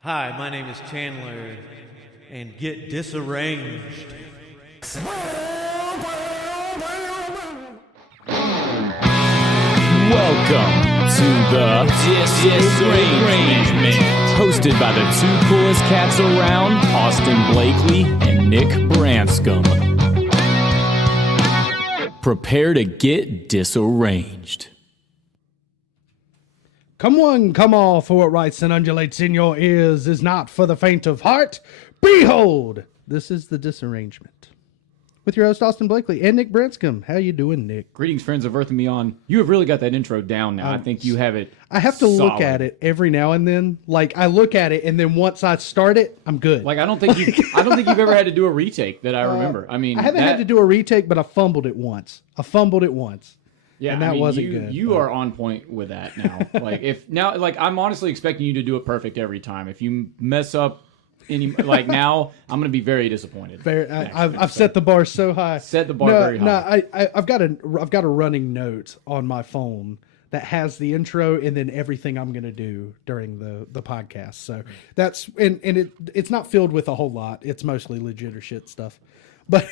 Hi, my name is Chandler, and get disarranged. Welcome to the Disarrangement, hosted by the two coolest cats around, Austin Blakely and Nick Branscombe. Prepare to get disarranged. Come one, come all, for what writes and undulates in your ears is not for the faint of heart. Behold, this is the Disarrangement. With your host, Austin Blakely, and Nick Branscombe. How you doing, Nick? Greetings, friends of Earth and beyond. You have really got that intro down now. I think you have it. I have to look solid. at it every now and then. Like, I look at it, and then once I start it, I'm good. Like I don't think you've ever had to do a retake that I remember. I mean, I haven't had to do a retake, but I fumbled it once. Yeah, and that wasn't good. You are on point with that now. I'm honestly expecting you to do it perfect every time. If you mess up now, I'm going to be very disappointed. I've set the bar so high. Set the bar very high. I've got a running note on my phone that has the intro and then everything I'm going to do during the podcast. So that's and it's not filled with a whole lot. It's mostly legit or shit stuff. But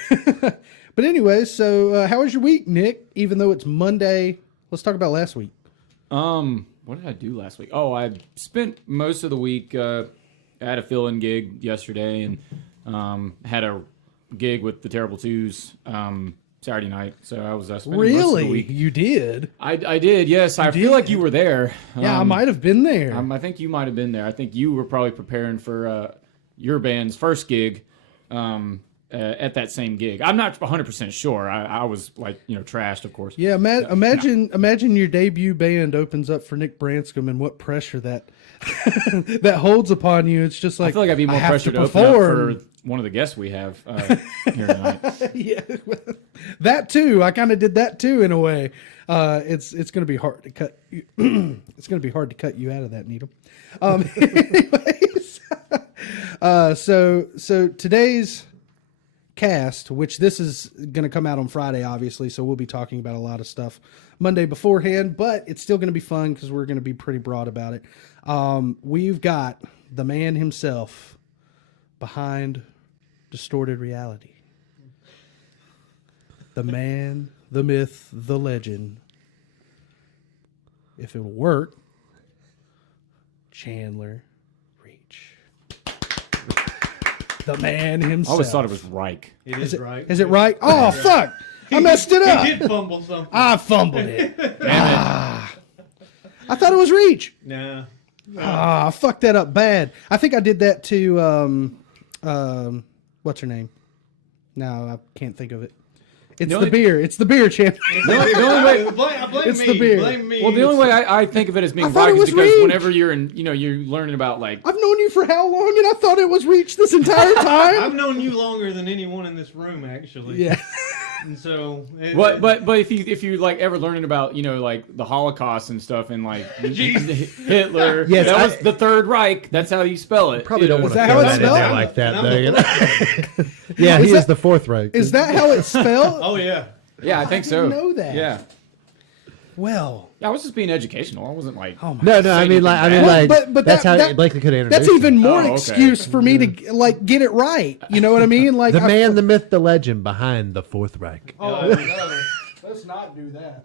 but anyway, so how was your week, Nick? Even though it's Monday, let's talk about last week. What did I do last week? Oh, I spent most of the week. I had a fill-in gig yesterday and had a gig with the Terrible Twos Saturday night. So I was spending most of the week. You did? I did. Yes, I feel like you were there. Yeah, I might have been there. I think you might have been there. I think you were probably preparing for your band's first gig. At that same gig. I'm not 100% sure. I was trashed, of course. Yeah, imagine your debut band opens up for Nick Branscombe and what pressure that that holds upon you. It's just like, I feel like I'd be more pressure to open up for one of the guests we have here tonight. Yeah, that too. I kind of did that too in a way. It's going to be hard to cut. It's going to be hard to cut you out of that, Needham. Anyways, so today's cast, which this is going to come out on Friday, obviously, so we'll be talking about a lot of stuff Monday beforehand, but it's still going to be fun because we're going to be pretty broad about it. We've got the man himself behind Distorted Reality. The man, the myth, the legend. If it will work, Chandler Reich. The man himself. I always thought it was Reich. Is it right? Is it right? Oh, fuck! I messed it up. He did fumble something. I fumbled it. I thought it was Reach. Nah. I fucked that up bad. I think I did that to what's her name? No, I can't think of it. It's the beer. It's the beer, champ. The only way, It's the beer. Blame me. Well, the only way I think of it as being thought Reich it is was because Reach. whenever you're learning about I've known you for how long, and I thought it was Reach this entire I've time. known you longer than anyone in this room, actually. Yeah. And so. But if you ever learning about the Holocaust and stuff and Hitler, Yes, that was the Third Reich. That's how you spell it. Probably don't want to that throw how it's that in there spelled? like that, And I'm though. the You know? fourth. Yeah, Is he that- is the fourth Reich. Is that how it's spelled? Oh, yeah. Yeah, I think so. didn't know that. Yeah. Well, I was just being educational. I wasn't like. oh my. No, I mean, like, But that's that- how Blakely could have That's introduced even him. more Oh, okay. excuse for me to get it right. You know what I mean? Like The man, the myth, the legend behind the Fourth Reich. Oh no! Let's not do that.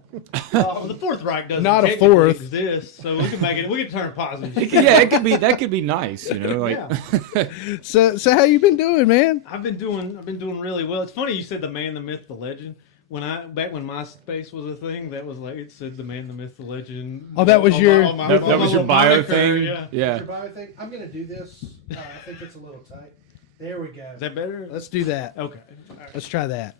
Well, the Fourth Reich doesn't Not a technically fourth. exist, so we can make it. We can turn it positive. It could be. That could be nice, So how you been doing, man? I've been doing really well. It's funny you said the man, the myth, the legend. Back when MySpace was a thing, that was like it said the man, the myth, the legend. Oh, that was your- That was your bio moniker, thing? Yeah. Yeah. I'm gonna do this. I think it's a little tight. There we go. Is that better? Let's do that. Okay. All right. Let's try that.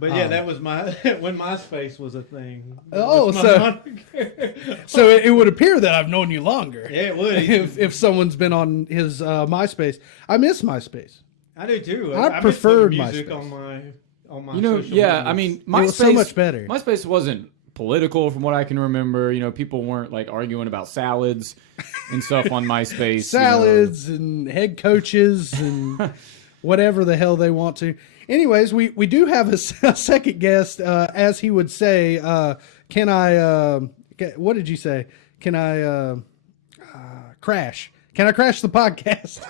But yeah, that was my when MySpace was a thing. Oh, That was so- my moniker. So it would appear that I've known you longer. Yeah, it would. If someone's been on his MySpace, I miss MySpace. I do too. I miss preferred putting music MySpace. on my social Yeah. medias. I mean, It was so much better. MySpace wasn't political, from what I can remember. People weren't arguing about salads and stuff on MySpace. Salads and head coaches and whatever the hell they want to. Anyways, we do have a second guest, as he would say. Can I? What did you say? Can I crash? Can I crash the podcast?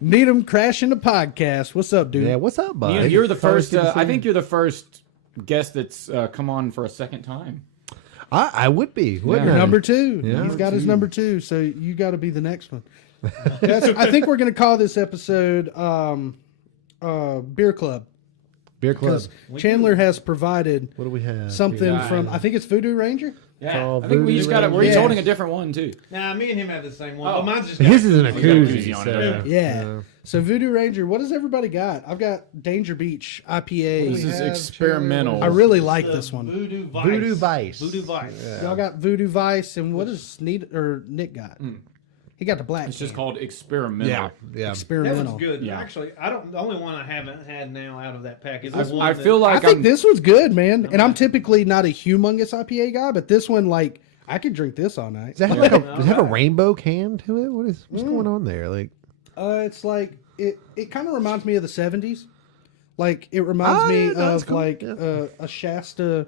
Needham crashing the podcast. What's up, dude? Yeah, what's up, bud? You're the first. First I think you're the first guest that's come on for a second time. I would be. Wouldn't You're I? number 2. Yeah. He's got his number 2, so you got to be the next one. I think we're going to call this episode Beer Club. Beer Club. Because Chandler has provided What do we have? something Yeah. from, I think it's Voodoo Ranger. Yeah, all I think we just got it. We're Yeah. holding a different one too. Nah, me and him have the same one. Oh. But mine's just His is an got a koozie. koozie on So, it. Yeah. So Voodoo Ranger, what does everybody got? I've got Danger Beach IPA. This is have, experimental. I really like the this one. Voodoo Vice. Voodoo Vice. Voodoo Vice. Yeah. Y'all got Voodoo Vice, and what does Nick got? He got the black. It's just can. called experimental. Yeah. Yeah. That Experimental. was good. Yeah. Actually, the only one I haven't had now out of that pack is I, the one I that- feel I like think I'm, this one's good, man. And I'm typically not a humongous IPA guy, but this one, like, I could drink this all night. Does that have like does it have a rainbow can to it? What's going on there? Like, It's like it kind of reminds me of the '70s. Like it reminds me yeah, that's of cool. like Yeah. a Shasta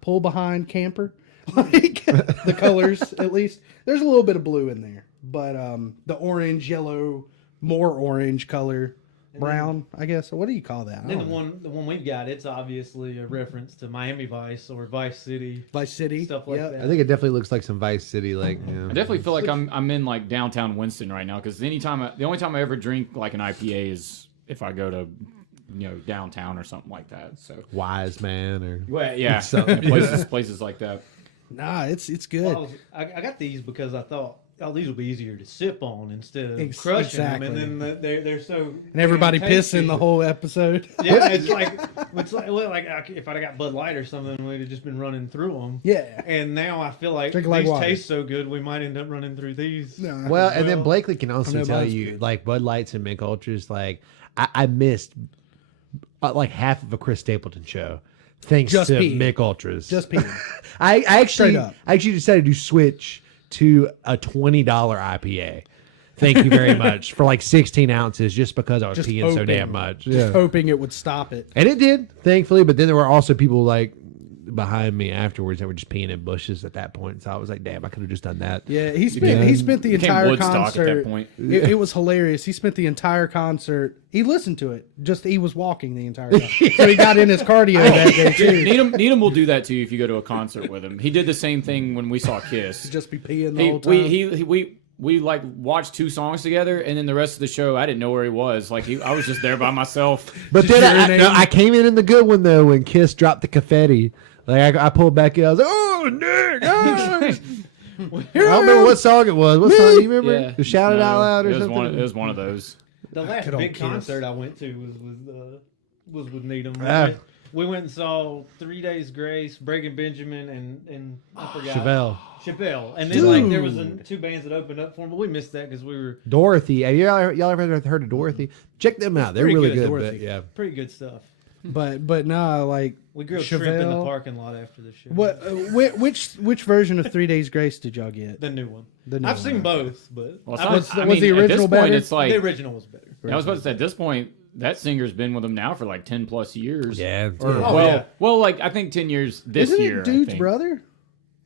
pull behind camper. Like the colors, at least. There's a little bit of blue in there, but the orange, yellow, more orange color, brown. I guess. What do you call that? I Then don't know. the one we've got, it's obviously a reference to Miami Vice or Vice City, Vice City stuff like Yep. that. I think it definitely looks like some Vice City. Like, I definitely feel like I'm in like downtown Winston right now because the only time I ever drink like an IPA is if I go to downtown or something like that. So Wise Man or well, yeah, Something. places like that. Nah, it's good. Well, I got these because I thought, oh, these will be easier to sip on instead of Ex- crushing exactly. them, and then they're so And everybody tasty. pissing the whole episode. Yeah, it's like if I'd got Bud Light or something, we'd have just been running through them. Yeah. And now I feel like Drink it like these water. taste so good, we might end up running through these. Nah. Well, and then Well, Blakely can I also know tell mine's you, good. like Bud Lights and Mick Ultras, like I missed like half of a Chris Stapleton show thanks Just to peeing. Mick Ultras. Just peeing. I Straight actually up. decided to switch to a $20 IPA. Thank you very much for like 16 ounces just because I was Just peeing so hoping. damn much. Just hoping it would stop it. And it did, thankfully. But then there were also people like behind me afterwards that were just peeing in bushes at that point. So I was like, damn, I could have just done that. Yeah, he spent the Became entire Woodstock concert. at that point. It was hilarious. He spent the entire concert. He listened to it. Just he was walking the entire time, so he got in his cardio that day too. Needham will do that to you if you go to a concert with him. He did the same thing when we saw Kiss. Just be peeing the whole time. We like watched 2 songs together, and then the rest of the show, I didn't know where he was. Like I was just there by myself. But Just then urinating. I came in the good one though when Kiss dropped the confetti. Like I pulled back in, I was like, "Oh, Nick!" ah." I don't remember what song it was. What song? You remember? Yeah, You shout it out loud or it was something. It was one of those. The last Good old big Kiss. concert I went to was with Needham. Ah. We went and saw 3 Days Grace, Breaking Benjamin, and I forgot Chevelle, Chappelle. And then like there was Dude. 2 bands that opened up for him, but we missed that because we were Dorothy. Have y'all ever heard of Dorothy? Check them out. They're Pretty really good, good. Dorothy. But yeah. pretty good stuff. But nah, like We grilled shrimp in the Chevelle. parking lot after the show. What? Which version of 3 Days Grace did y'all get? The new one. The new I've one, seen okay. both, but Well, it's I not- was, I was the mean, at this original point, better? it's like the original was better. I was about to say at this point that singer's been with them now for like 10 plus years. Yeah. Or, Oh, well, yeah. well, like I think 10 years this Isn't year. it dude's I think. brother?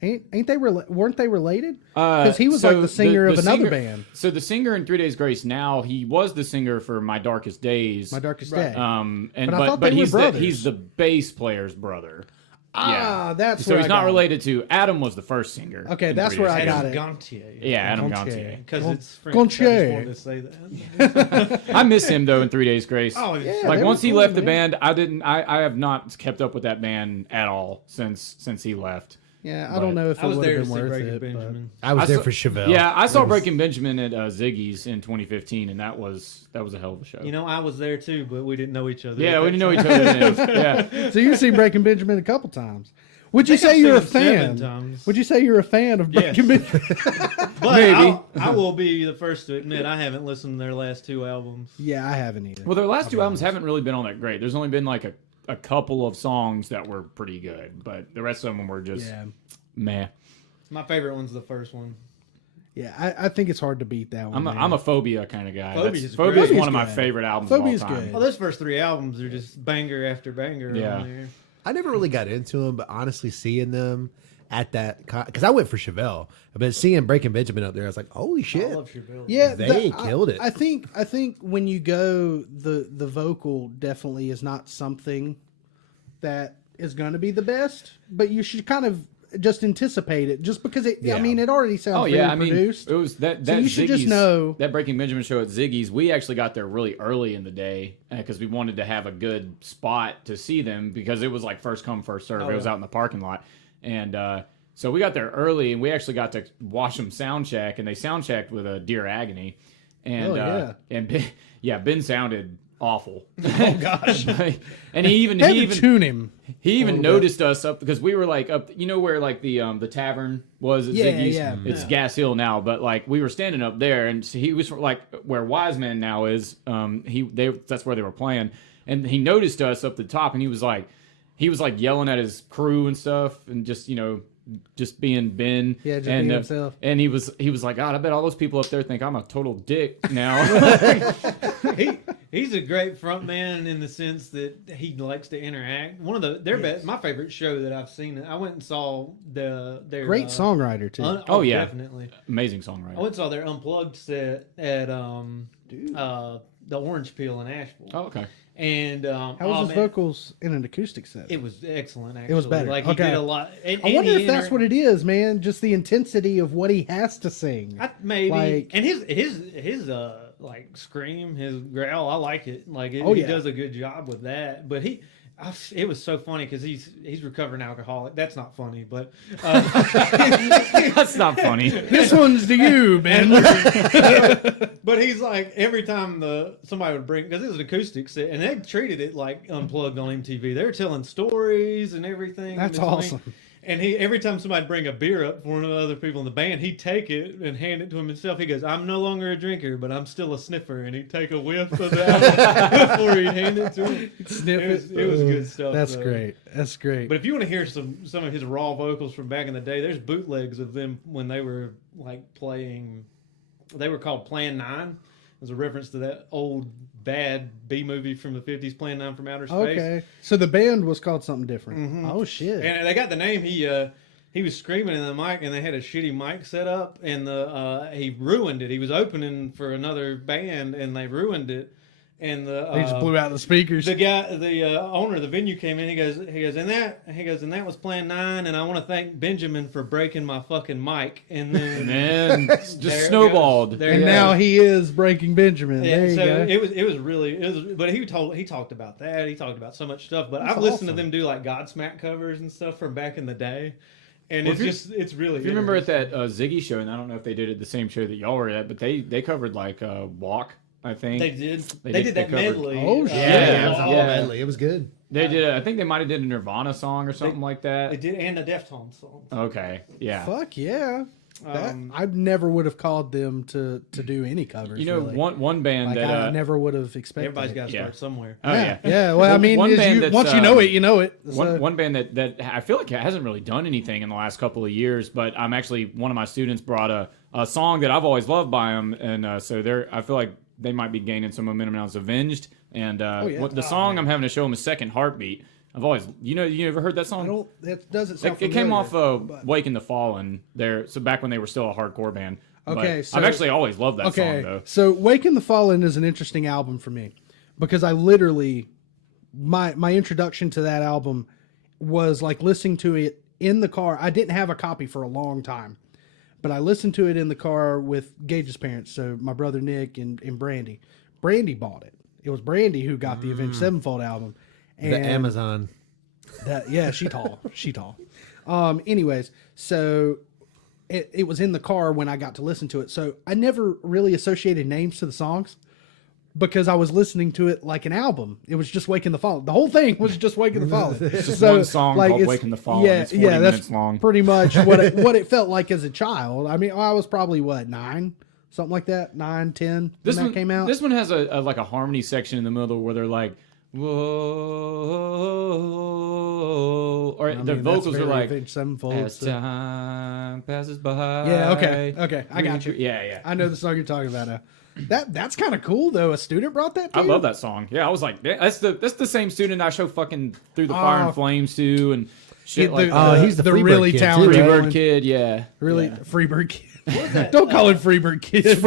Ain't they? Weren't they related? Because he was So like the singer of another singer- band, So the singer in 3 Days Grace now he was the singer for My Darkest Days. My Darkest Right. Day. And But I thought they were he's brothers. he's the bass player's brother. That's So where he's I not got it. related to Adam was the first singer. Okay, in that's 3 where Days I Grace. got Adam it. Gontier. Yeah, Adam Gontier. Gontier. Because it's French. Gontier. I just wanted to say that. I miss him though in 3 Days Grace. Oh, Yeah, like they once were he cool, left the man. band, I have not kept up with that band at all since he left. Yeah, I don't know if I it was would there have to been see worth Breaking it. But Benjamin. I was I there saw- for Chevelle. Yeah, I saw Breaking Benjamin at Ziggy's in 2015, and that was a hell of a show. You know, I was there too, but we didn't know each other. yeah, at we that didn't know time. each other then. Yeah, So you've seen Breaking Benjamin a couple times. Would you I think say I've you're a seen him 7 fan? times. Would you say you're a fan of Yes. Breaking Benjamin? But Maybe. I will be the first to admit I haven't listened to their last 2 albums. Yeah, I haven't either. well, their last 2 albums haven't really been all that great. There's only been like a couple of songs that were pretty good, but the rest of them were just Yeah, meh. My favorite one's the first one. yeah, I think it's hard to beat that one. I'm a Phobia kind of guy. Phobia's Phobia is great. one of my Phobia's favorite albums Phobia's of all time. good. Oh, those first 3 albums are just banger after banger Yeah. on there. I never really got into them, but honestly, seeing them at that because I went for Chevelle, but seeing Breaking Benjamin up there, I was like, holy I shit. love Chevelle. Yeah, They killed it. I think when you go, the vocal definitely is not something that is going to be the best, but you should kind of just anticipate it, just because it. Yeah. I mean, it already sounds very produced. It was that. So you should just know that Breaking Benjamin show at Ziggy's. We actually got there really early in the day because we wanted to have a good spot to see them because it was like first come first serve. It was out in the parking lot, and so we got there early and we actually got to watch them sound check, and they sound checked with a Dear Agony, and Ben sounded awful. Oh gosh! And he even tune him. He even noticed us up because we were like up, you know where like the tavern was at Ziggy's. It's Gas Hill now, but like we were standing up there, and so he was like where Wise Man now is. That's where they were playing, and he noticed us up the top, and he was like yelling at his crew and stuff, and just being Ben. Yeah, just being himself. And he was like, God, I bet all those people up there think I'm a total dick now. He's a great front man in the sense that he likes to interact. One of my favorite show that I've seen. I went and saw their great songwriter too. Definitely amazing songwriter. I went and saw their unplugged set at the Orange Peel in Asheville. Oh, okay. And how was his vocals in an acoustic set? It was excellent. Actually, it was better. Like he did a lot. I wonder if that's what it is, man. Just the intensity of what he has to sing. Maybe. And his like scream, his growl, I like it. Like he does a good job with that. But it was so funny because he's recovering alcoholic. That's not funny, but that's not funny. This one's to you, Ben. But he's like every time somebody would bring, because it was an acoustic set, and they treated it like Unplugged on MTV. They were telling stories and everything. That's awesome. And every time somebody'd bring a beer up for one of the other people in the band, he'd take it and hand it to himself. He goes, "I'm no longer a drinker, but I'm still a sniffer," and he'd take a whiff of that before he'd hand it to him. Sniff it. It was good stuff. That's great. That's great. But if you want to hear some of his raw vocals from back in the day, there's bootlegs of them when they were like playing. They were called Plan 9. It was a reference to that old bad B movie from the 50s, Plan 9 from Outer Space. Okay. So the band was called something different. Mm-hmm. Oh, shit. And they got the name. He was screaming in the mic, and they had a shitty mic set up, and he ruined it. He was opening for another band, and they ruined it. And they just blew out the speakers. The owner of the venue came in. He goes, and that was Plan 9. And I want to thank Benjamin for breaking my fucking mic. And then just snowballed. And now he is Breaking Benjamin. There you go. It was. But he talked about that. He talked about so much stuff. But I've listened to them do like Godsmack covers and stuff from back in the day. And it's really. If you remember at that Ziggy show, and I don't know if they did it the same show that y'all were at, but they covered like Walk. I think they did. They did that medley. Oh shit! It was all medley. It was good. They did. I think they might have did a Nirvana song or something like that. They did, and a Deftones song. Okay, yeah. Fuck yeah! I never would have called them to do any covers. You know, really. one band that I never would have expected. Everybody's got to start somewhere. Oh yeah. Yeah. Well, I mean, once you know it, you know it. So. One band that I feel like hasn't really done anything in the last couple of years, but I'm actually one of my students brought a song that I've always loved by them, and so I feel like they might be gaining some momentum now. It's Avenged, and the song I'm having to show them is Second Heartbeat. I've always, you ever heard that song? That doesn't sound familiar. It came off Waking the Fallen there, so back when they were still a hardcore band. Okay, so I've actually always loved that song though. So Waking the Fallen is an interesting album for me because I literally my introduction to that album was like listening to it in the car. I didn't have a copy for a long time. But I listened to it in the car with Gage's parents, so my brother Nick and Brandy. Brandy bought it. It was Brandy who got the Avenged Sevenfold album. And the Amazon. She tall. She tall. Anyways, so it was in the car when I got to listen to it. So I never really associated names to the songs because I was listening to it like an album. It was just Waking the Fallen. The whole thing was just Waking the Fallen. It's just one song called Waking the Fallen. It's 40 minutes long. Pretty much what it felt like as a child. I mean, I was probably 9, something like that, 9, 10 when that came out. This one has a like a harmony section in the middle where they're like, whoa, or the vocals are like, as time passes by. Yeah, okay, I got you. Yeah. I know the song you're talking about now. That's kind of cool though. A student brought that to you? I love that song. Yeah, I was like, that's the same student I show fucking Through the Fire and Flames to, and Shit like he's the Freebird really kid, too, talented right? Freebird one. Kid, yeah. Really, Yeah. Freebird Kid. Don't call him Freebird Kid.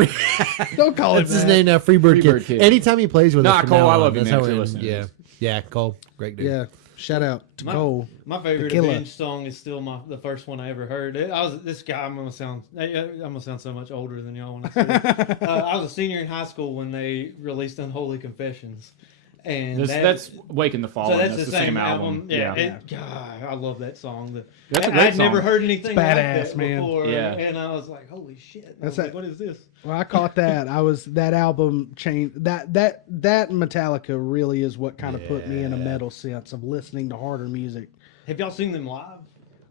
Don't call him That's his that. name now, Freebird Freebird Kid. Kid. Anytime he plays with us, Nah, from Cole, now I on, love you, that's man, how if you're we're- listening to Yeah, this. yeah, Cole, great dude. Yeah. Shout out to Cole. My favorite The killer. Avenged song is still the first one I ever heard. This guy. I'm gonna sound so much older than y'all when I say it. I was a senior in high school when they released Unholy Confessions, and That's Waking the Fallen. so that's that's the the same same album. Yeah. God, I love that song. That's a great I'd never song. heard anything It's like badass, that man. before, Yeah. and I was like, "Holy shit!" And I was That's like, what is this? Well, I caught that. That album changed. That Metallica really is what kind of put me in a metal sense of listening to harder music. Have y'all seen them live?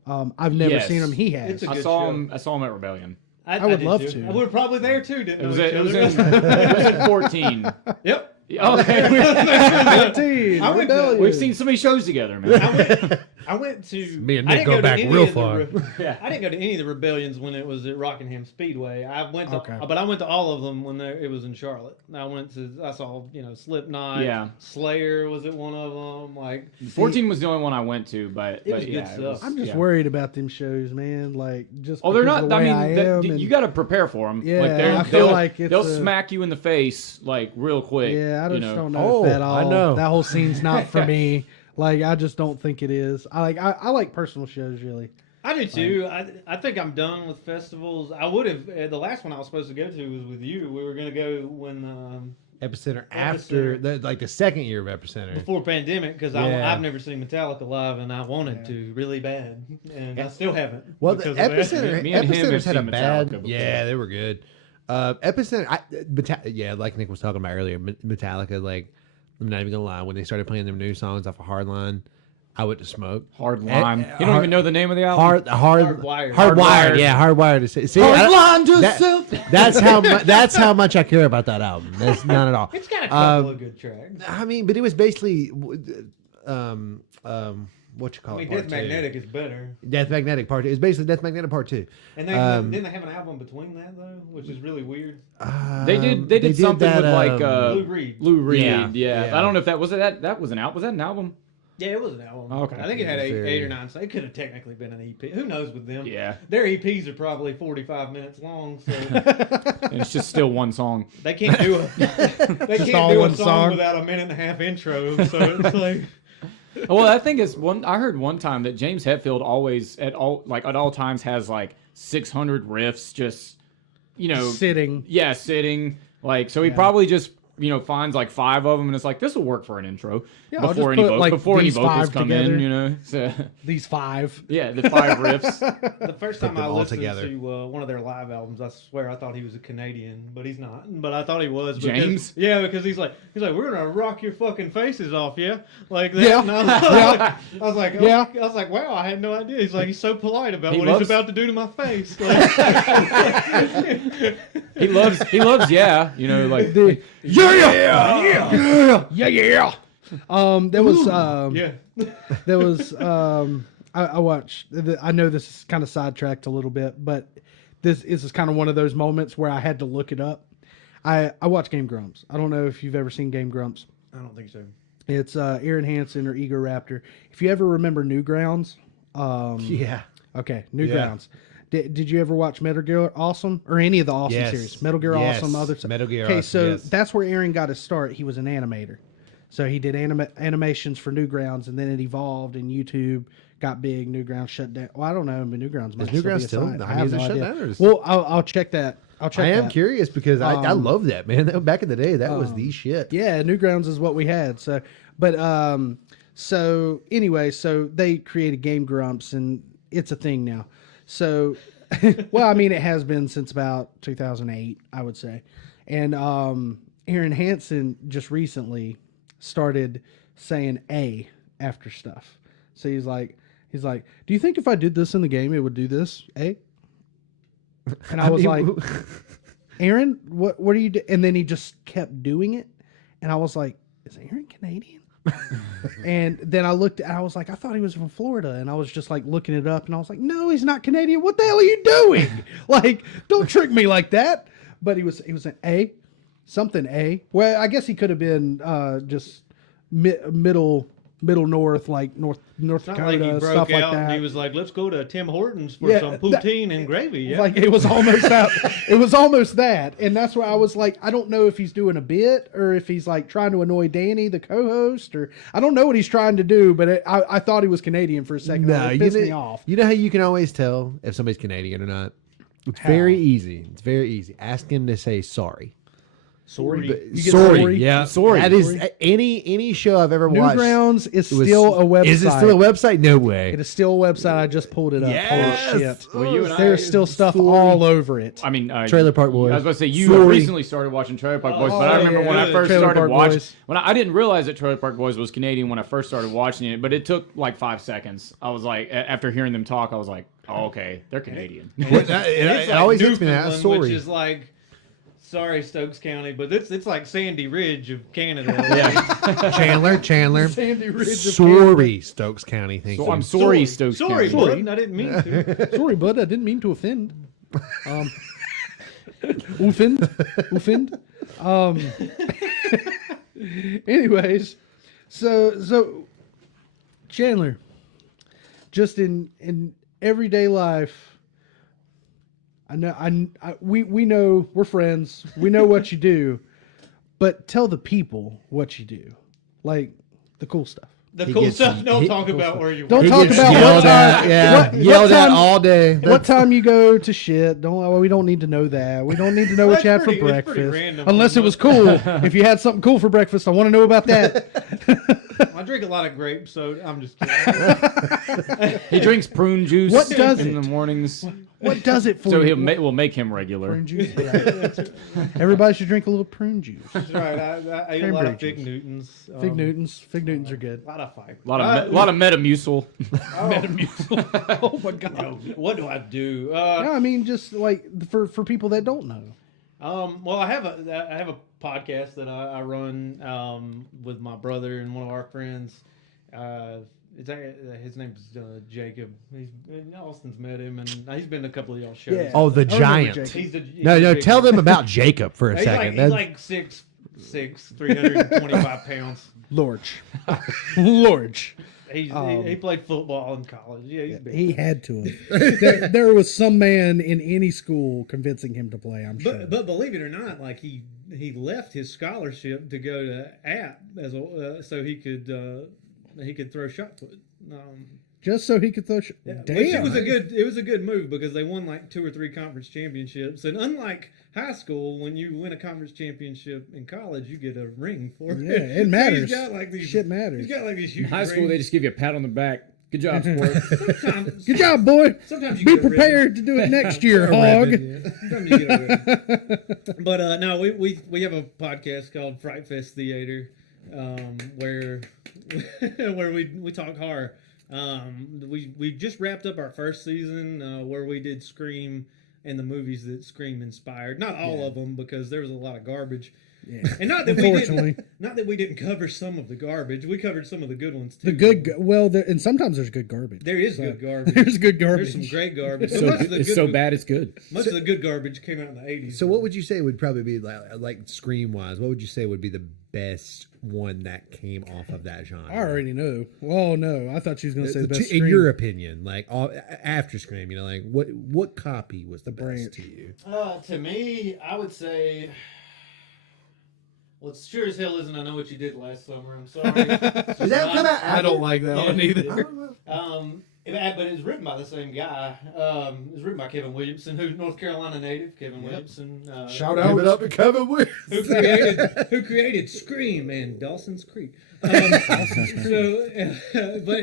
I've never Yes. seen him. He has. It's a I good saw show. him. I saw him at Rebellion. I would did love too. to. We were probably there too. Didn't It was know it each was other. in 14. Yep. Okay, 13, I went to- Rebellion. we've seen so many shows together, man. I went to. Me and I Nick didn't go back to any real of the far. Yeah. I didn't go to any of the rebellions when it was at Rockingham Speedway. I went to, Okay. but I went to all of them when it was in Charlotte. I saw Slipknot. Yeah. Slayer was at one of them. Like 14 was the only one I went to, but It was yeah, good it stuff. was- I'm just yeah. worried about them shows, man. Like just. Oh, they're because not. of the I way mean, am and- you got to prepare for them. Yeah, like I feel like it's they'll a- smack you in the face like real quick. Yeah, I just don't know Oh, if that all. I know. That whole scene's not for me. Like I just don't think it is. I like personal shows really. I do too. I think I'm done with festivals. I would have the last one I was supposed to go to was with you. We were going to go when Epicenter after the second year of Epicenter. before pandemic because Yeah. I've never seen Metallica live and I wanted to really bad and I still haven't. Well, the because of that. Epicenter, Me and him Epicenter's have had a seen bad. Metallica before. Yeah, they were good. Epicenter, yeah, like Nick was talking about earlier, Metallica. Like, I'm not even gonna lie. When they started playing their new songs off of Hardline, I went to smoke. Hard line. You don't even know the name of the album. Hardwired. Hardwired. Yeah, Hardwired. See, Line to that- self. that's how much I care about that album. That's not at all. It's got a couple of good tracks. I mean, but it was basically, what you call I mean, it? Part Death two. Magnetic is better. Death Magnetic Part 2. It's basically Death Magnetic Part 2. And didn't they have an album between that though, which is really weird. They did something that, with like Lou Reed. Lou Reed. Yeah, Yeah. yeah. I don't know if that was it. That was an album. Was that an album? Yeah, it was an album. Okay. I think it had Very- eight or nine. So it could have technically been an EP. Who knows with them? Yeah. Their EPs are probably 45 minutes long, so And it's just still one song. they can't do all a one song, song. without a minute and a half intro. So it's like Well, I think it's one. I heard one time that James Hetfield always at all times has like 600 riffs, just Sitting. Yeah, sitting. Like so, he probably just finds like 5 of them, and it's like this will work for an intro. Yeah, I'll just before any put, like, before any these vocals 5 come together. in, So, These 5. yeah, the 5 riffs. the first time I them all listened together. to one of their live albums, I swear I thought he was a Canadian, but he's not. But I thought he was. Because, James? Yeah, because he's like we're gonna rock your fucking faces off, yeah, like that. Yeah. And I was like, Yeah. I was like, wow, I had no idea. He's like, he's so polite about He what loves- he's about to do to my face. Like, He loves, yeah, like Yeah. There was yeah. there was I watched. I know this is kind of sidetracked a little bit, but this is kind of one of those moments where I had to look it up. I watch Game Grumps. I don't know if you've ever seen Game Grumps. I don't think so. It's Aaron Hansen or Ego Raptor. If you ever remember Newgrounds, Yeah. okay, Newgrounds. Did you ever watch Metal Gear Awesome or any of the Awesome Yes. series? Metal Gear Yes. Awesome, other stuff. Metal Gear Okay, Awesome, so yes. that's where Aaron got his start. He was an animator. So he did animations for Newgrounds, and then it evolved, and YouTube got big. Newgrounds shut down. Well, I don't know, but Newgrounds might Is still Newgrounds be a still- site. I I mean, have is it no shut idea. down or is Well, I'll check that. I'll check I am that. curious because I love that, man. Back in the day, that was the shit. Yeah, Newgrounds is what we had. So, but so anyway, so they created Game Grumps, and it's a thing now. So, well, I mean, it has been since about 2008, I would say. And Aaron Hansen just recently started saying "a" after stuff. So he's like, "Do you think if I did this in the game, it would do this?" A. And I was like, Aaron, what are you doing? And then he just kept doing it. And I was like, is Aaron Canadian? And then I looked, and I was like, I thought he was from Florida. And I was just like looking it up, and I was like, no, he's not Canadian. What the hell are you doing? Like, don't trick me like that. But he was an A, something A. Well, I guess he could have been just middle middle north, like North It's not Dakota, like he broke stuff like out and that. he was like, "Let's go to Tim Hortons for Yeah, some poutine and gravy." Yeah. Like it was almost that. It was almost that, and that's why I was like, I don't know if he's doing a bit or if he's like trying to annoy Danny, the co-host, or I don't know what he's trying to do. But I thought he was Canadian for a second. No, It you pissed know, me off. You know how you can always tell if somebody's Canadian or not? It's How? very easy. It's very easy. Ask him to say sorry. Sorry, But- you get Sorry, yeah, Sorry. That is any show I've ever watched. Newgrounds is it was- still a website. Is it still a website? No way. It is still a website. I just pulled it up. Yes. Holy shit! Well, you and I- There's still stuff Sorry. all over it. I mean, Trailer Park Boys. I was about to say you Sorry. recently started watching Trailer Park Boys, but I remember when I yeah. first Trailer started Park watching. Boys. When I didn't realize that Trailer Park Boys was Canadian when I first started watching it, but it took like 5 seconds. I was like, after hearing them talk, I was like, oh, okay, they're Canadian. It's It always hits me Newfoundland, that. Sorry. which is like, sorry, Stokes County, but it's like Sandy Ridge of Canada. Chandler. Sandy Ridge of Sorry, Stokes County. Thank So you. I'm sorry, Stokes Sorry, County. bud, I didn't mean to. Sorry, bud. I didn't mean to offend. Offend. Anyways, so Chandler, just in everyday life, we know we're friends. We know what you do, but tell the people what you do, like the cool stuff. The He cool gets- stuff. Don't he- talk about where you Don't work. talk gets about yelled what at, time. yeah, what yelled at time- all day. What time you go to shit? We don't need to know that. We don't need to know what That's you had for pretty- it's pretty breakfast. random. Unless it was cool. If you had something cool for breakfast, I want to know about that. I drink a lot of grapes, so I'm just kidding. He drinks prune juice What does in it? the mornings, What does it for so you? we'll make him regular. Prune juice. Right. Everybody should drink a little prune juice. That's right. I ate a lot of Fig Newtons. Fig Newtons. Fig Newtons are good. A lot of fiber. A lot of Metamucil. Oh my god. What do I do? Yeah, I mean, just like for people that don't know. Well, I have a podcast that I run with my brother and one of our friends. His name's Jacob. Austin's met him, and he's been to a couple of y'all shows. Yeah. Oh, the I remember giant. Jacob. He's No, big tell guy. them about Jacob for a He's second. like, he's like 6'6", 325 pounds. Lorge. Lorge. He played football in college. Yeah, he's big. He had to have. There was some man in any school convincing him to play, I'm sure. But believe it or not, like he left his scholarship to go to App as so he could throw shot put. Just so he could throw. Yeah, Damn. which it was a good move because they won like 2 or 3 conference championships, and unlike high school, when you win a conference championship in college, you get a ring for it. Yeah, it matters. He's got like these, Shit matters. He's got like these huge In high school, they rings. just give you a pat on the back. Good job, sport. Sometimes, Good job, boy. sometimes you Be get a prepared to do it next year, hog. Sometimes you get a ribbon. But no, we have a podcast called Fright Fest Theater, where we talk horror. We just wrapped up our first season where we did Scream and the movies that Scream inspired. Not all of them because there was a lot of garbage. Yeah. And not that Unfortunately. we didn't cover some of the garbage. We covered some of the good ones too. The good, well, and sometimes there's good garbage. There is good garbage. There's good garbage. There's some great garbage. But So most of the it's good so bad it's good. Most of the good garbage came out in the 80s. So what would you say would probably be like Scream wise? What would you say would be the best one that came off of that genre? I already know. Well, no, I thought she was going to say the best. In Scream. your opinion, like after Scream, like what copy was the best branch. to you? To me, I would say. Well, it's sure as hell isn't I Know What You Did Last Summer. I'm sorry. Does that come out? I don't like that one either. But it's written by the same guy. It's written by Kevin Williamson, who's North Carolina native. Kevin Williamson. Shout Give it up to Kevin Williams. who created Scream and Dawson's Creek. But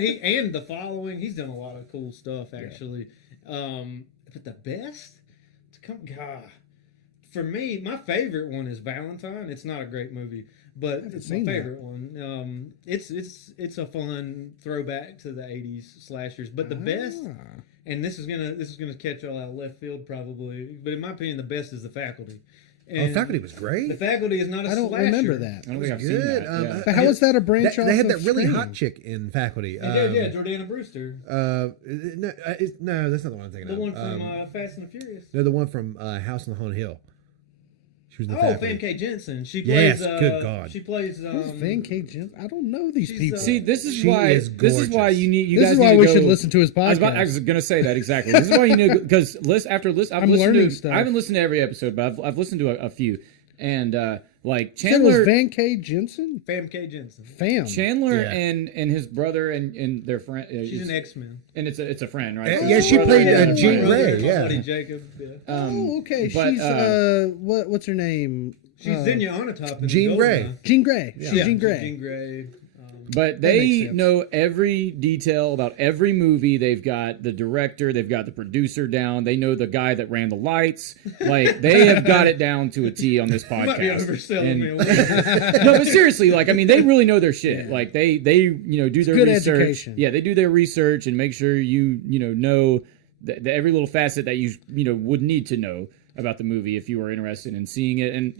he and The Following, he's done a lot of cool stuff actually. But the best, for me, my favorite one is Valentine. It's not a great movie, but it's my favorite one. It's a fun throwback to the '80s slashers. But the best, and this is gonna catch y'all out of left field probably, but in my opinion, the best is The Faculty. And Faculty was great. The Faculty is not a I don't slasher. remember that. I don't think I've seen Good. that. Yeah. But how is that a branch off They had of that really Scream? hot chick in Faculty. They did, yeah, Jordana Brewster, No, that's not the one I'm thinking the of. one from Fast and the Furious. No, the one from House on the Haunted Hill. She was in the Oh, faculty. Famke Jensen. She Yes, plays. good God. She plays. Who's Van K. Jensen? I don't know these she's, people. See, this is She why. is This is why gorgeous. you need. You this guys is why need to we go- should listen to his podcast. I was going to say that exactly. This is why you need to because I've I'm listened learning to. stuff. I haven't listened to every episode, but I've listened to a few, and like Said it was Chandler. Van K. Jensen? Famke Jensen. Chandler Yeah. and his brother and their friend. She's an X-Men. and it's a friend, right? Yeah, So yeah, his she brother played, and uh, their Jean friend. Grey. My yeah. buddy Jacob. Yeah. Oh, okay. but, She's what's her name? She's Xenia Onatopp. in Jean the Grey. Goldeneye. Jean Grey. She's Yeah, Jean Grey. Jean Grey. But That makes they sense. know every detail about every movie. They've got the director, they've got the producer down. They know the guy that ran the lights. Like they have got it down to a T on this You might be podcast. overselling And- me a little. No, but seriously, like I mean, they really know their shit. Yeah. Like they do their good research. education. Yeah, they do their research and make sure you know the every little facet that you would need to know about the movie if you were interested in seeing it. And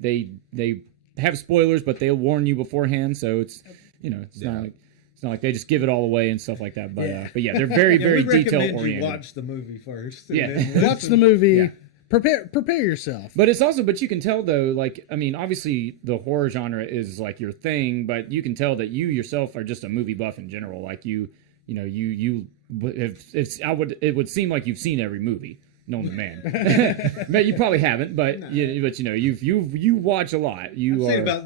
they have spoilers, but they'll warn you beforehand, so it's it's not like they just give it all away and stuff like that. But yeah, they're very very we detail recommend you oriented. watch the movie first. and Yeah. then Watch the movie. Yeah. Prepare yourself. But you can tell though, like I mean, obviously the horror genre is like your thing, but you can tell that you yourself are just a movie buff in general. Like it would seem like you've seen every movie known to man. But you probably haven't, but you watch a lot. I've seen are, about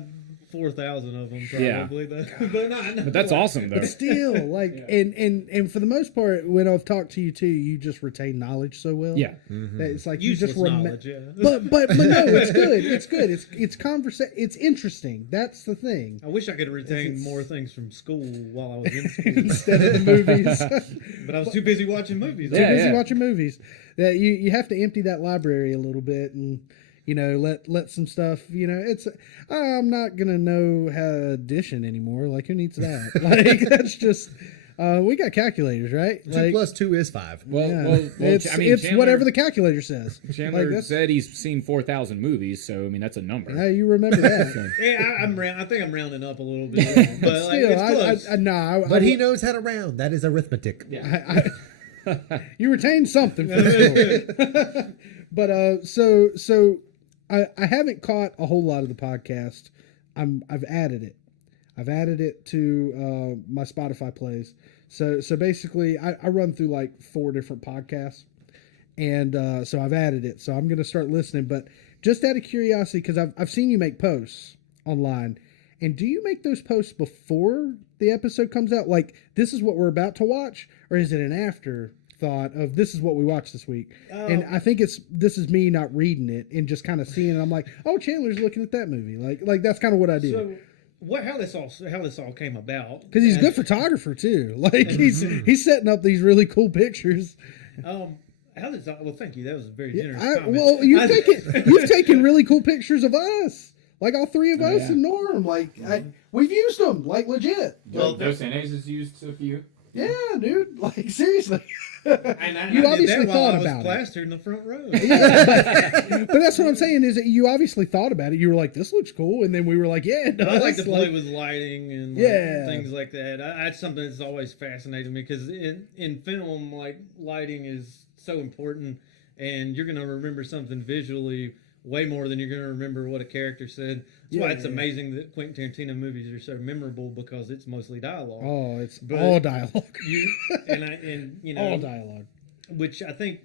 4,000 of them Yeah. probably. but that's awesome though. Still, like, and for the most part, when I've talked to you too, you just retain knowledge so well. Yeah. That it's like Useless you just knowledge, yeah. But no, it's good. It's good. It's interesting. That's the thing. I wish I could retain more things from school while I was in school. Instead of the movies, But I was too busy watching movies. too busy watching movies. That you have to empty that library a little bit and let some stuff. It's I'm not gonna know how to addition anymore. Like who needs that? Like that's just. We got calculators, right? 2 plus 2 is 5. It's Chandler- whatever the calculator says. Chandler Like, said he's seen 4,000 movies, so I mean that's a number. How you remember that? Yeah, I think I'm rounding up a little bit, but like, Still, it's close. But he knows how to round. That is arithmetic. Yeah. you retain something from school. But so I haven't caught a whole lot of the podcast. I've added it. I've added it to my Spotify plays. So basically, I run through like 4 different podcasts, and so I've added it. So I'm going to start listening. But just out of curiosity, because I've seen you make posts online, and do you make those posts before the episode comes out? Like this is what we're about to watch, or is it an afterthought of this is what we watched this week? And I think this is me not reading it and just kind of seeing it. I'm like, oh, Chandler's looking at that movie. Like that's kind of what I do. So, how this all came about? Because he's a good photographer too. Like he's setting up these really cool pictures. How this all? Well, thank you. That was a very generous comment. Well, you've taken really cool pictures of us. Like all 3 of us and Norm. Like we've used them. Like legit. Well, Dos Enes has used a few. Yeah, dude. Like seriously. And You I obviously did that while thought I was about it. plastered in the front row. But that's what I'm saying is that you obviously thought about it. You were like, "This looks cool," and then we were like, "Yeah, it does." I like to play Like, with lighting and Yeah. things like that. That's something that's always fascinated me because in film, like lighting is so important, and you're gonna remember something visually way more than you're gonna remember what a character said. That's why it's amazing that Quentin Tarantino movies are so memorable because it's mostly dialogue. Oh, it's But all dialogue. All dialogue. which I think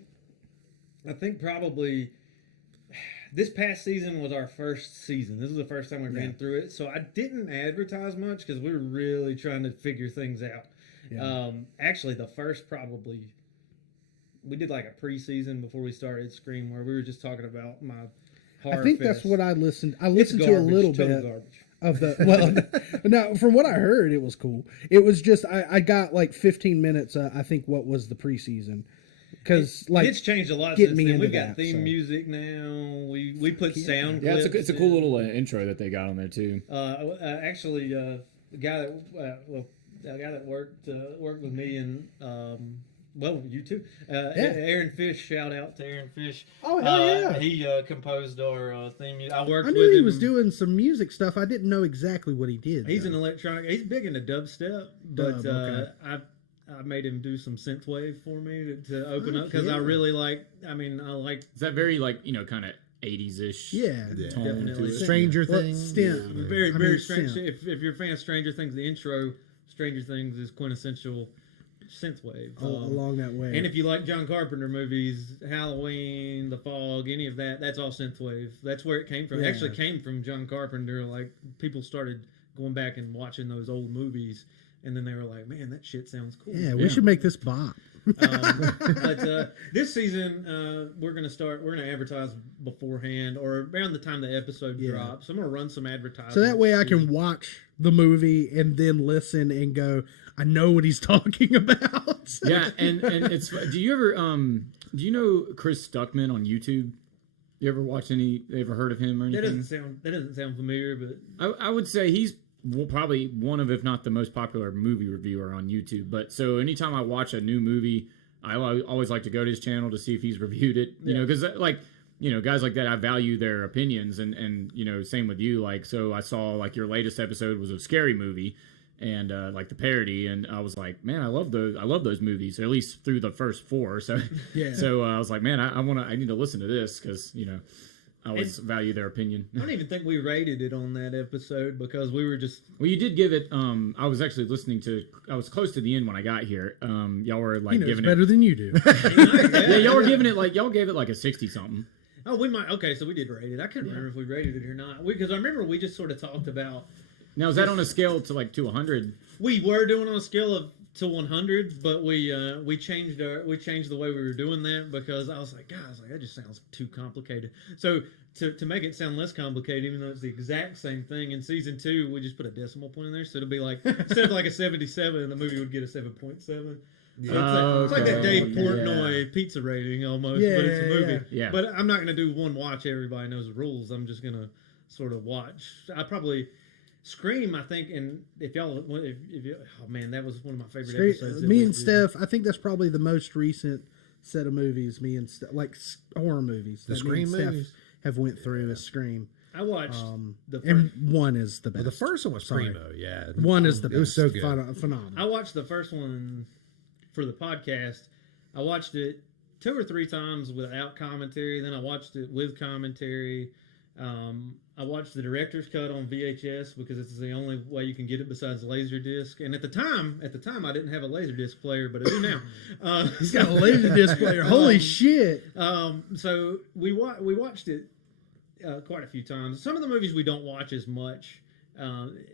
probably this past season was our first season. This is the first time we've been through it, so I didn't advertise much because we were really trying to figure things out. Yeah. Actually, the first we did like a preseason before we started Scream, where we were just talking about my horror. I think fest. that's what I listened. I It's listened to a garbage, little total bit garbage. of the. No, from what I heard, it was cool. It was just I got like 15 minutes. I think what was the preseason. Because it's changed a lot get since me then. into We've got that, theme so. music now. We put sound. Yeah, clips it's a cool in. little intro that they got on there too. Actually, the guy that worked with me and you too. Aaron Fish. Shout out to Aaron Fish. Oh, hell yeah. He composed our theme music. I worked I with knew he him. was doing some music stuff. I didn't know exactly what he did. He's though. an electronic. He's big into dubstep, but Okay. I made him do some synthwave for me to open up because yeah. I really like. I like Is that very like kind of 80s-ish Yeah. tone to Definitely. it. Stranger Well, Things. Stint. Very, I very mean, strange. Stint. If you're a fan of Stranger Things, the intro Stranger Things is quintessential synthwave. Along that way. And if you like John Carpenter movies, Halloween, The Fog, any of that, that's all synthwave. That's where it came from. It Yeah. actually came from John Carpenter. Like, people started going back and watching those old movies, and then they were like, man, that shit sounds cool. yeah, we should make this bop. But this season, we're gonna advertise beforehand or around the time the episode drops. I'm gonna run some advertising. So that way I can watch the movie and then listen and go, I know what he's talking about. Yeah, and it's. Do you ever do you know Chris Stuckman on YouTube? You ever watch any? Ever heard of him or anything? That doesn't sound familiar, but I would say he's probably one of, if not the most popular movie reviewer on YouTube. But so anytime I watch a new movie, I always like to go to his channel to see if he's reviewed it. You know, because like, you know, guys like that, I value their opinions, and you know, same with you. Like, so I saw like your latest episode was a scary movie, and like the parody, and I was like, man, I love those movies, at least through the first 4. So Yeah. so I was like, man, I need to listen to this because, you know, I always value their opinion. I don't even think we rated it on that episode because we were just. Well, you did give it. I was actually listening to. I was close to the end when I got here. Y'all were like He knows giving better it. than you do. Yeah, y'all were giving it like y'all gave it like a 60 something. Oh, we might. Okay, so we did rate it. I couldn't remember if we rated it or not. Because I remember we just sort of talked about. Now is that on a scale to like 100? We were doing on a scale of to 100, but we changed the way we were doing that because I was like, guys, like that just sounds too complicated. So to make it sound less complicated, even though it's the exact same thing, in season 2 we just put a decimal point in there, so it'll be like instead of like a 77, the movie would get a 7.7. So it's like that Dave Portnoy pizza rating almost, but it's a movie. Yeah. But I'm not going to do one watch. Everybody knows the rules. I'm just going to sort of watch. I probably Scream. I think, and if you, oh man, that was one of my favorite episodes. Me and Steph, I think that's probably the most recent set of movies. Me and Steph, like horror movies. The that me Scream and Steph movies? have went through as Scream. I watched the first. And one is the best. Well, the first one was primo, yeah. One is the best. It was so good. Phenomenal. I watched the first one for the podcast. I watched it 2 or 3 times without commentary. Then I watched it with commentary. I watched the director's cut on VHS because it's the only way you can get it besides Laserdisc. And at the time, I didn't have a Laserdisc player, but I do now. He's got a Laserdisc player. Holy shit! So we watched it quite a few times. Some of the movies we don't watch as much.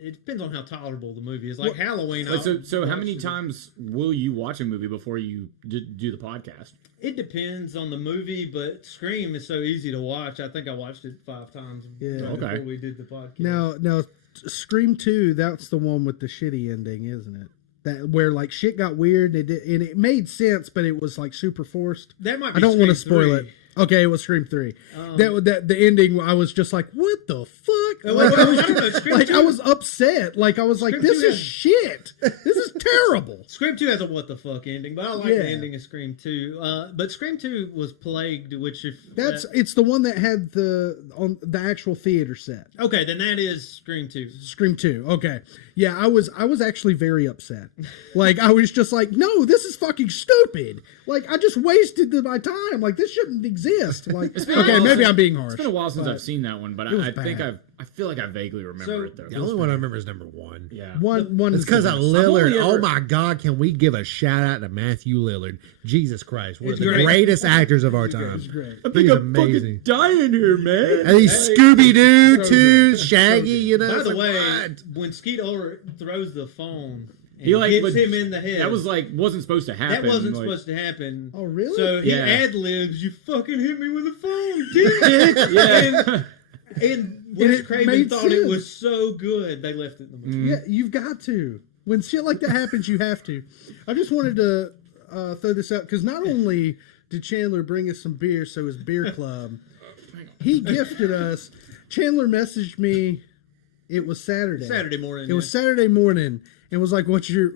It depends on how tolerable the movie is. Like Halloween. So how many times will you watch a movie before you do the podcast? It depends on the movie, but Scream is so easy to watch. I think I watched it 5 times before we did the podcast. Now, Scream 2, that's the one with the shitty ending, isn't it? That where like shit got weird and it made sense, but it was like super forced. That might be I don't want to Scream spoil 3. it. Okay, it was Scream 3. That the ending, I was just like, what the fuck? Well, Like, I don't know. Scream like 2 I was upset. Like I was like, Scream this 2 is shit. This is terrible. Scream 2 has a what the fuck ending, but I like the ending of Scream 2. But Scream 2 was plagued, which if It's the one that had the actual theater set. okay, then that is Scream 2. Scream 2. Okay. Yeah, I was actually very upset. Like I was just like, no, this is fucking stupid. Like I just wasted my time. Like this shouldn't exist. Like okay, maybe I'm being harsh. It's been a while since I've seen that one, but I think bad. I feel like I vaguely remember it though. The only one I remember is number 1. Yeah. One It's is because the of best. Lillard. ever- Oh my God, can we give a shout out to Matthew Lillard? Jesus Christ, one of It's the great. greatest actors of our time. great. He's amazing. dying here, man. And he's Scooby Doo too, Shaggy. You know. By it's the like, way, what? when Skeet Ulrich throws the phone and He like hits but him in the head, That was like wasn't supposed to happen. that wasn't like, supposed to happen. Oh really? So he Yeah. ad-libs, you fucking hit me with a phone, dick. Yeah. And Wes it Craven made thought it sense. was so good, they left it in the movie. Yeah, you've got to. When shit like that happens, you have to. I just wanted to throw this out because not only did Chandler bring us some beer, so his beer club, he gifted us. Chandler messaged me. It was Saturday. Saturday morning. It was Saturday morning, and was like, "What's your?"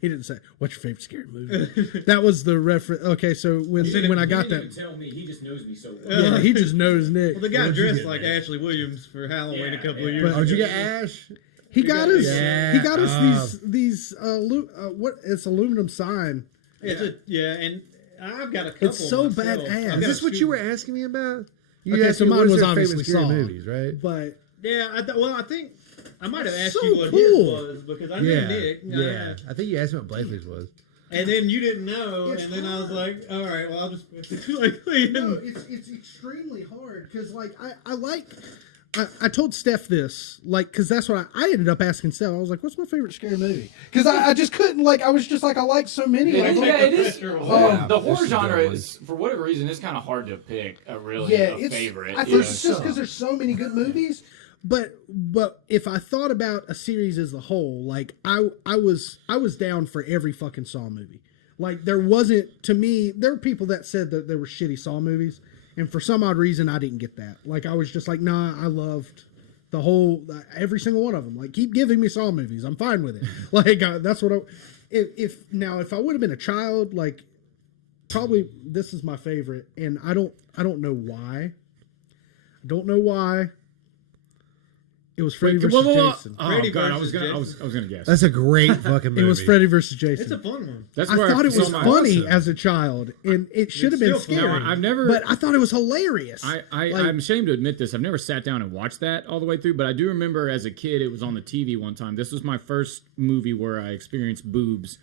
He didn't say, "What's your favorite scary movie?" That was the reference. Okay, so when I got that, tell me, he just knows me so well. yeah, he just knows Nick. Well, the guy What'd you dressed get, like man? Ashley Williams for Halloween a couple of But- years Oh, did you ago. get Ash? He got us. Yeah, He got us these what? It's aluminum sign. It's and I've got a couple. It's so myself. badass. I've Is got this a what few- you were asking me about? You asked me what mine is was your obviously favorite scary Saw. movies, right? But Yeah, I think I might have asked So you what cool. his was because I knew Yeah, Nick. yeah. I think you asked me what Blakely's was. And then you didn't know, It's and then I was hard. like, all right, well, I'll just like no, it's extremely hard because like I told Steph this because that's what I ended up asking Steph. I was like, "What's my favorite scary movie?" Because I just couldn't I was just like I like so many. Yeah, of them. it is. Yeah. The This horror is genre a good is, for whatever reason, it's kind of hard to pick a it's favorite. I think it's just because there's so many good movies. But if I thought about a series as a whole, like I was down for every fucking Saw movie. Like there wasn't, to me, there were people that said that there were shitty Saw movies, and for some odd reason I didn't get that. Like I was just like, nah, I loved the whole every single one of them. Like keep giving me Saw movies, I'm fine with it. Like that's what if I would have been a child, like probably this is my favorite, and I don't know why. I don't know why. It was Freddy versus Jason. Oh Freddy god, versus I was gonna guess. That's a great fucking movie. It was Freddy versus Jason. It's a fun one. That's I where thought it was saw my- funny awesome. as a child, and it should have been still fun. scary. Now, I've never- but I thought it was hilarious. I'm ashamed to admit this. I've never sat down and watched that all the way through, but I do remember as a kid, it was on the TV one time. This was my first movie where I experienced boobs.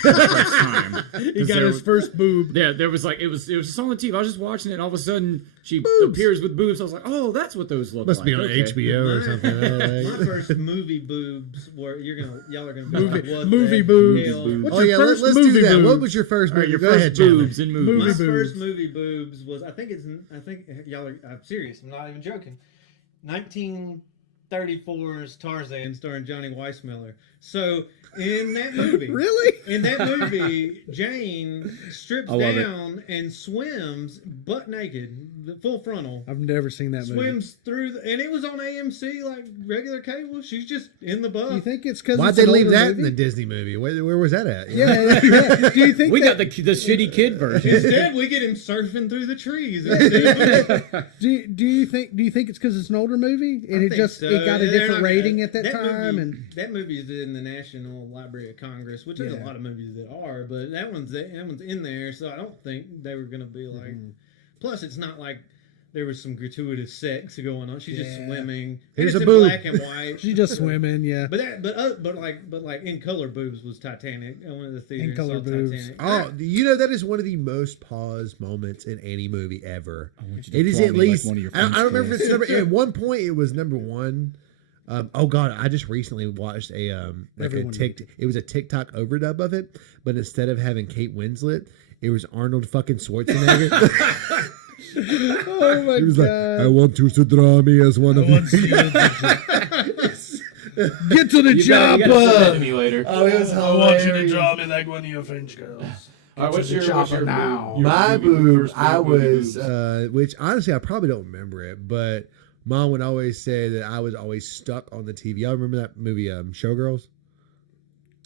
For the first time. He got his first boob. Yeah, there was it was just on the TV. I was just watching it, and all of a sudden she appears with boobs. I was like, oh, that's what those look Must like. be on Okay. HBO or something. My first movie boobs were y'all are gonna be like, what Movie the boobs. hell? What's Oh your yeah, first let's movie do that. boob? What was your first All right, movie? your Go first ahead, Chandler. boobs in movies. My Movie first boobs. movie boobs was I think y'all are I'm serious. I'm not even joking. 1934's Tarzan starring Johnny Weissmuller. So in that movie, Really? in that movie, Jane strips I love it. down and swims butt naked, full frontal. I've never seen that movie. Swims through, and it was on AMC like regular cable. She's just in the butt. You think it's because Why'd they leave that in the Disney movie? Where was that at? Yeah. Do you think We that, got the shitty kid version. Instead, we get him surfing through the trees. do you think it's because it's an older movie and it got a different rating at that time? And that movie is in the National Library of Congress, which there's a lot of movies that are, but that one's in there, so I don't think they were gonna be like. Plus, it's not like there was some gratuitous sex going on. She's just swimming. Here's and it's a in boob. black and white. she's just swimming, yeah. But like in color boobs was Titanic. I went to the theater and color saw boobs. Titanic. Oh, you know that is one of the most paused moments in any movie ever. want you to It is call at me like least. one of your I don't French remember if it's number. At one point, it was number one. Oh God! I just recently watched a It was a TikTok overdub of it, but instead of having Kate Winslet, it was Arnold fucking Schwarzenegger. Oh my He was like, "I want you to draw me as one of you." Get to the You job, gotta send that to me later. Oh, it was hilarious. me like one of your French girls. All right, what's your now? My boob, I was, which honestly I probably don't remember it, but Mom would always say that I was always stuck on the TV. Y'all remember that movie, Showgirls?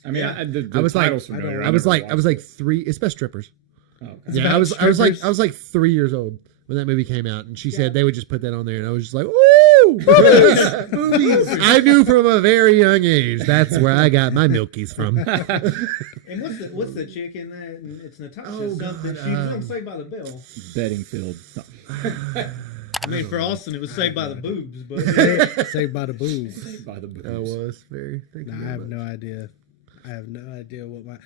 I mean, the I was like, title's familiar. I was like 3. It's about strippers. Oh, okay. Yeah, I was like 3 years old when that movie came out, and she said they would just put that on there, and I was just like, ooh, movies. I knew from a very young age that's where I got my milkies from. And what's the chick in that? And it's Natasha Oh, something. God, She's on Saved by the Bell. Bedingfield. I mean, for Austin, it was Saved by the Boobs, but Saved by the boobs. By the boobs. I was very. Thank you I very have much. no idea. I have no idea what my.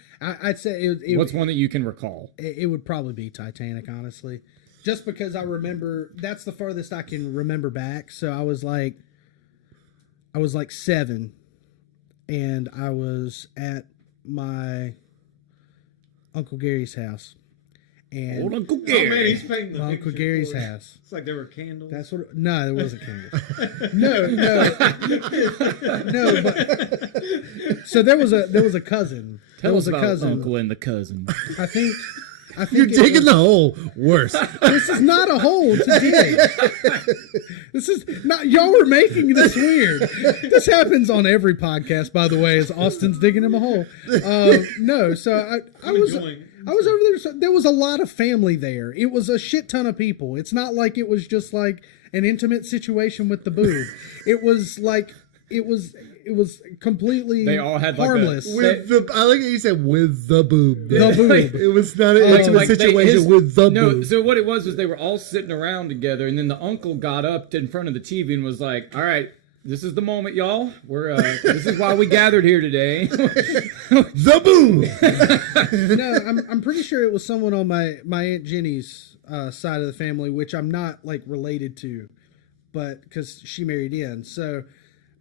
I'd say it What's one that you can recall? it would probably be Titanic, honestly, just because I remember that's the farthest I can remember back. So I was like 7, and I was at my Uncle Gary's house, and Old Uncle oh man, Gary. he's painting the my picture Uncle Gary's for it. house. It's like there were candles. That's what. No, there wasn't candles. No. But so there was a cousin. Tell there us was a about cousin. Uncle and the cousin. I think You're it digging was- the hole worse. This is not a hole to dig. This is not. Y'all were making this weird. This happens on every podcast, by the way. Is Austin's digging him a hole? No. So I was over there. So there was a lot of family there. It was a shit ton of people. It's not like it was just like an intimate situation with the boob. It was like it was completely They all had, like, harmless. I like how you said with the boob. The boob. It was not an intimate situation with the boob. So what it was they were all sitting around together, and then the uncle got up in front of the TV and was like, "All right, this is the moment, y'all. We're this is why we gathered here today." The boob. No, I'm pretty sure it was someone on my Aunt Jenny's side of the family, which I'm not like related to, but because she married in. So,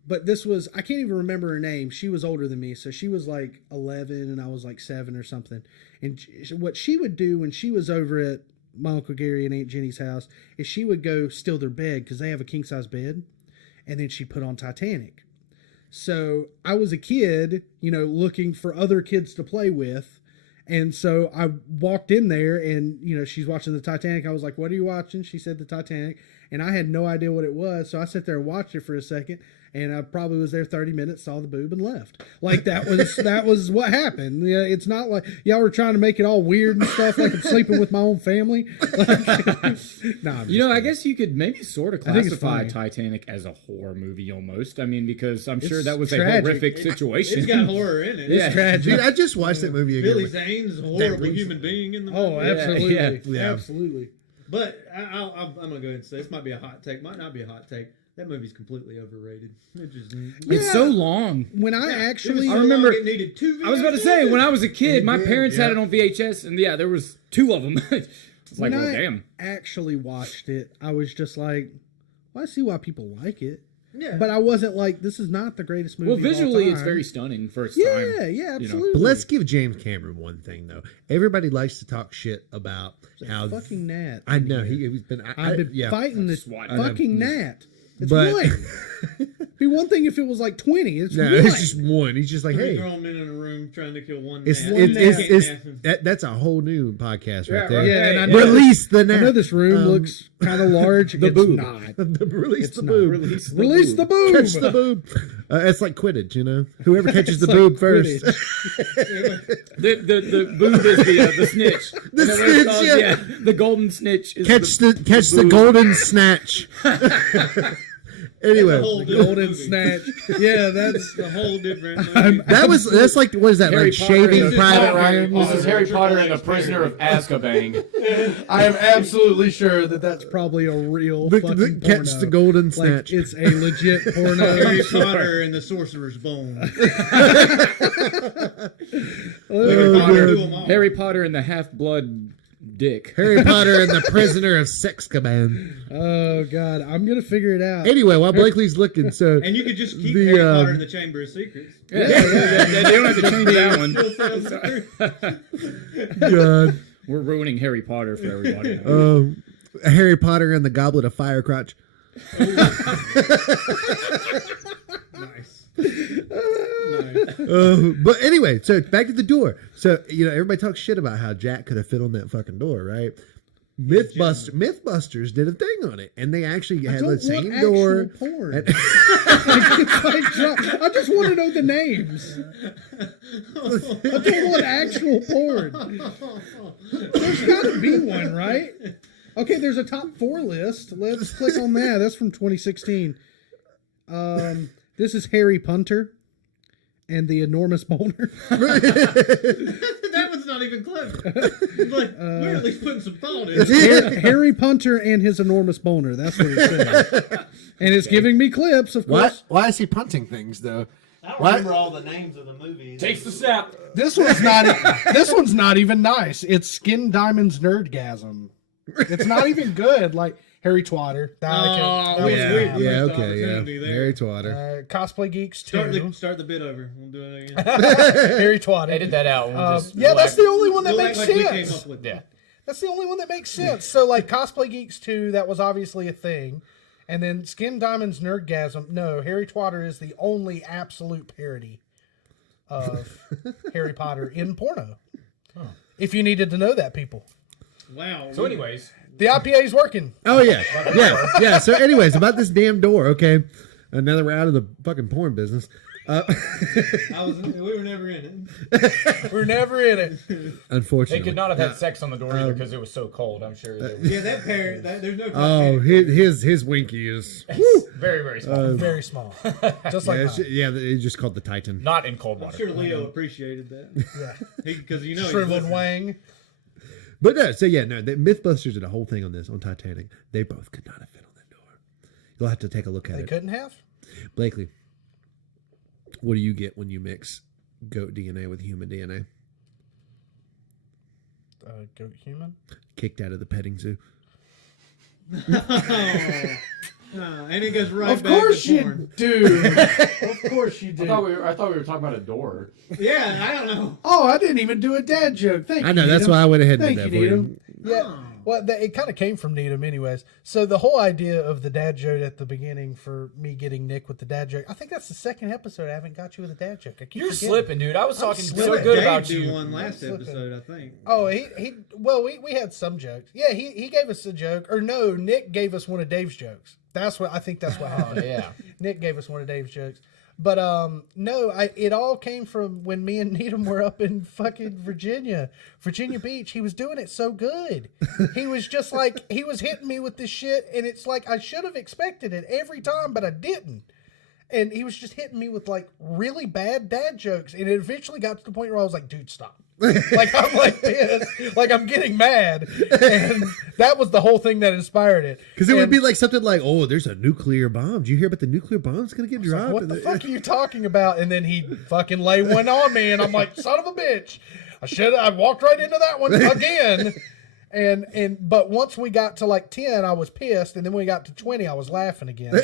but this was, I can't even remember her name. She was older than me, so she was like 11 and I was like 7 or something. And what she would do when she was over at my Uncle Gary and Aunt Jenny's house is she would go steal their bed because they have a king size bed, and then she'd put on Titanic. So I was a kid, looking for other kids to play with. And so I walked in there and, she's watching the Titanic. I was like, "What are you watching?" She said the Titanic. And I had no idea what it was. So I sat there and watched it for a second. And I probably was there 30 minutes, saw the boob, and left. Like that was what happened. Yeah, it's not like y'all were trying to make it all weird and stuff, like I'm sleeping with my own family. I guess you could maybe sort of classify Titanic as a horror movie almost. I mean, because I'm sure that was tragic. a horrific situation. It's got horror in it. It's tragic. Dude, I just watched that movie again. Billy Zane's a horrible human being in the movie. Oh, absolutely. Yeah. Absolutely. But I'm going to go ahead and say this might be a hot take, might not be a hot take. That movie's completely overrated. It's so long. When I actually... I remember it needed 2 VHS. I was about to say, when I was a kid, my parents had it on VHS, and there was 2 of them. It's like, well, damn. I actually watched it, I was just like, well, I see why people like it. Yeah. But I wasn't like, this is not the greatest movie. Well, visually, of all it's time. very stunning for its time. Yeah, absolutely. But let's give James Cameron one thing, though. Everybody likes to talk shit about how... fucking gnat. I know. He's been... I've been fighting this swat. fucking gnat. It's But- one. Be one thing if it was like 20. It's No, one. it's just one. He's just like, 3 hey... grown men in a room trying to kill one It's gnat. that's a whole new podcast right there. Yeah, and I know Release the gnat. I know this room looks kind of large. It's boob. not. Release the not. boob. Release the boob. Catch the boob. It's like Quidditch, Whoever catches the boob first. The boob is the snitch. The Is that what it's snitch, called? yeah. The golden snitch is Catch the golden snatch. Anyway, Golden snatch. Yeah, that's a whole different movie. that's like, what is that, Harry like Potter shaving is- Private Ryan? This is Harry Potter and the Prisoner of Azkaban. I am absolutely sure that's probably a real fucking Catch porno. the golden Like, snatch. it's a legit porno. Harry Potter and the Sorcerer's Bone. Harry Potter and the Half-Blood Dick. Harry Potter and the Prisoner of Sexkaban. Oh God, I'm gonna figure it out. Anyway, while Blakely's looking, so And you could just keep The, Harry Potter in the Chamber of Secrets. Yeah, they don't have to change that one. God, We're ruining Harry Potter for everybody. now. Harry Potter and the Goblet of Fire Crotch. Nice. But anyway, so back to the door. So everybody talks shit about how Jack could have fit on that fucking door, right? Mythbusters did a thing on it, and they actually had the same door. Porn. I just want to know the names. I don't want actual porn. There's got to be one, right? Okay, there's a top 4 list. Let's click on that. That's from 2016. This is Harry Punter and the Enormous Boner. That one's not even clever. Like, we're at least putting some thought in it. Harry Punter and his Enormous Boner. That's what it says. And it's giving me clips, of course. Why is he punting things though? I don't remember all the names of the movies. Takes the snap. This one's not even nice. It's Skin Diamond's Nerdgasm. It's not even good. Like Harry Twatter. That was weird. Yeah, Missed okay, yeah. opportunity there. Harry Twatter. Cosplay Geeks 2. Start the bit over. We'll do it again. Harry Twatter. Edit that out. Yeah, that's the only one that We'll makes act like we came sense. up with Yeah. That's the only one that makes sense. So, like, Cosplay Geeks 2, that was obviously a thing. And then Skin Diamond's Nerdgasm. No, Harry Twatter is the only absolute parody of Harry Potter in porno. If you needed to know that, people. Wow. So, anyways. The IPA is working. Oh yeah, yeah. So, anyways, about this damn door. Okay, another round of the fucking porn business. We were never in it. We're never in it. Unfortunately, They could not have had sex on the door either because it was so cold. I'm sure. Yeah, that pair. There's no. Oh, his winky is Very, very small. Very small. Just like mine. it's just called the Titan. Not in cold I'm water. sure Leo appreciated that. Yeah. Because Shriveled wang. But no, the MythBusters did a whole thing on this on Titanic. They both could not have fit on that door. You'll have to take a look at They it. couldn't have? Blakely, what do you get when you mix goat DNA with human DNA? Goat human? Kicked out of the petting zoo. And it goes right Of back course to you porn. do. Of course you I do. thought we were talking about a door. Yeah, I don't know. Oh, I didn't even do a dad joke. Thank you. I know, that's Needham. why I went ahead and Thank did that you, for you. Needham. Yeah. Well, it kind of came from Needham, anyways. So the whole idea of the dad joke at the beginning for me getting Nick with the dad joke, I think that's the second episode I haven't got you with a dad joke. I keep You're forgetting. slipping, dude. I was talking We so let good Dave about do you. one last Slipping. episode, I think. Oh, well, we had some jokes. Yeah, he gave us a joke. Or no, Nick gave us one of Dave's jokes. That's what happened. Yeah. Nick gave us one of Dave's jokes. But no, it all came from when me and Needham were up in fucking Virginia Beach. He was doing it so good. He was just like, he was hitting me with this shit, and it's like I should have expected it every time, but I didn't. And he was just hitting me with like really bad dad jokes, and it eventually got to the point where I was like, dude, stop. Like I'm like this, like I'm getting mad, and that was the whole thing that inspired it. Because it would be like something like, "Oh, there's a nuclear bomb. Did you hear about the nuclear bomb's going to get dropped?" What the fuck are you talking about? And then he fucking lay one on me, and I'm like, son of a bitch. I walked right into that one again. But once we got to like 10, I was pissed, and then when we got to 20, I was laughing again. So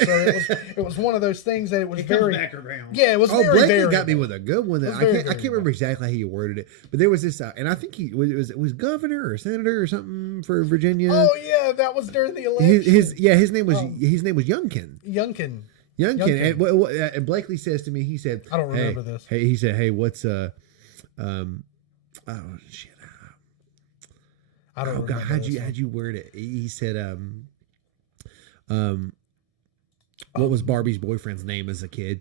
it was one of those things that it was It very comes back around. Yeah, it was Oh, very Blakely very got me with a good one. That was I very, can't very remember exactly how you worded it, but there was this, and I think it was governor or senator or something for Virginia. Oh yeah, that was during the election. His name was Youngkin. Youngkin. Youngkin. And Blakely says to me, he said, I don't remember this. Hey, he said, "Hey, what's oh shit." I don't remember. God, how'd you word it? He said, what was Barbie's boyfriend's name as a kid?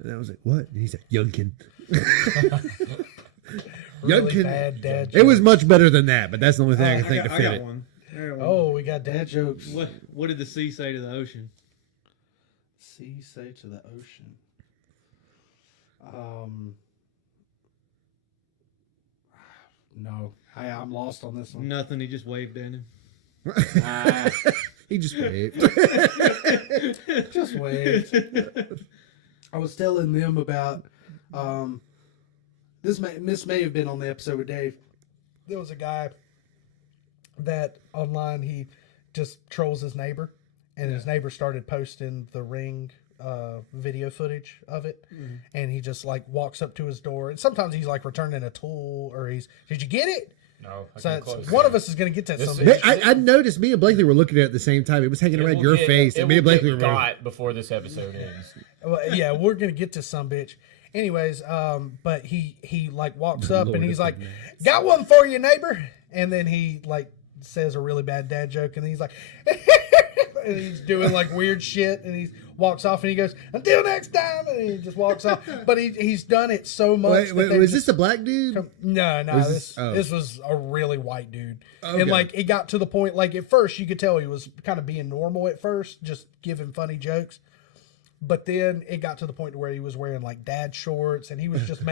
And I was like, what? And he said, Youngkin. Really Youngkin. bad dad It was jokes. much better than that, but that's the only thing I can think to I fit got it. one. I got one. Oh, we got dad jokes. What did the sea say to the ocean? Sea say to the ocean. No, I'm lost on this one. Nothing. He just waved at him. He just waved. Just wait. I was telling them about this may have been on the episode with Dave. There was a guy that online he just trolls his neighbor, and his neighbor started posting the Ring video footage of it, and he just like walks up to his door, and sometimes he's like returning a tool, or did you get it? No, I So can it's, close one it. of us is going to get that. This Some is- bitch. I noticed me and Blakely were looking at it at the same time. It was hanging around your face, and me and Blakely were got before this episode ends. Well, yeah, we're gonna get to some bitch. Anyways, but he like walks up Lord and he's of like, the "Got one for you, neighbor." And then he like says a really bad dad joke, and he's like, and he's doing like weird shit, and he walks off, and he goes, "Until next time," and he just walks off. But he's done it so much. Wait, that was they this a black dude? no, Was this this- this was a really white dude, Okay. and like it got to the point like at first you could tell he was kind of being normal at first, just giving funny jokes, but then it got to the point where he was wearing like dad shorts, and he was just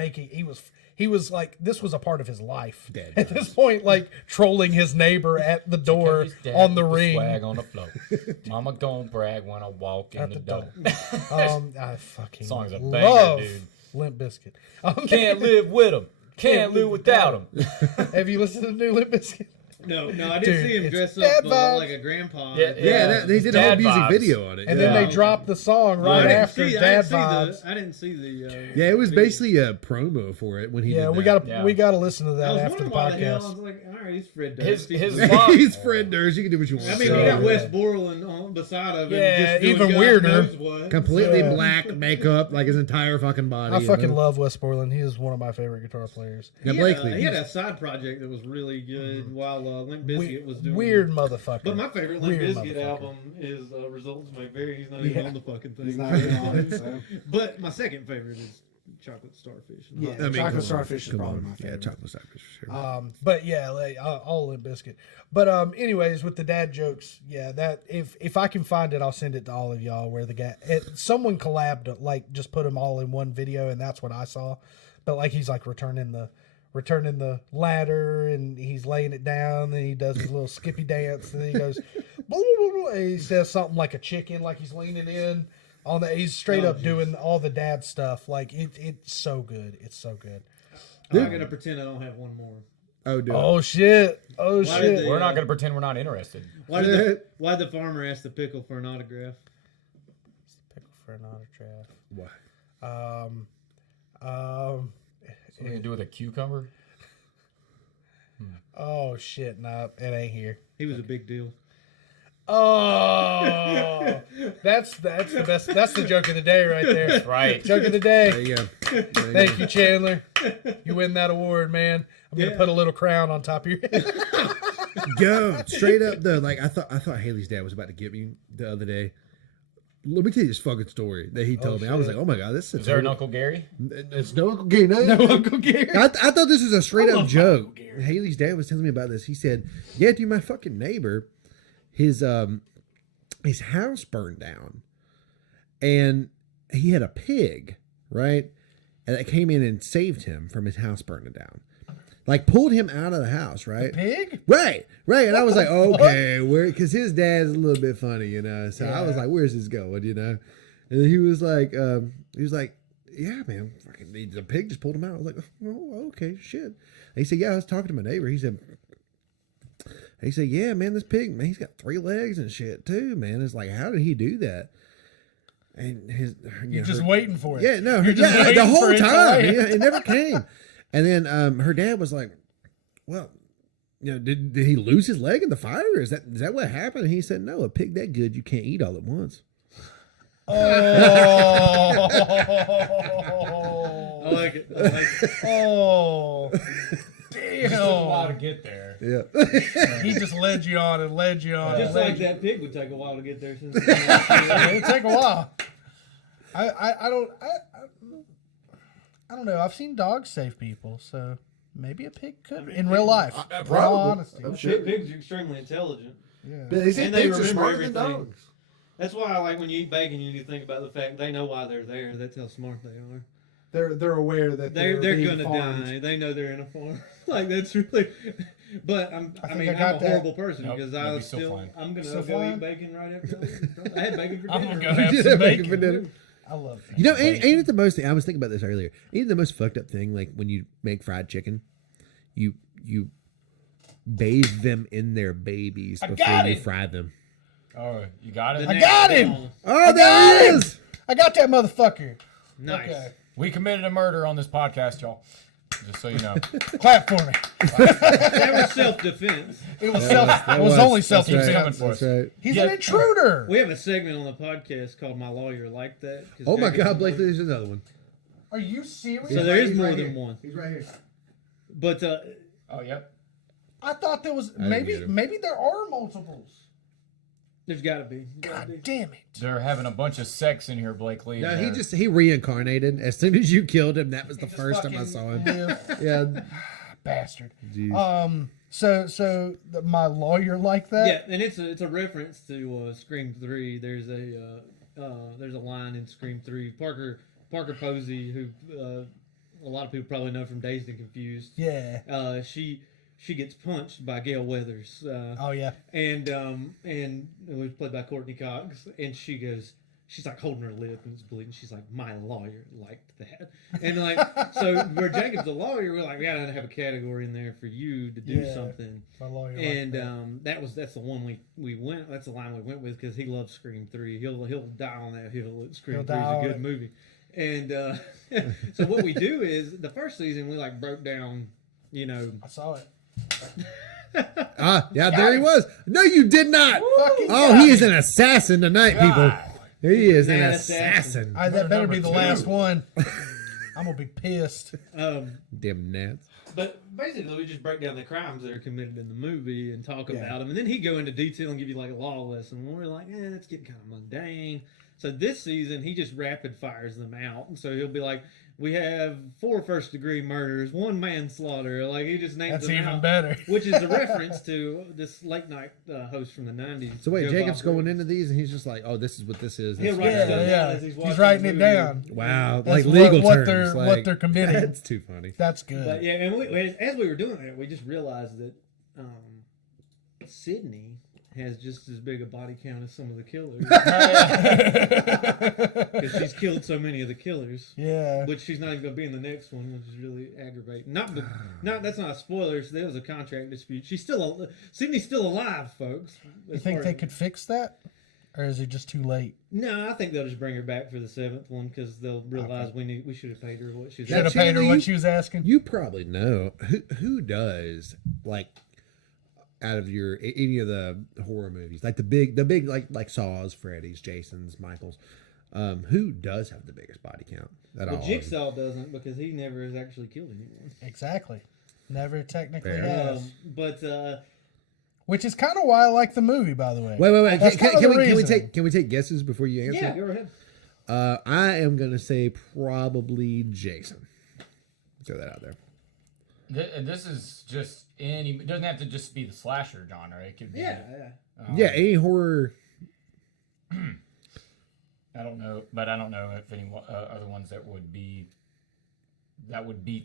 he was like this was a part of his life Dad at this point, like trolling his neighbor at the door His dad on the with ring. swag on the floor. Mama gon' brag when I walk in At the the door. I fucking Song's a banger, love dude. Limp Bizkit. Can't live with him. Can't live without him. Have you listened to New Limp Bizkit? No, I didn't Dude, see him it's dress dad up vibes. like a grandpa. Yeah, they did a whole Dad music vibes. video on it. And yeah. then they dropped the song I right didn't after see, Dad Vibes. I didn't see the. Yeah, it was basically a promo for it when he. Yeah, did we that. gotta we gotta listen to I that was after the wondering why the hell. I podcast. was like, all right, he's Fred His Durst. his I mom. He's Fred Durst. You can do what you want. mean, So you got good. Wes Borland on beside of him. Yeah, just doing even God weirder. knows what. Completely Yeah. black makeup, like his entire fucking body. I fucking love Wes Borland. He is one of my favorite guitar players. Yeah, He Blakely. had a side project that was really good while Limp Bizkit was doing. Weird motherfucker. But my favorite Limp Weird Bizkit motherfucker. album is Results May Vary. He's not even Yeah. on the fucking thing. He's not even on it, so. But my second favorite is chocolate starfish. Yeah, I mean, come on, chocolate starfish is come probably on. my favorite. Yeah, chocolate starfish for sure. But yeah, like all Limp Bizkit. But anyways, with the dad jokes, yeah, that if I can find it, I'll send it to all of y'all. Where the guy, someone collabed, like just put them all in one video, and that's what I saw. But like he's like returning the ladder, and he's laying it down, and he does his little skippy dance, and then he goes, blah, blah, blah, and he says something like a chicken, like he's leaning in on the. He's straight up doing all the dad stuff. Like it's so good. It's so good. I'm not gonna pretend I don't have one more. Oh, dude. Oh shit! Oh Why shit! did they- We're not going to pretend we're not interested. Why did the farmer ask the pickle for an autograph? Pickle for an autograph. Why? Something to do with a cucumber? Oh shit! No, it ain't here. He was a big deal. Oh, that's the best. That's the joke of the day right there. Right. Joke of the There day. you go. Thank you, Chandler. You win that award, man. I'm gonna put a little crown on top of your head. Go straight up though. Like I thought Haley's dad was about to get me the other day. Let me tell you this fucking story that he told me. I was like, oh my god, this is. Is there an Uncle Gary? It's no Uncle Gary. No Uncle Gary. I thought this was a straight up joke. Uncle Gary. Haley's dad was telling me about this. He said, "Yeah, dude, my fucking neighbor, his house burned down, and he had a pig, right? And that came in and saved him from his house burning down, like pulled him out of the house, right? Pig? Right. And I was like, okay, where? Because his dad's a little bit funny, you know. So I was like, where's this going, you know? And he was like, yeah, man, fucking the pig just pulled him out. I was like, oh, okay, shit. And he said, yeah, I was talking to my neighbor. He said, yeah, man, this pig, man, he's got 3 legs and shit too, man. It's like, how did he do that? And You're just waiting for it. yeah, no, You're just the waiting whole for it to time, land. it never came. And then her dad was like, well, you know, did he lose his leg in the fire? Is that what happened? And he said, no, a pig that good you can't eat all at once. Oh. I like it. Oh. It's a while to Damn. get there. Yeah. He just led you on and led you on. Just and led like you. that pig would take a while to get there. Since It'll take a while. I don't know. I've seen dogs save people, so maybe a pig could in real life. In all honesty. pigs are extremely intelligent. Yeah. They say And they pigs are remember smarter than everything. dogs. That's why I like when you eat bacon, you need to think about the fact they know why they're there. That's how smart they are. They're aware that They're being gonna farmed. die. They know they're in a farm. Like that's really. But I'm I a got that. horrible person Nope, because you'll I be was still still. fine. I'm gonna Still go fine? eat bacon right after. I had bacon for I'm dinner. gonna go have Yeah, some bacon bacon. for dinner. I love that. You know, ain't it the most? I was thinking about this earlier. Ain't it the most fucked up thing? Like when you make fried chicken, you bathe them in their babies before got you it. fry them. Oh, you got it? I got him! Oh, there he is! I got that motherfucker. Nice. Okay. We committed a murder on this podcast, y'all. Just so you know. Clap for me. That was self-defense. It was That It was only that's self-defense. right, coming for That's us. right. He's Yeah. an intruder. We have a segment on the podcast called "My Lawyer Like That." 'cause Oh my Jacob's God, a Blake, lawyer. there's another one. Are you serious? So there is He's more right than here. one. He's right here. But Oh, yep. I thought there was didn't maybe get him. maybe there are multiples. there's got to be. God damn it. They're having a bunch of sex in here, Blakely. No, and he reincarnated. As soon as you killed him, that was the first time I Fucking saw him. live. Yeah. Bastard. Jeez. So my lawyer like that? Yeah, and it's a reference to Scream 3. There's a line in Scream 3. Parker Posey, who a lot of people probably know from Dazed and Confused. Yeah. She gets punched by Gail Weathers. Oh yeah. And it was played by Courtney Cox, and she's like holding her lip and it's bleeding. She's like, my lawyer liked that. And like, so where Jacob's a lawyer, we're like, we gotta have a category in there for you to do Yeah. something. My lawyer And like that. that's the one we went. That's the line we went with because he loves Scream 3. He'll die on that hill. Scream He'll 3 is die a on good it. movie. And so what we do is the first season we like broke down, you know. I saw it. Yeah, there he was. No, you did not. Fucking Oh, got he it. is an assassin tonight, people. He is an Mad assassin. That better be the Number 2. last one. I'm gonna be pissed. Damn gnats. But basically, we just break down the crimes that are committed in the movie and talk about them, and then he'd go into detail and give you like a law lesson. And we're like, that's getting kind of mundane. So this season, he just rapid fires them out. And so he'll be like, we have 4 first-degree murders, 1 manslaughter. Like, he just names That's them even out, better. which is a reference to this late-night host from the 90s. So wait, Joe Jacob's Bob going Briggs. into these, and he's just like, "Oh, this is what this is." He'll This- write Yeah, stuff down yeah. as he's He's watching writing the it movie. down. Wow, That's like legal what terms. they're like, what they're committing. That's too funny. That's good. But yeah, and as we were doing that, we just realized that Sydney has just as big a body count as some of the killers. Because she's killed so many of the killers. Yeah. Which she's not even going to be in the next one, which is really aggravating. Not that's not a spoiler. So there was a contract dispute. Sydney's still alive, folks. You think they could fix that? Or is it just too late? No, I think they'll just bring her back for the 7th one because they'll realize we should have paid her what she's Should have paid her what she was asking. You probably know who does like out of your any of the horror movies, like the big like Saws, Freddy's, Jason's, Michael's. Who does have the biggest body count? Well, Jigsaw doesn't because he never has actually killed anyone. Exactly. Never technically Fair. has. But Which is kind of why I like the movie, by the way. Wait. That's kind of the Can we reasoning. take guesses before you answer? yeah, go ahead. I am gonna say probably Jason. Throw that out there. This is just it doesn't have to just be the slasher genre. It could be. Yeah. Yeah, any horror. I don't know, but I don't know if any other ones that would beat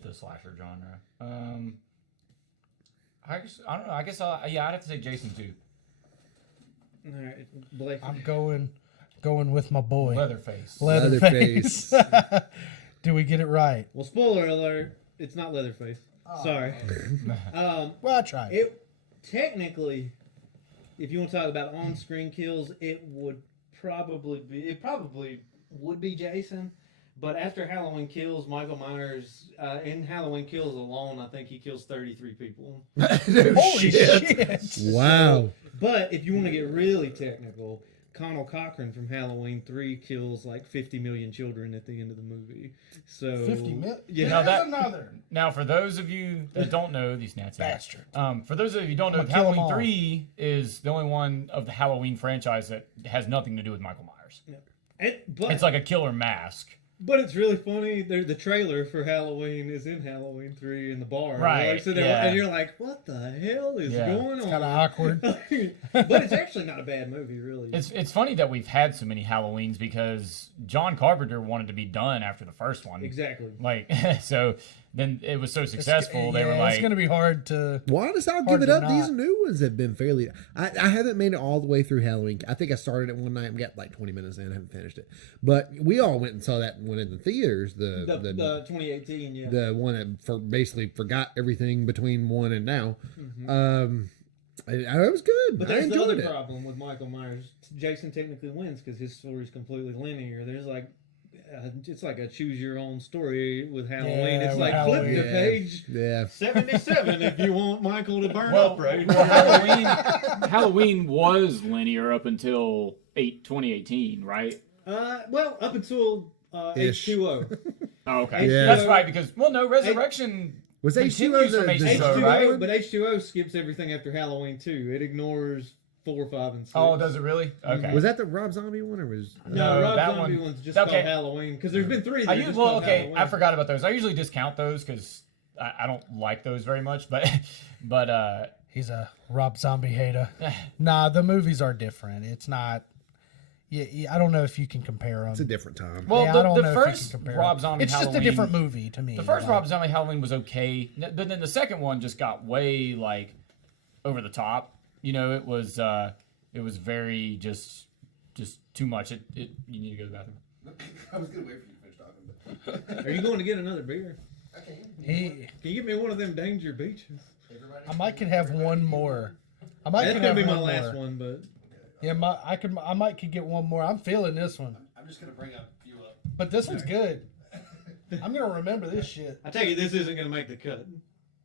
the slasher genre. I don't know. I guess I'd have to say Jason too. All right, Blake. I'm going with my boy. Leatherface. Leatherface. Do we get it right? Well, spoiler alert, it's not Leatherface. Sorry. Well, I tried. It technically, if you want to talk about on-screen kills, it probably would be Jason. But after Halloween Kills, Michael Myers in Halloween Kills alone, I think he kills 33 people. Holy shit. Wow. But if you want to get really technical, Connell Cochran from Halloween 3 kills like 50 million children at the end of the movie. So 50 million? Yeah. Now There's that- another. Now, for those of you that don't know, these Nazis. Bastard. For those of you who don't know, I'm gonna kill 'em Halloween all. 3 is the only one of the Halloween franchise that has nothing to do with Michael Myers. But It's like a killer mask. But it's really funny. The trailer for Halloween is in Halloween 3 in the bar. Right, Like, so yeah. And you're like, what the hell is Yeah. going on? Kind of awkward. But it's actually not a bad movie, really. It's funny that we've had so many Halloweens because John Carpenter wanted to be done after the first one. Exactly. Like, so then it was so successful. They were like, it's going to be hard to. Well, honestly, I'll Hard give it to up. These not. new ones have been fairly. I haven't made it all the way through Halloween. I think I started it one night and got like 20 minutes in. I haven't finished it. But we all went and saw that one in the theaters. The 2018, yeah. The one that basically forgot everything between one and now. It was good. But I there's the enjoyed other it. problem with Michael Myers. Jason technically wins because his story's completely linear. There's like, it's like a choose your own story with Halloween. Yeah, It's with like Halloween. flip to page Yeah. 77 if you want Michael to burn well, up right. Halloween was linear up until 2018 right? Well, up until Ish. H2O. Oh, okay. Yeah. That's right, because, Resurrection Was continues H2O from the H2O, zombie right? one? But H2O skips everything after Halloween too. It ignores 4, 5, and 6. Oh, does it really? Okay. Was that the Rob Zombie one or was? No, No, Rob that Zombie one- one's just okay. called Halloween because there's been 3 that are just well, called okay, Halloween. I forgot about those. I usually discount those because I don't like those very much, but He's a Rob Zombie hater. Nah, the movies are different. It's not. Yeah, I don't know if you can compare them. It's a different time. well, Yeah, I don't the know if you first can compare Rob 'em. Zombie It's Halloween, just a different movie to me. The first Like, Rob Zombie Halloween was okay, but then the second one just got way like over the top. You know, it was very just too much. It you need to go to the bathroom. I was gonna wait for you to finish talking. Are you going to get another beer? he, Can you get me one of them Danger Beaches? I might could have one more. I might That's could gonna have be my one last more. one, but Yeah, I might could get one more. I'm feeling this one, I'm just gonna bring a few up. but this one's good. I'm gonna remember this shit. I tell you, this isn't gonna make the cut.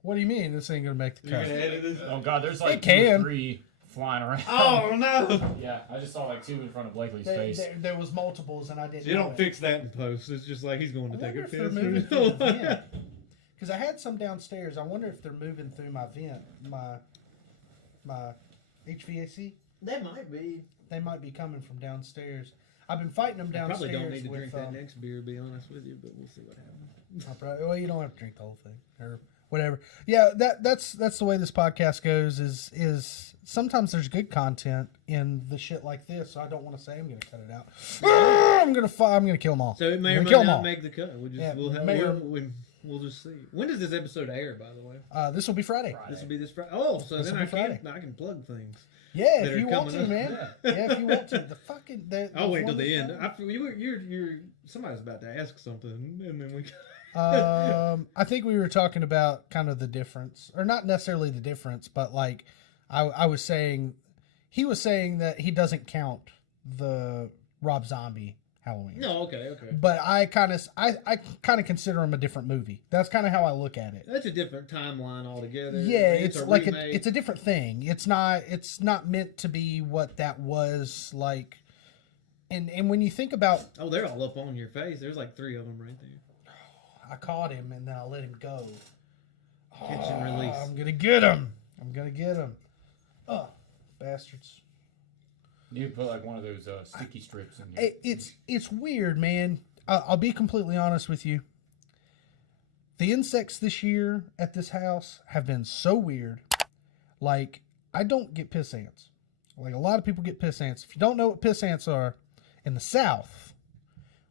What do you mean this ain't gonna make the You're cut? gonna edit this? Oh god, there's like It 2 or can. 3 flying around. Oh no! Yeah, I just saw like 2 in front of Blakely's There, face. there was multiples, and I didn't. You know don't it. fix that in post. It's just like he's going to I take wonder a if they're piss. moving through the vent. Because I had some downstairs. I wonder if they're moving through my vent, my HVAC. That might be. They might be coming from downstairs. I've been fighting them I downstairs. probably don't need to with, drink that next beer, to be honest with you, but we'll see what happens. Well, you don't have to drink the whole thing or whatever. Yeah, that's the way this podcast goes. Is sometimes there's good content in the shit like this, so I don't want to say I'm going to cut it out. I'm gonna kill them all. So it may or may not make the cut. We'll just see. When does this episode air, by the way? This will be Friday. This will be this Friday. Oh, so then I can plug things. Yeah, if you want to, man. Yeah, if you want to. The fucking. I'll wait till the end. You're somebody's about to ask something, and then we. I think we were talking about kind of the difference, or not necessarily the difference, but like I was saying, he was saying that he doesn't count the Rob Zombie Halloween. No, okay. But I kind of consider him a different movie. That's kind of how I look at it. That's a different timeline altogether. Yeah, it's like it's a different thing. It's not meant to be what that was like. And when you think about, they're all up on your face. There's like 3 of them right there. I caught him and then I let him go. Catch and release. I'm gonna get him. Oh, bastards. You put like one of those sticky strips in there. It's weird, man. I'll be completely honest with you. The insects this year at this house have been so weird. Like, I don't get piss ants. Like, a lot of people get piss ants. If you don't know what piss ants are, in the South,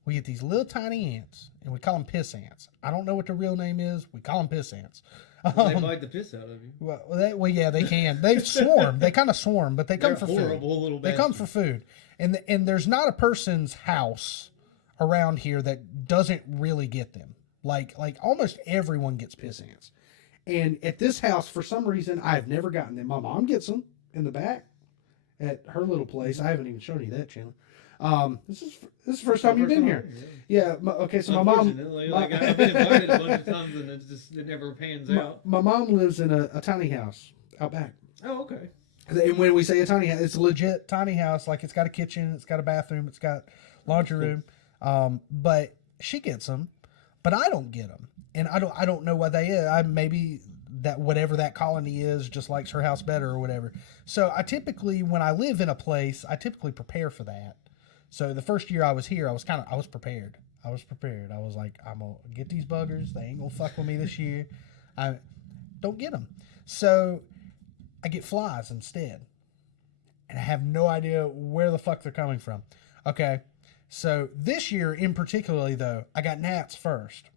we get these little tiny ants, and we call them piss ants. I don't know what the real name is. We call them piss ants. They bite the piss out of you. Well, yeah, they can. They swarm. They kind of swarm, but they come for food. Little they come for food, and there's not a person's house around here that doesn't really get them. Like almost everyone gets piss ants, and at this house, for some reason, I've never gotten them. My mom gets them in the back at her little place. I haven't even shown you that, Chandler. This is the first time you've been here. Yeah. Okay. So my mom. I've been invited a bunch of times and it never pans out. My mom lives in a tiny house out back. Oh, okay. And when we say a tiny house, it's a legit tiny house. Like, it's got a kitchen, it's got a bathroom, it's got laundry room. But she gets them, but I don't get them, and I don't know what they is. Maybe that whatever that colony is just likes her house better or whatever. So I typically, when I live in a place, I typically prepare for that. So the first year I was here, I was prepared. I was like, I'm going to get these buggers. They ain't going to fuck with me this year. I don't get them. So I get flies instead. And I have no idea where the fuck they're coming from. Okay. So this year in particularly, though, I got gnats first.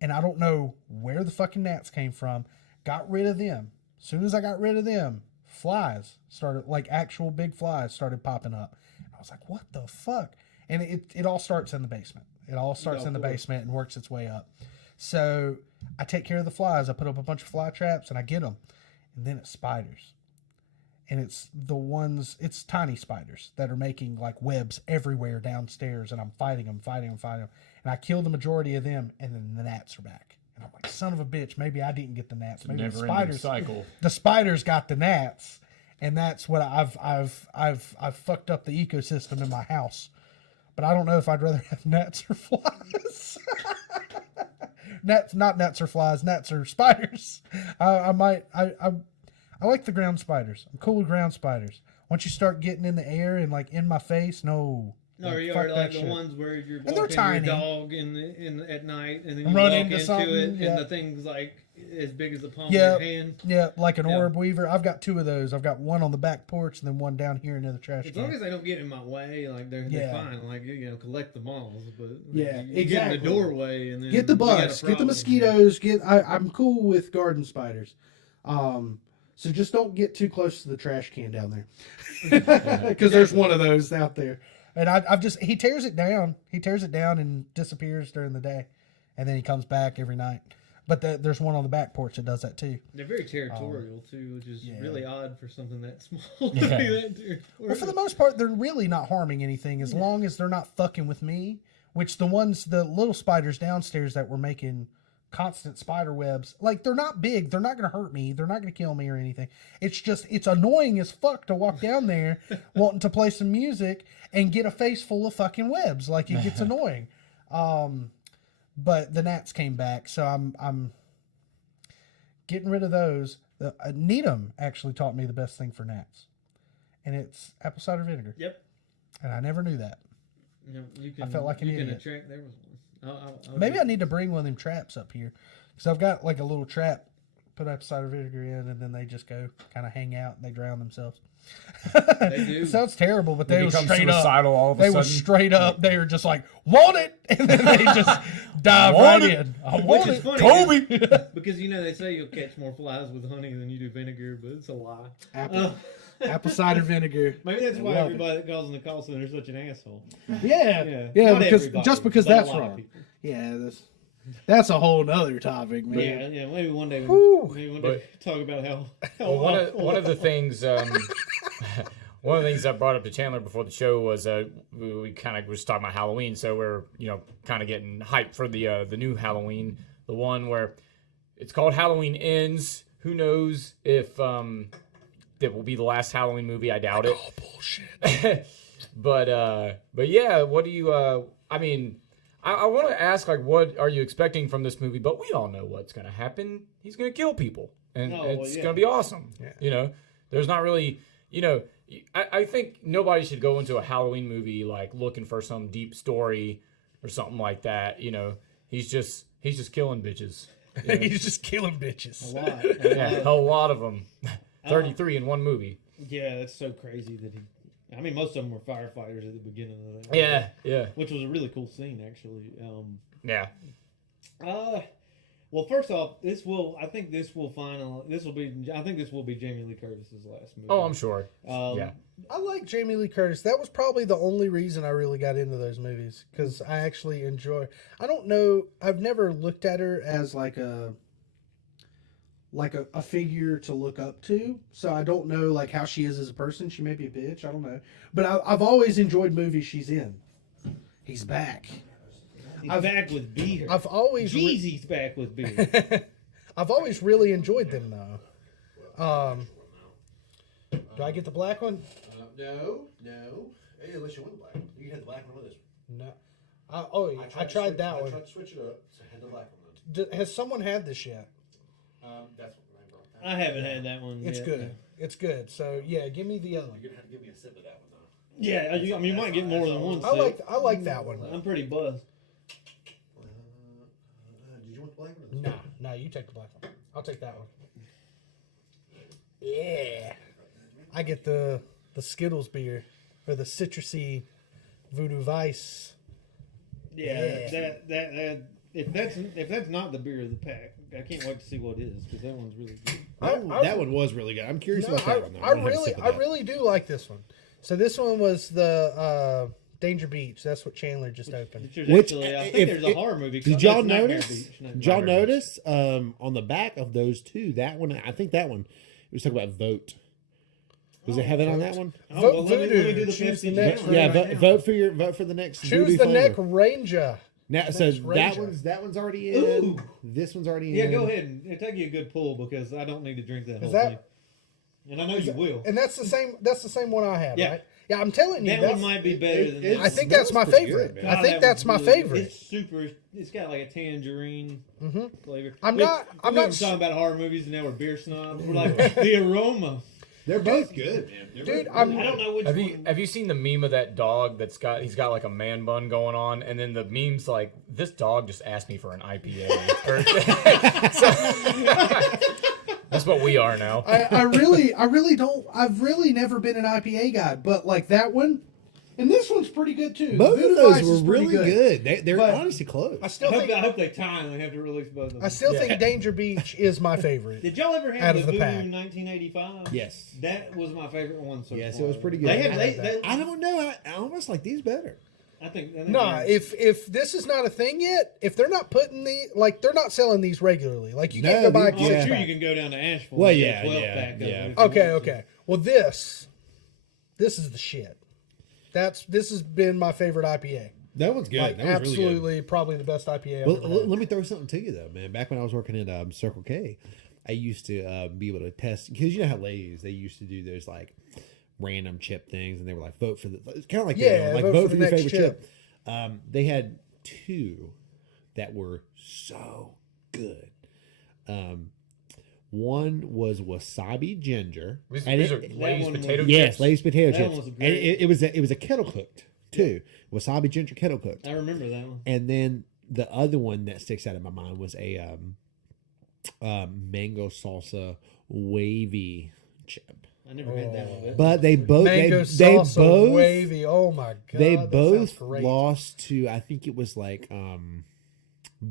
And I don't know where the fucking gnats came from. Got rid of them. As soon as I got rid of them, flies started, like actual big flies started popping up. I was like, what the fuck? And it all starts in the basement. It all starts in the basement and works its way up. So I take care of the flies. I put up a bunch of fly traps and I get them. And then it's spiders. And it's tiny spiders that are making like webs everywhere downstairs. And I'm fighting them. And I kill the majority of them. And then the gnats are back. And I'm like, son of a bitch, maybe I didn't get the gnats. Maybe the spiders got the gnats. And that's what I've fucked up the ecosystem in my house. But I don't know if I'd rather have gnats or flies. Not gnats or flies, gnats or spiders. I like the ground spiders. I'm cool with ground spiders. Once you start getting in the air and like in my face, no. No, you are like the ones where you're walking your dog at night and then you run walk into it and the thing's like as big as the palm of your hand. Yeah, like an orb weaver. I've got 2 of those. I've got one on the back porch and then one down here near the trash can. As long as they don't get in my way, like they're fine. Like, collect the moths, but exactly. Get in the doorway and then get the bugs, get the mosquitoes. I'm cool with garden spiders. So just don't get too close to the trash can down there, because there's one of those out there. And he tears it down. He tears it down and disappears during the day. And then he comes back every night. But there's one on the back porch that does that too. They're very territorial too, which is really odd for something that small to be that territorial. Well, for the most part, they're really not harming anything as long as they're not fucking with me. Which the little spiders downstairs that were making constant spider webs, like, they're not big. They're not going to hurt me. They're not going to kill me or anything. It's annoying as fuck to walk down there wanting to play some music and get a face full of fucking webs. Like, it gets annoying. But the gnats came back, so I'm getting rid of those. Needham actually taught me the best thing for gnats, and it's apple cider vinegar. Yep. And I never knew that. You can, I felt like an idiot. Attract, there was one. Maybe I need to bring one of them traps up here, because I've got like a little trap. Put apple cider vinegar in, and then they just go kind of hang out and they drown themselves. They do. It sounds terrible, but they were become straight suicidal up. all of a They were sudden. straight up. They were just like, want it, and then they just dive right in. I Which want is it, funny, Kobe. because they say you'll catch more flies with honey than you do vinegar, but it's a lie. Apple cider vinegar. Maybe that's why Love everybody that calls in the call center is such an asshole. Yeah, Not because everybody, just because but a that's lot of wrong. people. Yeah, that's a whole nother topic, man. Yeah. Maybe one day, talk about how Well, one of the things, one of the things I brought up to Chandler before the show was we kind of was talking about Halloween, so we're kind of getting hyped for the new Halloween, the one where it's called Halloween Ends. Who knows if that will be the last Halloween movie? I doubt it. Oh, bullshit. but yeah, what do you? I mean, I want to ask, like, what are you expecting from this movie? But we all know what's going to happen. He's going to kill people, and it's going to be awesome. Yeah. There's not really, I think nobody should go into a Halloween movie like looking for some deep story or something like that. He's just killing bitches. He's just killing bitches. a lot. A lot of them. 33 in one movie. Yeah, that's so crazy that most of them were firefighters at the beginning of that. Yeah. Which was a really cool scene, actually. Yeah. Well, first off, I think this will be Jamie Lee Curtis's last movie. Oh, I'm sure. Yeah. I like Jamie Lee Curtis. That was probably the only reason I really got into those movies, because I actually enjoy. I don't know. I've never looked at her as like a figure to look up to. So I don't know like how she is as a person. She may be a bitch. I don't know. But I've always enjoyed movies she's in. He's back. He's back with beer. I've always Jeezy's back with beer. I've always really enjoyed them though. Do I get the black one? No. Hey, unless you want the black one. You can have the black one with this. No. I tried that one. I tried to switch it up, so I had the black one. Has someone had this yet? That's what I brought. I haven't had that one It's yet. good. No. It's good. So yeah, give me the other one. You're gonna have to give me a sip of that one though. Yeah, you might get more than one. I like that one. I'm pretty buzzed. Did you want the black one? No, you take the black one. I'll take that one. Yeah. I get the Skittles beer, or the citrusy Voodoo Vice. Yeah. That if that's not the beer of the pack, I can't wait to see what it is, because that one's really good. That one was really good. I'm curious about that one. Though. I really do like this one. So this one was the Danger Beach. That's what Chandler just opened. I think there's a horror movie. Did called y'all Nightmare notice? Beach. No, Did y'all Nightmare Beach. notice on the back of those two? That one, I think that one. It was talking about vote. Does it have it on that one? Oh, Vote well, let me Voodoo. do the Choose Pepsi the next Jam Yeah, right now. vote for the next. Choose voodoo the flavor. neck Ranger. Now, so Next that Ranger. one's already in. Ooh. This one's already in. Yeah, go ahead and take you a good pull, because I don't need to drink that whole that- thing. And I know you will. And that's the same one I have, Yeah. right? Yeah, I'm telling you. That that's, one might be better than that. I think that's my pretty favorite. good, man. I God, think that that's one's my really favorite. good. It's super. It's got like a tangerine flavor. I'm We not were s- talking about horror movies, and now we're beer snobs. We're like the aroma. They're both good, man. Dude, I don't know which Have one. you seen the meme of that dog he's got like a man bun going on, and then the meme's like, this dog just asked me for an IPA. That's what we are now. I really don't. I've really never been an IPA guy, but like that one, and this one's pretty good too. Both Voodoo of those Vice were is pretty really good. They're But- honestly close. I still think I hope they tie and they have to release both of them. I still think Danger Beach is my favorite. Did y'all ever Out have of the the Voodoo pack. 1985? Yes. That was my favorite one so Yes, far. it was pretty good. They had, I don't know. I almost like these better. I think Nah, if this is not a thing yet, if they're not putting they're not selling these regularly. Like you can't No, go buy a I'm yeah. six sure pack. you can go down to Asheville. Well, and get yeah, a 12 yeah, pack of yeah. it if you Okay, want to. okay. Well, this is the shit. This has been my favorite IPA. That one's good. Like That was really good. absolutely, probably the best IPA. I've Well, ever had. let me throw something to you though, man. Back when I was working at Circle K, I used to be able to test, because you know how ladies, they used to do those like random chip things, and they were like, vote for the, it's kind of like Yeah, like vote vote for for the your next favorite chip. They had two that were so good. One was wasabi ginger. These and are it- Lay's one potato was- Yes, chips. Lay's potato That chips. one was And great. it was a kettle cooked Two. Wasabi ginger kettle cooked. I remember that one. And then the other one that sticks out in my mind was a mango salsa wavy chip. I never had that one. But they both Mango they salsa both wavy. Oh my god! they that both sounds great. lost to, I think it was like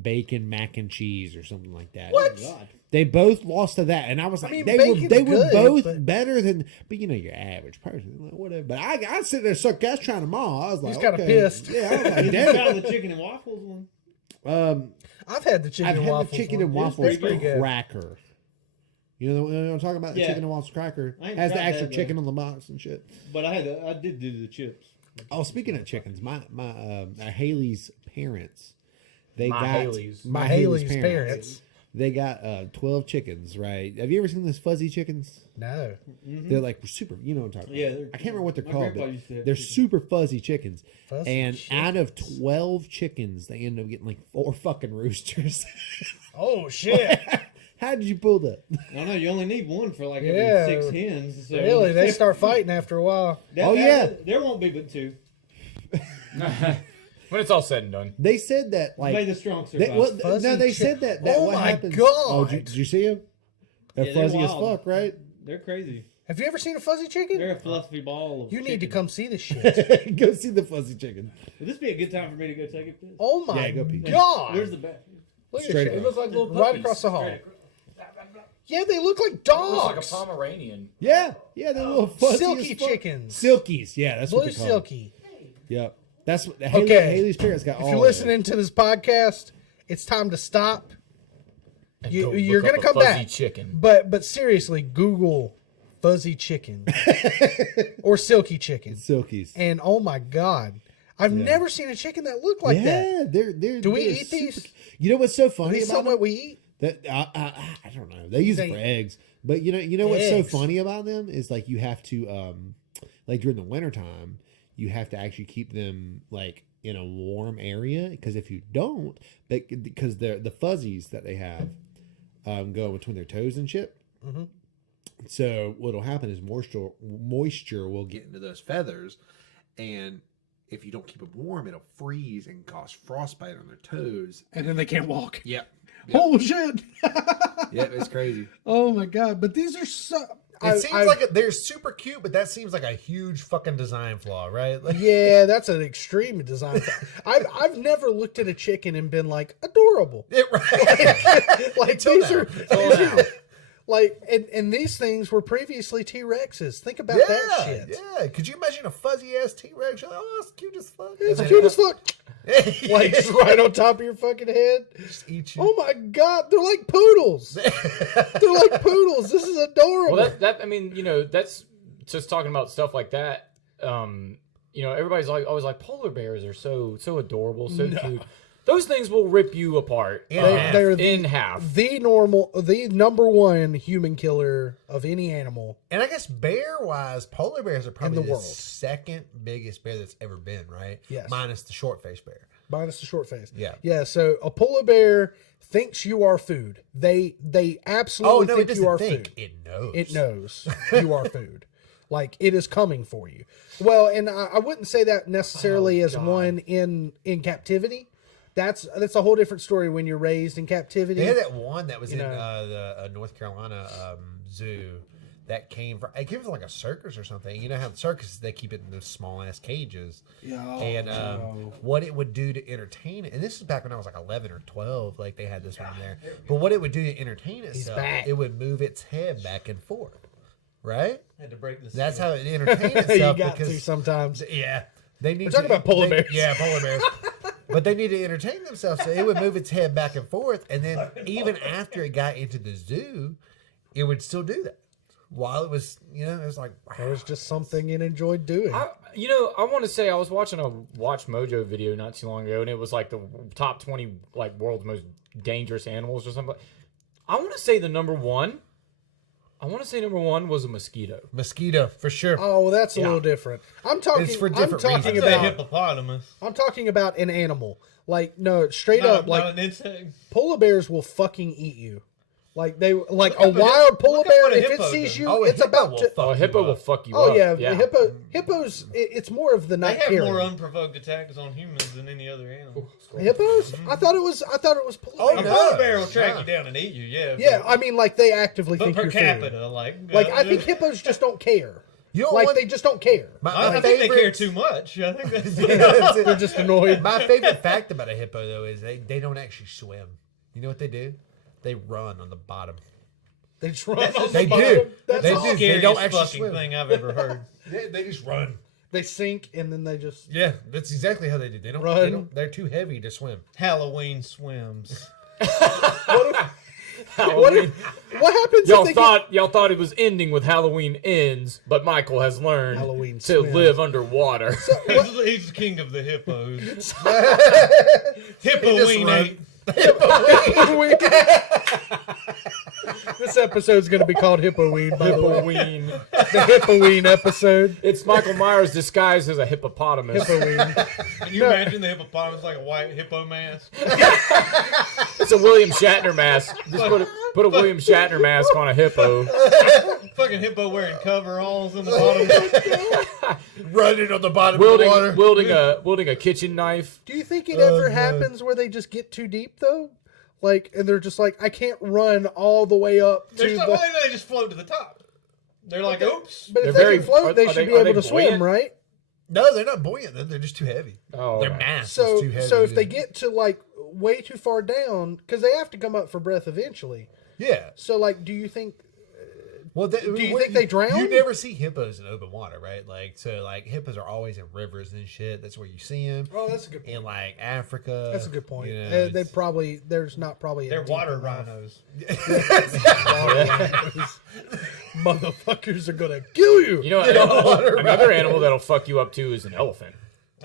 bacon mac and cheese or something like that. What? Oh, God. They both lost to that, and I was like, mean, they bacon's were good, both but- better than, but you know, your average person, like, whatever. But I sit there suck gas trying them all. I was like, He's kinda okay. pissed. Yeah, I was like, Did you damn. try the chicken and waffles one? I've had the chicken I've and had waffles. the chicken one. and It was waffles pretty good. cracker. You know what I'm talking about? The Yeah. chicken and waffles cracker I ain't has the tried actual that, chicken on the box and shit. But I did do the chips. Oh, speaking of chickens, my Haley's parents, they My got Haley's. My Haley's parents. They got 12 chickens, right? Have you ever seen those fuzzy chickens? No. They're like super, you know what I'm talking Yeah, about. I can't remember what they're my called, grandpa but used to have they're chickens. super fuzzy chickens. Fuzzy And chickens. out of 12 chickens, they end up getting like 4 fucking roosters. Oh shit! How did you pull that? I don't know. You only need one for like Yeah. every 6 hens. So Really? They start fighting after a while. Oh, yeah. There won't be but 2. When it's all said and done. They said that like May the strong they, survive. well, Fuzzy no, they chick- said that Oh what my happens. God. Oh, did you see them? They're Yeah, they're fuzzy as wild. fuck, right? They're crazy. Have you ever seen a fuzzy chicken? They're a fluffy ball of You need to chicken. come see this shit. Go see the fuzzy chicken. Would this be a good time for me to go take a piss? Oh my Yeah, go pee. god! Where's the bathroom? Look at Straight this shit. across. It looks like little right across the hall. Straight Yeah, they look like It looks like a dogs. Pomeranian. Yeah, they're little fuzzy Silky as fuck. chickens. Silkies, yeah, that's what Blue they call silky. Yep, that's what Okay. Haley's parents got. If all you're of it. listening to this podcast, it's time to stop. And You- go you're look gonna up a come fuzzy back. chicken. But seriously, Google fuzzy chicken or silky chicken, Silkies. and oh my god, I've never seen a chicken that looked like that. Yeah, they're. Do we they're eat these? You know what's so Are funny these about something them? we eat? That I don't know. They use it for They- eggs, but you know what's so Eggs. funny about them is like you have to like during the wintertime, you have to actually keep them like in a warm area, because if you don't, because the fuzzies that they have go between their toes and shit. Mm-hmm. So what'll happen is moisture will get into those feathers, and if you don't keep them warm, it'll freeze and cause frostbite on their toes. And then they can't walk. Yep. Oh shit! Yep, it's crazy. Oh my god! But these are so. It seems like they're super cute, but that seems like a huge fucking design flaw, right? Like, Yeah, that's an extreme design. I've never looked at a chicken and been like adorable. Like these are like, and these things were previously T-Rexes. Think about that shit. yeah. Could you imagine a fuzzy ass T-Rex? You're like, oh, it's cute as fuck. It's cute as fuck. Like just right on top of your fucking head. Just eat you. Oh my god, they're like poodles. They're like poodles. This is adorable. Well, that I mean, you know, that's just talking about stuff like that. You know, everybody's like always like polar bears are so adorable, so cute. Those things will rip you apart They're in half. the number one human killer of any animal. And I guess bear-wise, polar bears are probably the the world. second biggest bear that's ever been, right? Yes. Minus the short-faced bear. Minus the short face. Yeah. Yeah, so a polar bear thinks you are food. They absolutely Oh, no, it think you are doesn't think. food. It knows. It knows you are food. Like it is coming for you. Well, and I wouldn't say that necessarily as one in captivity. That's a whole different story when you're raised in captivity. They had that one that was in know. the North Carolina zoo that came from like a circus or something. You know how the circuses, they keep it in those small ass cages. And what it would do to entertain it, and this is back when I was like 11 or 12, like they had this one there. But what it would do to entertain itself, back. it would move its head back and forth. Right? Had to break this. That's how it entertained you itself. got because to sometimes. yeah, they need. We're talking about polar bears. Yeah, polar bears. But they need to entertain themselves, so it would move its head back and forth, and then even after it got into the zoo, it would still do that. While it was, it was like, wow. It was just something it enjoyed doing. I want to say I was watching a Watch Mojo video not too long ago, and it was like the top 20 like world's most dangerous animals or something. I want to say number one was a mosquito. Mosquito for sure. Oh, well, that's a little different. I'm talking. It's for I'm different talking reasons. about. hippopotamus. I'm talking about an animal. Like no, straight Not up. Like an insect. polar bears will fucking eat you. Like a wild polar look at bear, what a if it hippo sees does. you, Oh, a it's hippo about will to. fuck Oh, a hippo will fuck you Oh up. yeah, hippos. It's more of the They night have carrying. more unprovoked attacks on humans than any other animal. Hippos? I thought it was polar Oh, A bears. polar bear will track you down and eat you, yeah. Yeah, I mean, like they actively but think per you're capita, food. like I think hippos just don't care. You don't Like want they just don't care. I think they care too much. I think that's They're just annoyed. My favorite fact about a hippo though is they don't actually swim. You know what they do? They run on the bottom. They just run. They do. That's They all. do. They scariest don't actually fucking swim. thing I've ever heard. They just run. They sink and then they just. Yeah, that's exactly how they do. They don't. Run. They don't. They're too heavy to swim. Halloween swims. What happens Y'all if they thought it was ending with Halloween ends, but Michael has learned Halloween to swims. live underwater. He's the king of the hippos. Just Hippoween run. ain't. This episode's going to be called Hippoween, by the way. Hippoween. The Hippoween episode. It's Michael Myers disguised as a hippopotamus. Hippoween. Can you imagine the hippopotamus like a white hippo mask? It's a William Shatner mask. Just put a William Shatner mask on a hippo. Fucking hippo wearing coveralls in the bottom. Running on the bottom of the water. Wielding a kitchen knife. Do you think it ever happens where they just get too deep, though? Like, and they're just like, I can't run all the way up to There's no the... way they just float to the top. They're like, oops. But if They're they very- can float, they are should they- be are able they to swim, buoyant? right? No, they're not buoyant. They're just too heavy. Oh, Their right. mass So, is too heavy. so if they get to, like, way too far down, because they have to come up for breath eventually. yeah. So, like, do you think... Well, Do you think they drown? You never see hippos in open water, right? Like, so, like, hippos are always in rivers and shit. That's where you see them. Oh, that's a good point. In, like, Africa. That's a good point. You know, They it's- probably... There's not probably... a They're deep water enough- rhinos. Motherfuckers are going to kill you. You know, another animal that'll fuck you up too is an elephant.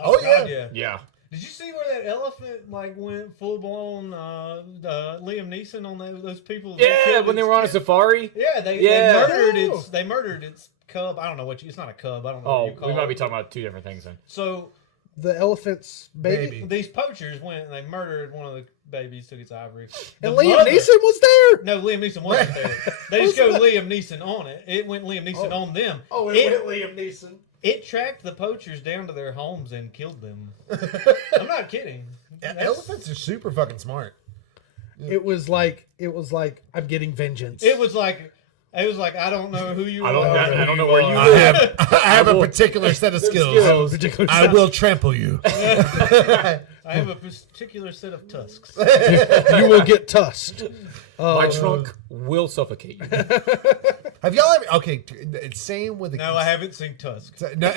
Oh, God, yeah. Yeah. Did you see where that elephant like went full blown Liam Neeson on those people? that Yeah, killed when they its were on a kid? safari. Yeah, they Yeah. murdered its cub. I don't know what it's not a cub. I don't know Oh, what you call we might be it. talking about two different things then. So The elephant's baby. Baby. these poachers went and they murdered one of the babies, took its ivory. And The Liam mother- Neeson was there. No, Liam Neeson wasn't there. They just go Liam Neeson on it. It went Liam Neeson on them. Oh, Liam Neeson. It tracked the poachers down to their homes and killed them. I'm not kidding. That's- Elephants are super fucking smart. It was like I'm getting vengeance. It was like I don't know who you I are. don't know where you I live. have a particular set of skills. I will trample you. I have a particular set of tusks. You will get tusked. My trunk will suffocate you. Have y'all ever? Okay, it's same with the. No, I haven't seen Tusks. No,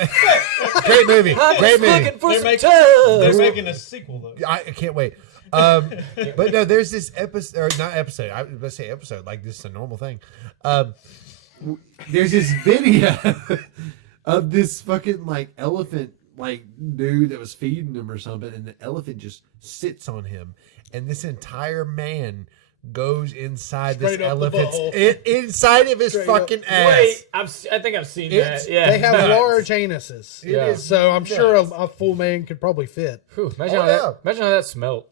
great movie. Great movie. Looking for They're some making, toes. they're making a sequel though. I can't wait. But no, there's this episode, or not episode. I was going to say episode. Like this is a normal thing. There's this video of this fucking like elephant like dude that was feeding him or something, and the elephant just sits on him, and this entire man goes inside Straight this up the elephant's butthole. inside of his Straight fucking ass. Wait, I think I've seen It's- that. Yeah, They have large anuses. Yeah. So I'm sure a full man could probably fit. Whew, imagine, Oh, how yeah. that, imagine how that smelled.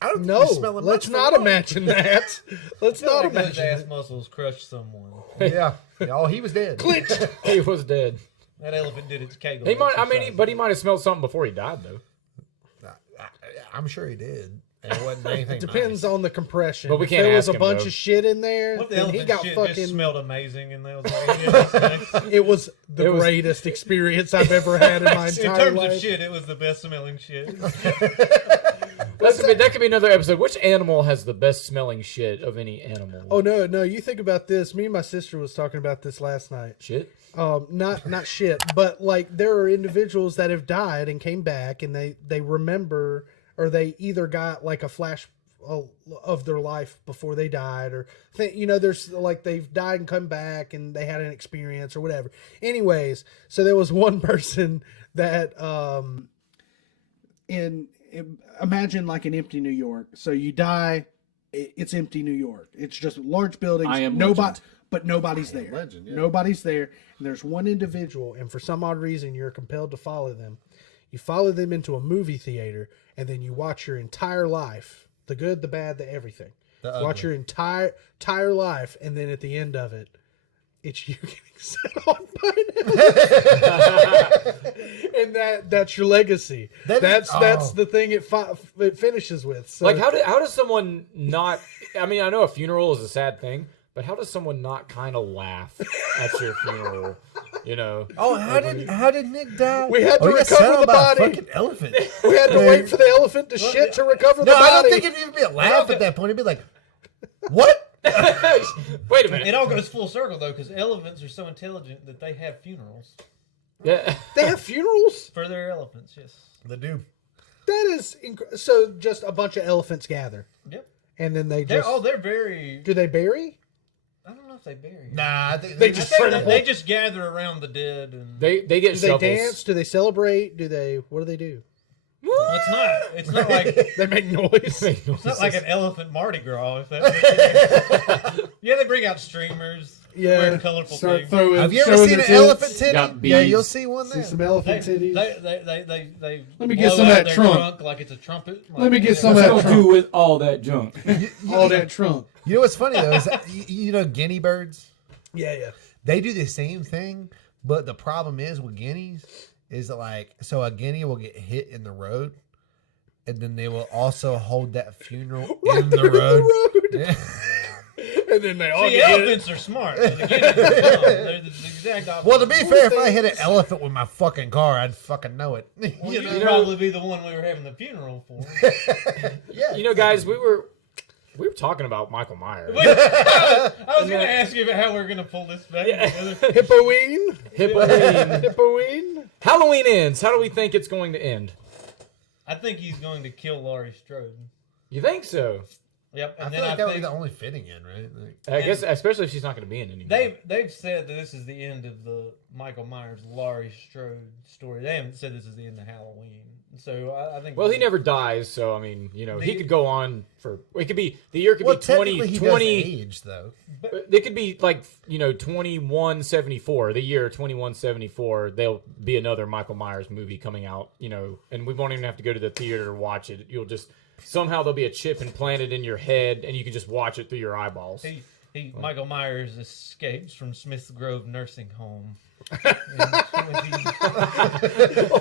I don't No, think you're smelling let's much not from imagine that. Let's not Like those imagine ass that. muscles crushed someone. one. Yeah. Oh, he was dead. He was dead. That elephant did its kegel. He might. I mean, exercise. but he might have smelled something before he died, though. I'm sure he did. And it wasn't anything. Depends nice. on the compression. But we If can't there was ask a him, bunch though. of shit in there, What if the then he elephant got shit fucking. just smelled amazing, and they was like, yeah, it's nice. It was the It was- greatest experience I've ever had in my In entire terms life. of shit, it was the best smelling shit. That could be another episode. Which animal has the best smelling shit of any animal? Oh no! You think about this. Me and my sister was talking about this last night. shit. Not shit, but like there are individuals that have died and came back, and they remember, or they either got like a flash of their life before they died, or there's like they've died and come back and they had an experience or whatever. Anyways, so there was one person that imagine like an empty New York. So you die, it's empty New York. It's just large buildings. I Am nobody, Legend. but nobody's there. Legend, yeah. Nobody's there, and there's one individual, and for some odd reason, you're compelled to follow them. You follow them into a movie theater, and then you watch your entire life, the good, the bad, the everything. Watch your entire life, and then at the end of it, it's you getting set on pineapple. And that's your legacy. That's the thing it finishes with. So. Like, how does someone not? I mean, I know a funeral is a sad thing, but how does someone not kind of laugh at your funeral? You know. Oh, how did Nick die? We had to recover the body. Fucking elephant. We had to wait for the elephant to shit to recover the body. No, I don't think it'd even be a laugh at that point. It'd be like, what? Wait a minute. It all goes full circle though, because elephants are so intelligent that they have funerals Yeah. They have funerals for their elephants. Yes. They do. That is so. Just a bunch of elephants gather, Yep. and then they just. They're very. Do they bury? I don't know if they bury. Nah, I think They I just think they just gather around the dead and. They get Do they shovels. dance? Do they celebrate? What do they do? Well, it's not like They make noise. it's not like an elephant Mardi Gras. If that yeah, they bring out streamers. Yeah, Wearing colorful Start things. throwing. Have you ever showing seen their an elephant tits. Got titty? beads. Yeah, you'll see one See there. some elephant titties. They Let me get blow some of out that their trunk. like it's a trumpet. Let me get some of What's that gonna trunk. do with all that junk? All that trunk. You know what's funny though is that, you know guinea birds. yeah. They do the same thing, but the problem is with guineas is that like so a guinea will get hit in the road, and then they will also hold that funeral in the road. Yeah. And then they all See, get hit. elephants are smart. The guineas are dumb. They're the exact opposite. Well, to be fair, if I hit an elephant with my fucking car, I'd fucking know it. Well, You you'd know? probably be the one we were having the funeral for. Yeah. You know, guys, we were talking about Michael Myers. I was going to ask you about how we're going to pull this back together. Hippoine. Hippoine. Hippoine. Halloween ends. How do we think it's going to end? I think he's going to kill Laurie Strode. You think so? Yep, I and feel then like that would be think the only fitting in, right? Like, I guess, especially if she's not going to be in anymore. they've said that this is the end of the Michael Myers Laurie Strode story. They haven't said this is the end of Halloween. So I think. Well, he never dies, so I mean, you know, he The- could go on for. It could be the year could well, be 20, technically he 20 does age though. It could be like 2174. The year 2174, there'll be another Michael Myers movie coming out. And we won't even have to go to the theater to watch it. You'll just somehow there'll be a chip implanted in your head, and you can just watch it through your eyeballs. Michael Myers escapes from Smith Grove Nursing Home.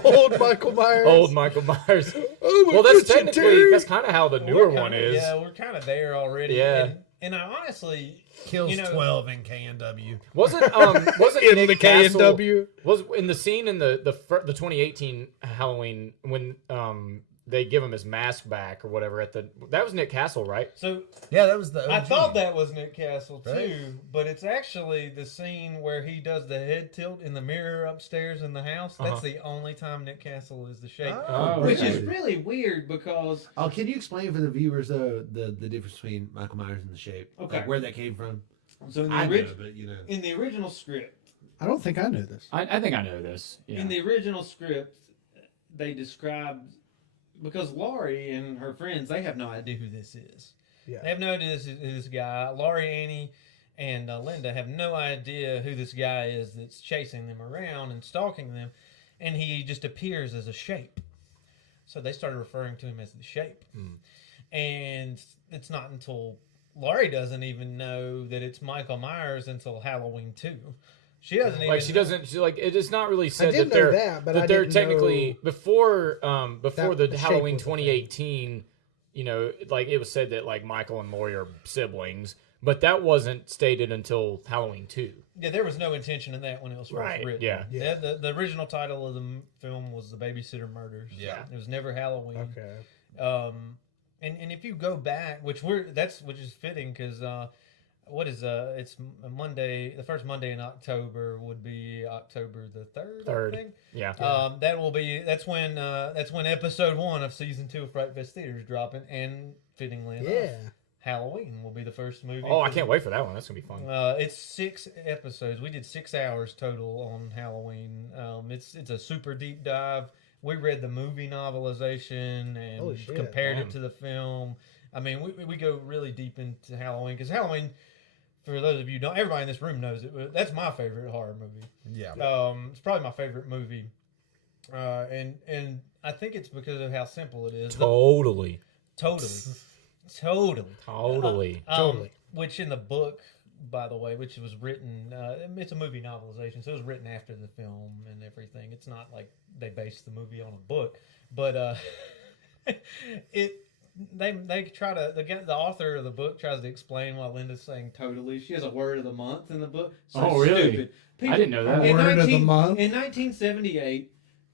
Old Michael Myers. Old Michael Myers. Oh, my Well, that's goodness, technically Terry. that's kind of how the newer one is. Yeah, we're kind of there already. Yeah. And I honestly Kills 12 in KNW. Wasn't In Nick the Castle, K&W. was in the scene in the 2018 Halloween when they give him his mask back or whatever that was Nick Castle, right? So Yeah, that was the. I OG. thought that was Nick Castle too, Right. but it's actually the scene where he does the head tilt in the mirror upstairs in the house. That's the only time Nick Castle is the shape, Oh, which is okay. really weird because Oh, can you explain for the viewers though the difference between Michael Myers and the Shape? Okay. Like where that came from? so I know, but you know. in the original script, I don't think I know this. I think I know this. Yeah. in the original script, they described because Laurie and her friends they have no idea who this is. Yeah. They have no idea who this guy. Laurie, Annie, and Linda have no idea who this guy is that's chasing them around and stalking them, and he just appears as a shape. So they started referring to him as the Shape, and it's not until Laurie doesn't even know that it's Michael Myers until Halloween 2. She doesn't even Like she doesn't. She, like it is not really said did that know they're that, but I they're didn't technically know before that the the Shape Halloween was a thing. 2018. Like it was said that like Michael and Laurie are siblings, but that wasn't stated until Halloween 2. Yeah, there was no intention in that when it was first Right, written. yeah. The original title of the film was The Babysitter Murders. Yeah. It was never Halloween. Okay. And if you go back, which is fitting because it's Monday. The first Monday in October would be October the 3rd. Third. I think. Yeah. That's when episode 1 of season 2 of Fright Fest Theater is dropping, and fittingly enough, Yeah. Halloween will be the first movie. Oh, I can't wait for that one. That's gonna be fun. It's 6 episodes. We did 6 hours total on Halloween. It's a super deep dive. We read the movie novelization Holy and shit, compared damn. it to the film. I mean, we go really deep into Halloween because Halloween, for those of you who don't, everybody in this room knows it. But that's my favorite horror movie. Yeah. It's probably my favorite movie, and I think it's because of how simple it is. Totally. Totally. Totally. Which in the book, by the way, which was written, it's a movie novelization, so it was written after the film and everything. It's not like they based the movie on a book, but they try to the author of the book tries to explain why Linda's saying totally. She has a word of the month in the book. So really? Stupid. I didn't know that. Word of the month? In 1978,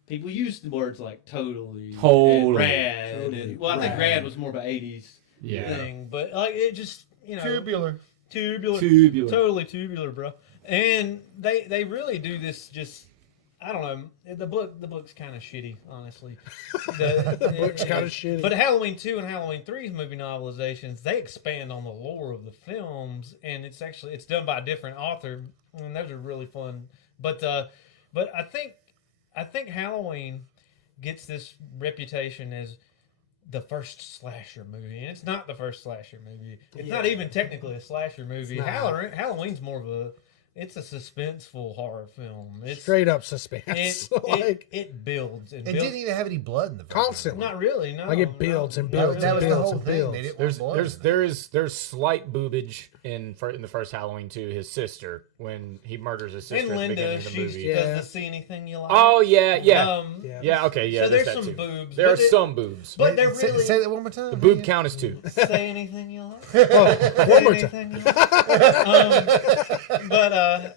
people used words like totally, Totally. and rad. Totally. And, well, I think rad was more of an 80s Yeah. thing, but like it just Tubular. Tubular. totally tubular, bro. And they really do this. Just I don't know. The book's kind of shitty, honestly. The book's kind of shitty. But Halloween 2 and Halloween 3's movie novelizations, they expand on the lore of the films, and it's done by a different author, and those are really fun. But I think Halloween gets this reputation as the first slasher movie, and it's not the first slasher movie. It's not even technically a slasher movie. Halloween's more of it's a suspenseful horror film. It's Straight up suspense. it builds and It builds. didn't even have any blood in the film. Constantly. Not really, no. Like it builds and no, builds That and was the builds whole and thing. builds. They didn't want blood. There's slight boobage in the first Halloween to his sister when he murders his sister And at the beginning Linda, of the she movie. doesn't see anything you like. Oh yeah. Yeah. Okay, yeah. So there's that some too. boobs. There but are some boobs. But they're Say, really say that one more time. The boob count is 2. say anything you like. One more time. Anything you like.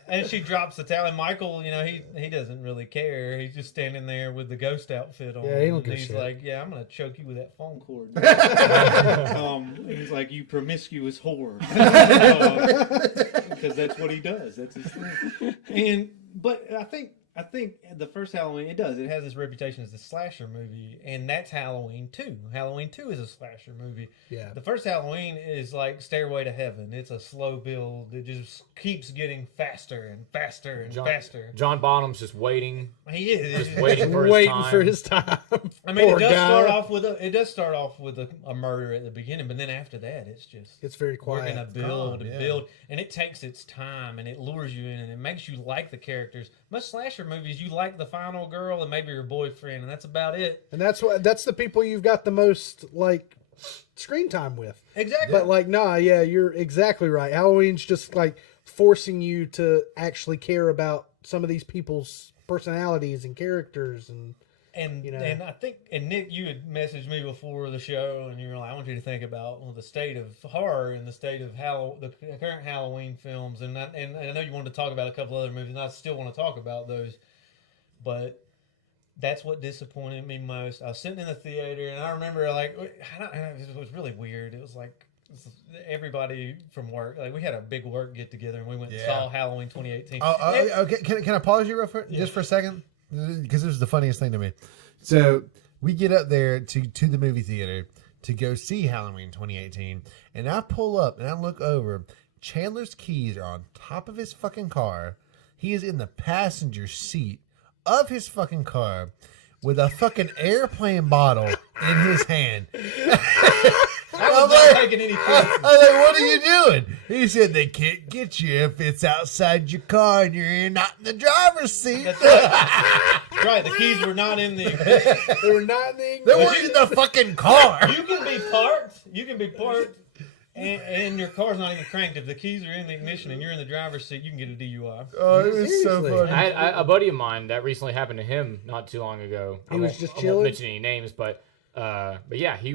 And she drops the towel. And Michael, he doesn't really care. He's just standing there with the ghost outfit on. Yeah, he don't and give a he's shit. like, "Yeah, I'm gonna choke you with that phone cord." And he's like, "You promiscuous whore," because that's what he does. That's his thing. But I think the first Halloween, it has this reputation as a slasher movie, and that's Halloween 2. Halloween 2 is a slasher movie. Yeah. The first Halloween is like Stairway to Heaven. It's a slow build. It just keeps getting faster and faster and faster. John Bonham's just waiting. He is Just waiting for his Waiting time. for his time. I mean, Poor it does guy. start off with a murder at the beginning, but then after that, it's just It's very we're quiet. gonna build and yeah. build, and it takes its time, and it lures you in, and it makes you like the characters. Most slasher movies, you like the final girl and maybe your boyfriend, and that's about it. And that's the people you've got the most like screen time with. Exactly. But like, nah, yeah, you're exactly right. Halloween's just like forcing you to actually care about some of these people's personalities and characters and And I think, and Nick, you had messaged me before the show, and you were like, "I want you to think about the state of horror and the state of the current Halloween films." And I know you wanted to talk about a couple other movies, and I still want to talk about those. But that's what disappointed me most. I was sitting in the theater, and I remember it was really weird. It was like everybody from work, like we had a big work get together, and we went and saw Halloween 2018. Okay, can I pause you just for a second? Because this was the funniest thing to me. So we get up there to the movie theater to go see Halloween 2018, and I pull up and I look over. Chandler's keys are on top of his fucking car. He is in the passenger seat of his fucking car with a fucking airplane bottle in his hand. I was not taking any I was like, "What are you doing?" He said, "They can't get you if it's outside your car and you're not in the driver's seat." That's right. Right, the keys were not in the ignition. they were not in the They were in the fucking car. You can be parked, and your car's not even cranked. If the keys are in the ignition and you're in the driver's seat, you can get a DUI. Oh, it was so Seriously. funny. I had a buddy of mine that recently happened to him not too long ago. He was just I won't chilling? mention any names, but yeah, he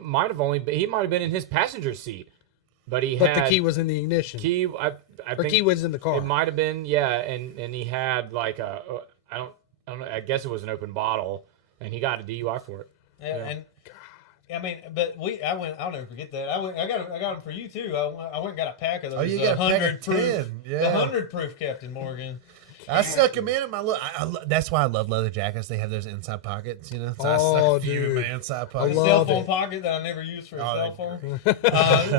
might have been in his passenger seat, but But the key was in the ignition. I or think key was in the car. It might have been, yeah, and he had like I don't know, I guess it was an open bottle, and he got a DUI for it. And I mean, but I'll never forget that. I got them for you too. I went and got a pack of those. Oh, you got a pack of 100 proof, 10, yeah. the 100 proof Captain Morgan. I stuck him in my look. That's why I love leather jackets. They have those inside pockets, So I Oh, stuck a few in dude. my inside A pockets. love cell phone it. pocket that I never used for a cell they're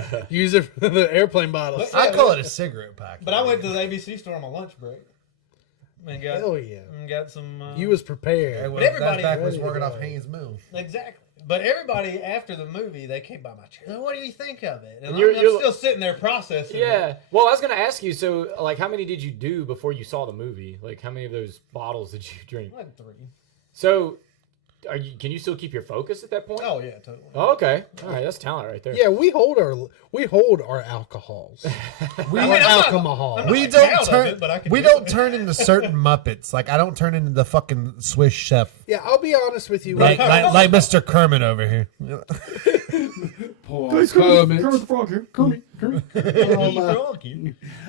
phone. Use it for the airplane bottles. But- I call it a cigarette pocket. But I went to the ABC store on my lunch break. And got, Hell yeah. and got some. You was prepared. But everybody- back was Ready to working go. off Haynes Mill. Exactly. But everybody after the movie, they came by my chair. Like, "What do you think of it?" And You're- I'm you're- still sitting there processing. it. Yeah. Well, I was gonna ask you. So, like, how many did you do before you saw the movie? Like, how many of those bottles did you drink? Like 3. So, Can you still keep your focus at that point? Oh yeah, totally. Oh, okay. All right, that's talent right there. Yeah, we hold our alcohols. We Our alcohol. We don't turn into certain Muppets. Like I don't turn into the fucking Swiss chef. Yeah, I'll be honest with you. Like Mr. Kermit over here. Kermit the Frog here. Kermit.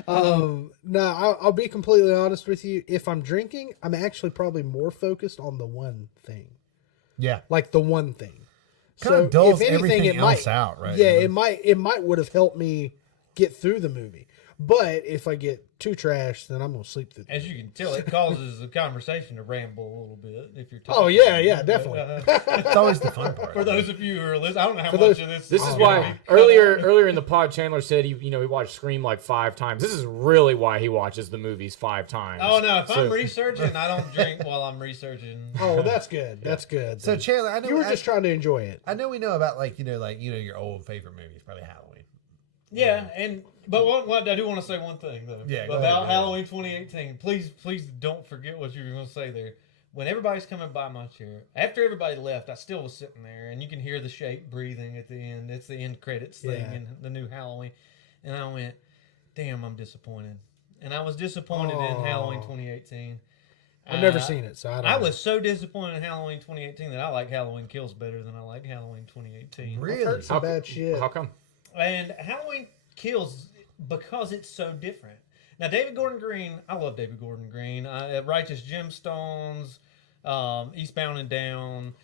No, I'll be completely honest with you. If I'm drinking, I'm actually probably more focused on the one thing. Yeah. Like the one thing. Kind of dulls everything else out, right? Yeah, it might would have helped me get through the movie. But if I get too trash, then I'm gonna sleep through. As you can tell, it causes the conversation to ramble a little bit if you're Oh talking. yeah, definitely. It's always the fun part. For those of you who are listening, I don't know how For much those- of this. This is why earlier in the pod, Chandler said he watched Scream like 5 times. This is really why he watches the movies 5 times. Oh no! If So- I'm researching, I don't drink while I'm researching. Oh, that's good. That's good. So Chandler, I know you were just trying to enjoy it. I know we know about your old favorite movies, probably Halloween. Yeah, but what I do want to say one thing though. Yeah, go about ahead. Halloween 2018. Please don't forget what you were going to say there. When everybody's coming by my chair, after everybody left, I still was sitting there, and you can hear the shape breathing at the end. It's the end credits thing in the new Halloween, and I went, "Damn, I'm disappointed." And I was disappointed in Halloween 2018. I've never seen it, so I don't I know. was so disappointed in Halloween 2018 that I like Halloween Kills better than I like Halloween 2018. Really? I've heard some bad shit. How come? And Halloween Kills because it's so different. Now, David Gordon Green, I love David Gordon Green. Righteous Gemstones, Eastbound and Down.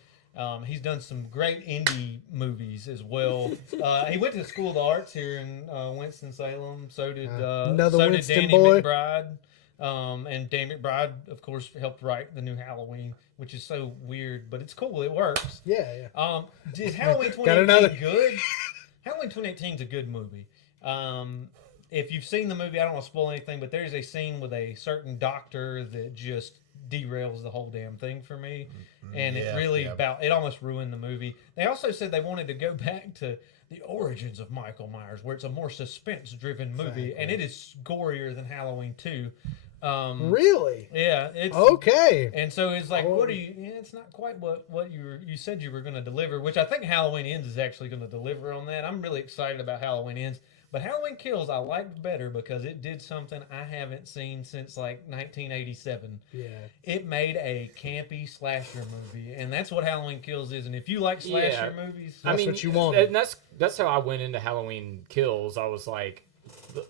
He's done some great indie movies as well. He went to the School of the Arts here in Winston-Salem. So did Another so Winston did Danny boy. McBride. And Danny McBride, of course, helped write the new Halloween, which is so weird, but it's cool. It works. Yeah. Is Halloween Got another. 2018 good? Halloween 2018 is a good movie. If you've seen the movie, I don't want to spoil anything, but there's a scene with a certain doctor that just derails the whole damn thing for me, and it really it almost ruined the movie. They also said they wanted to go back to the origins of Michael Myers, where it's a more suspense-driven movie, and it is gorier than Halloween 2. Really? Yeah. It's Okay. And so it's like, what are you? Yeah, it's not quite what you said you were going to deliver, which I think Halloween Ends is actually going to deliver on that. I'm really excited about Halloween Ends, but Halloween Kills I liked better because it did something I haven't seen since like 1987. Yeah. It made a campy slasher movie, and that's what Halloween Kills is. And if you like slasher movies, That's what you wanted. And that's how I went into Halloween Kills. I was like,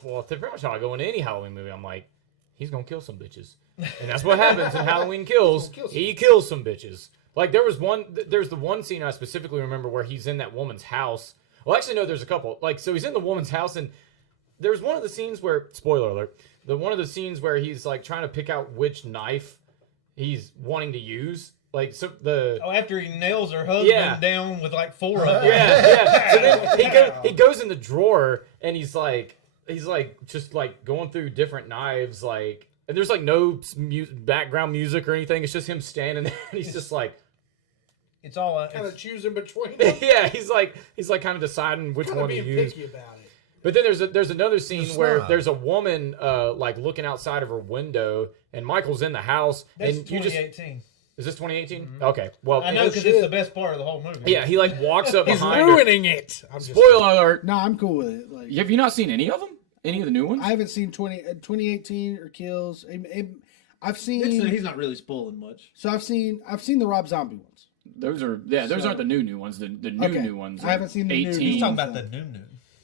well, that's pretty much how I go into any Halloween movie. I'm like, he's gonna kill some bitches, and that's what happens in Halloween Kills. He kills some bitches. Like there's the one scene I specifically remember where he's in that woman's house. Well, actually, no, there's a couple. Like, so he's in the woman's house, and there's one of the scenes where, spoiler alert, one of the scenes where he's like trying to pick out which knife he's wanting to use. Like, so after he nails her husband down with like 4 of them. Yeah. So then he goes in the drawer, and he's like just like going through different knives, like, and there's like no background music or anything. It's just him standing there, and he's just like, It's all Kind of choosing between them. yeah, he's like kind of deciding which Kind of one to being use. picky about it. But then there's another scene It's where not. there's a woman like looking outside of her window, and Michael's in the house, That's and you just 2018. is this 2018? Okay, well, I know because it's the best part of the whole movie. yeah, he like walks up He's behind her. ruining it. I'm just- Spoiler alert! No, I'm cool with it. Like, Have you not seen any of them? Any of the new ones? I haven't seen 2018 or Kills. I've seen. He's not really spoiling much. So I've seen the Rob Zombie ones. Those aren't the new ones. The new ones. I haven't seen the new 18. He's talking about the new.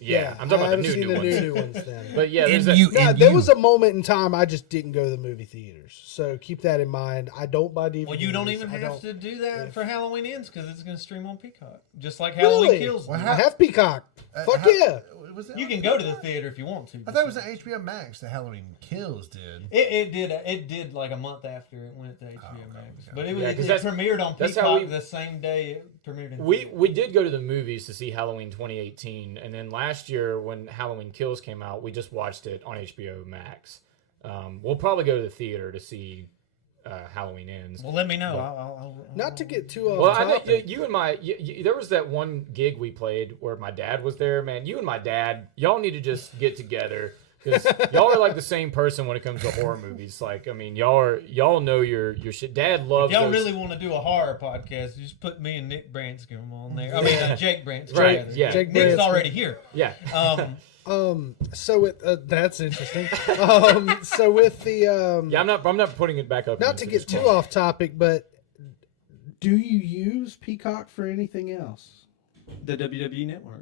Yeah, I'm talking about the I haven't seen new the ones. new ones then. But yeah, there's There was a moment in time I just didn't go to the movie theaters. So keep that in mind. I don't buy DVDs. Well, you don't even I have don't- to do that for Halloween Ends because it's going to stream on Peacock, just like Halloween Really? Kills. I have Peacock. Fuck yeah. Was that You can go to the theater if you want to. I thought it was an HBO Max that Halloween Kills did. It did like a month after it went to HBO Max, but it Yeah, 'cause it that's- premiered on that's how Peacock the same day it premiered. In we did go to the movies to see Halloween 2018, and then last year when Halloween Kills came out, we just watched it on HBO Max. We'll probably go to the theater to see Halloween Ends. Well, let me know. I'll Not to get too Well, off I know topic. you and there was that one gig we played where my dad was there. Man, you and my dad, y'all need to just get together Because y'all are like the same person when it comes to horror movies. Like, I mean, y'all know your shit. Dad loves. If y'all those. really want to do a horror podcast, just put me and Nick Branscombe on there. I mean, Jake Branscombe. Right, rather. yeah. Jake Nick's Branscombe. already here. Yeah. So that's interesting. So with the Yeah, I'm not putting it back up. not to get too off topic, but do you use Peacock for anything else? The WWE Network.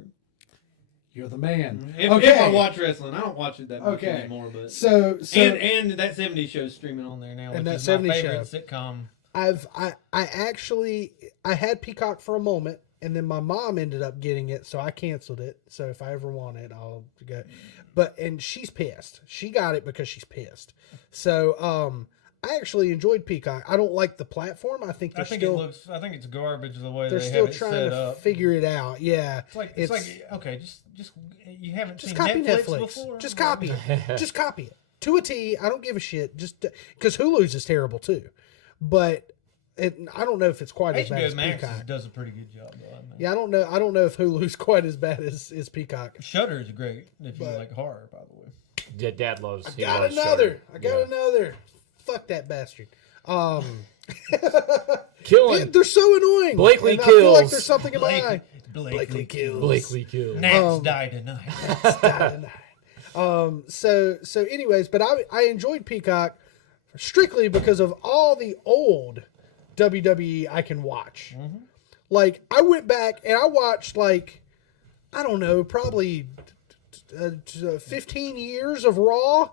You're the man. If I watch wrestling, I don't watch it that much Okay. anymore. But So and that '70s show's streaming on there now, And which that is my 70s favorite show. sitcom. I had Peacock for a moment, and then my mom ended up getting it, so I canceled it. So if I ever want it, I'll go. And she's pissed. She got it because she's pissed. So I actually enjoyed Peacock. I don't like the platform. I think I think it's garbage the way they're they still have it trying set to up. figure it out. Yeah, It's like okay, just you haven't just seen copy Netflix, Netflix. before. Just copy it. Just copy it to a T. I don't give a shit. Just because Hulu's is terrible too, but I don't know if it's quite as bad HBO as Max Peacock. does a pretty good job though. I mean. Yeah, I don't know if Hulu's quite as bad as Peacock. Shudder is great if you like horror, by the way. Yeah, Dad loves. I got another. Fuck that bastard. Killing. They're so annoying. Blakely And I feel like kills. there's something in my eye. Blakely kills. Blakely kills. Nats die tonight. So anyways, but I enjoyed Peacock strictly because of all the old WWE I can watch. Mm-hmm. Like I went back and I watched like I don't know, probably 15 years of Raw.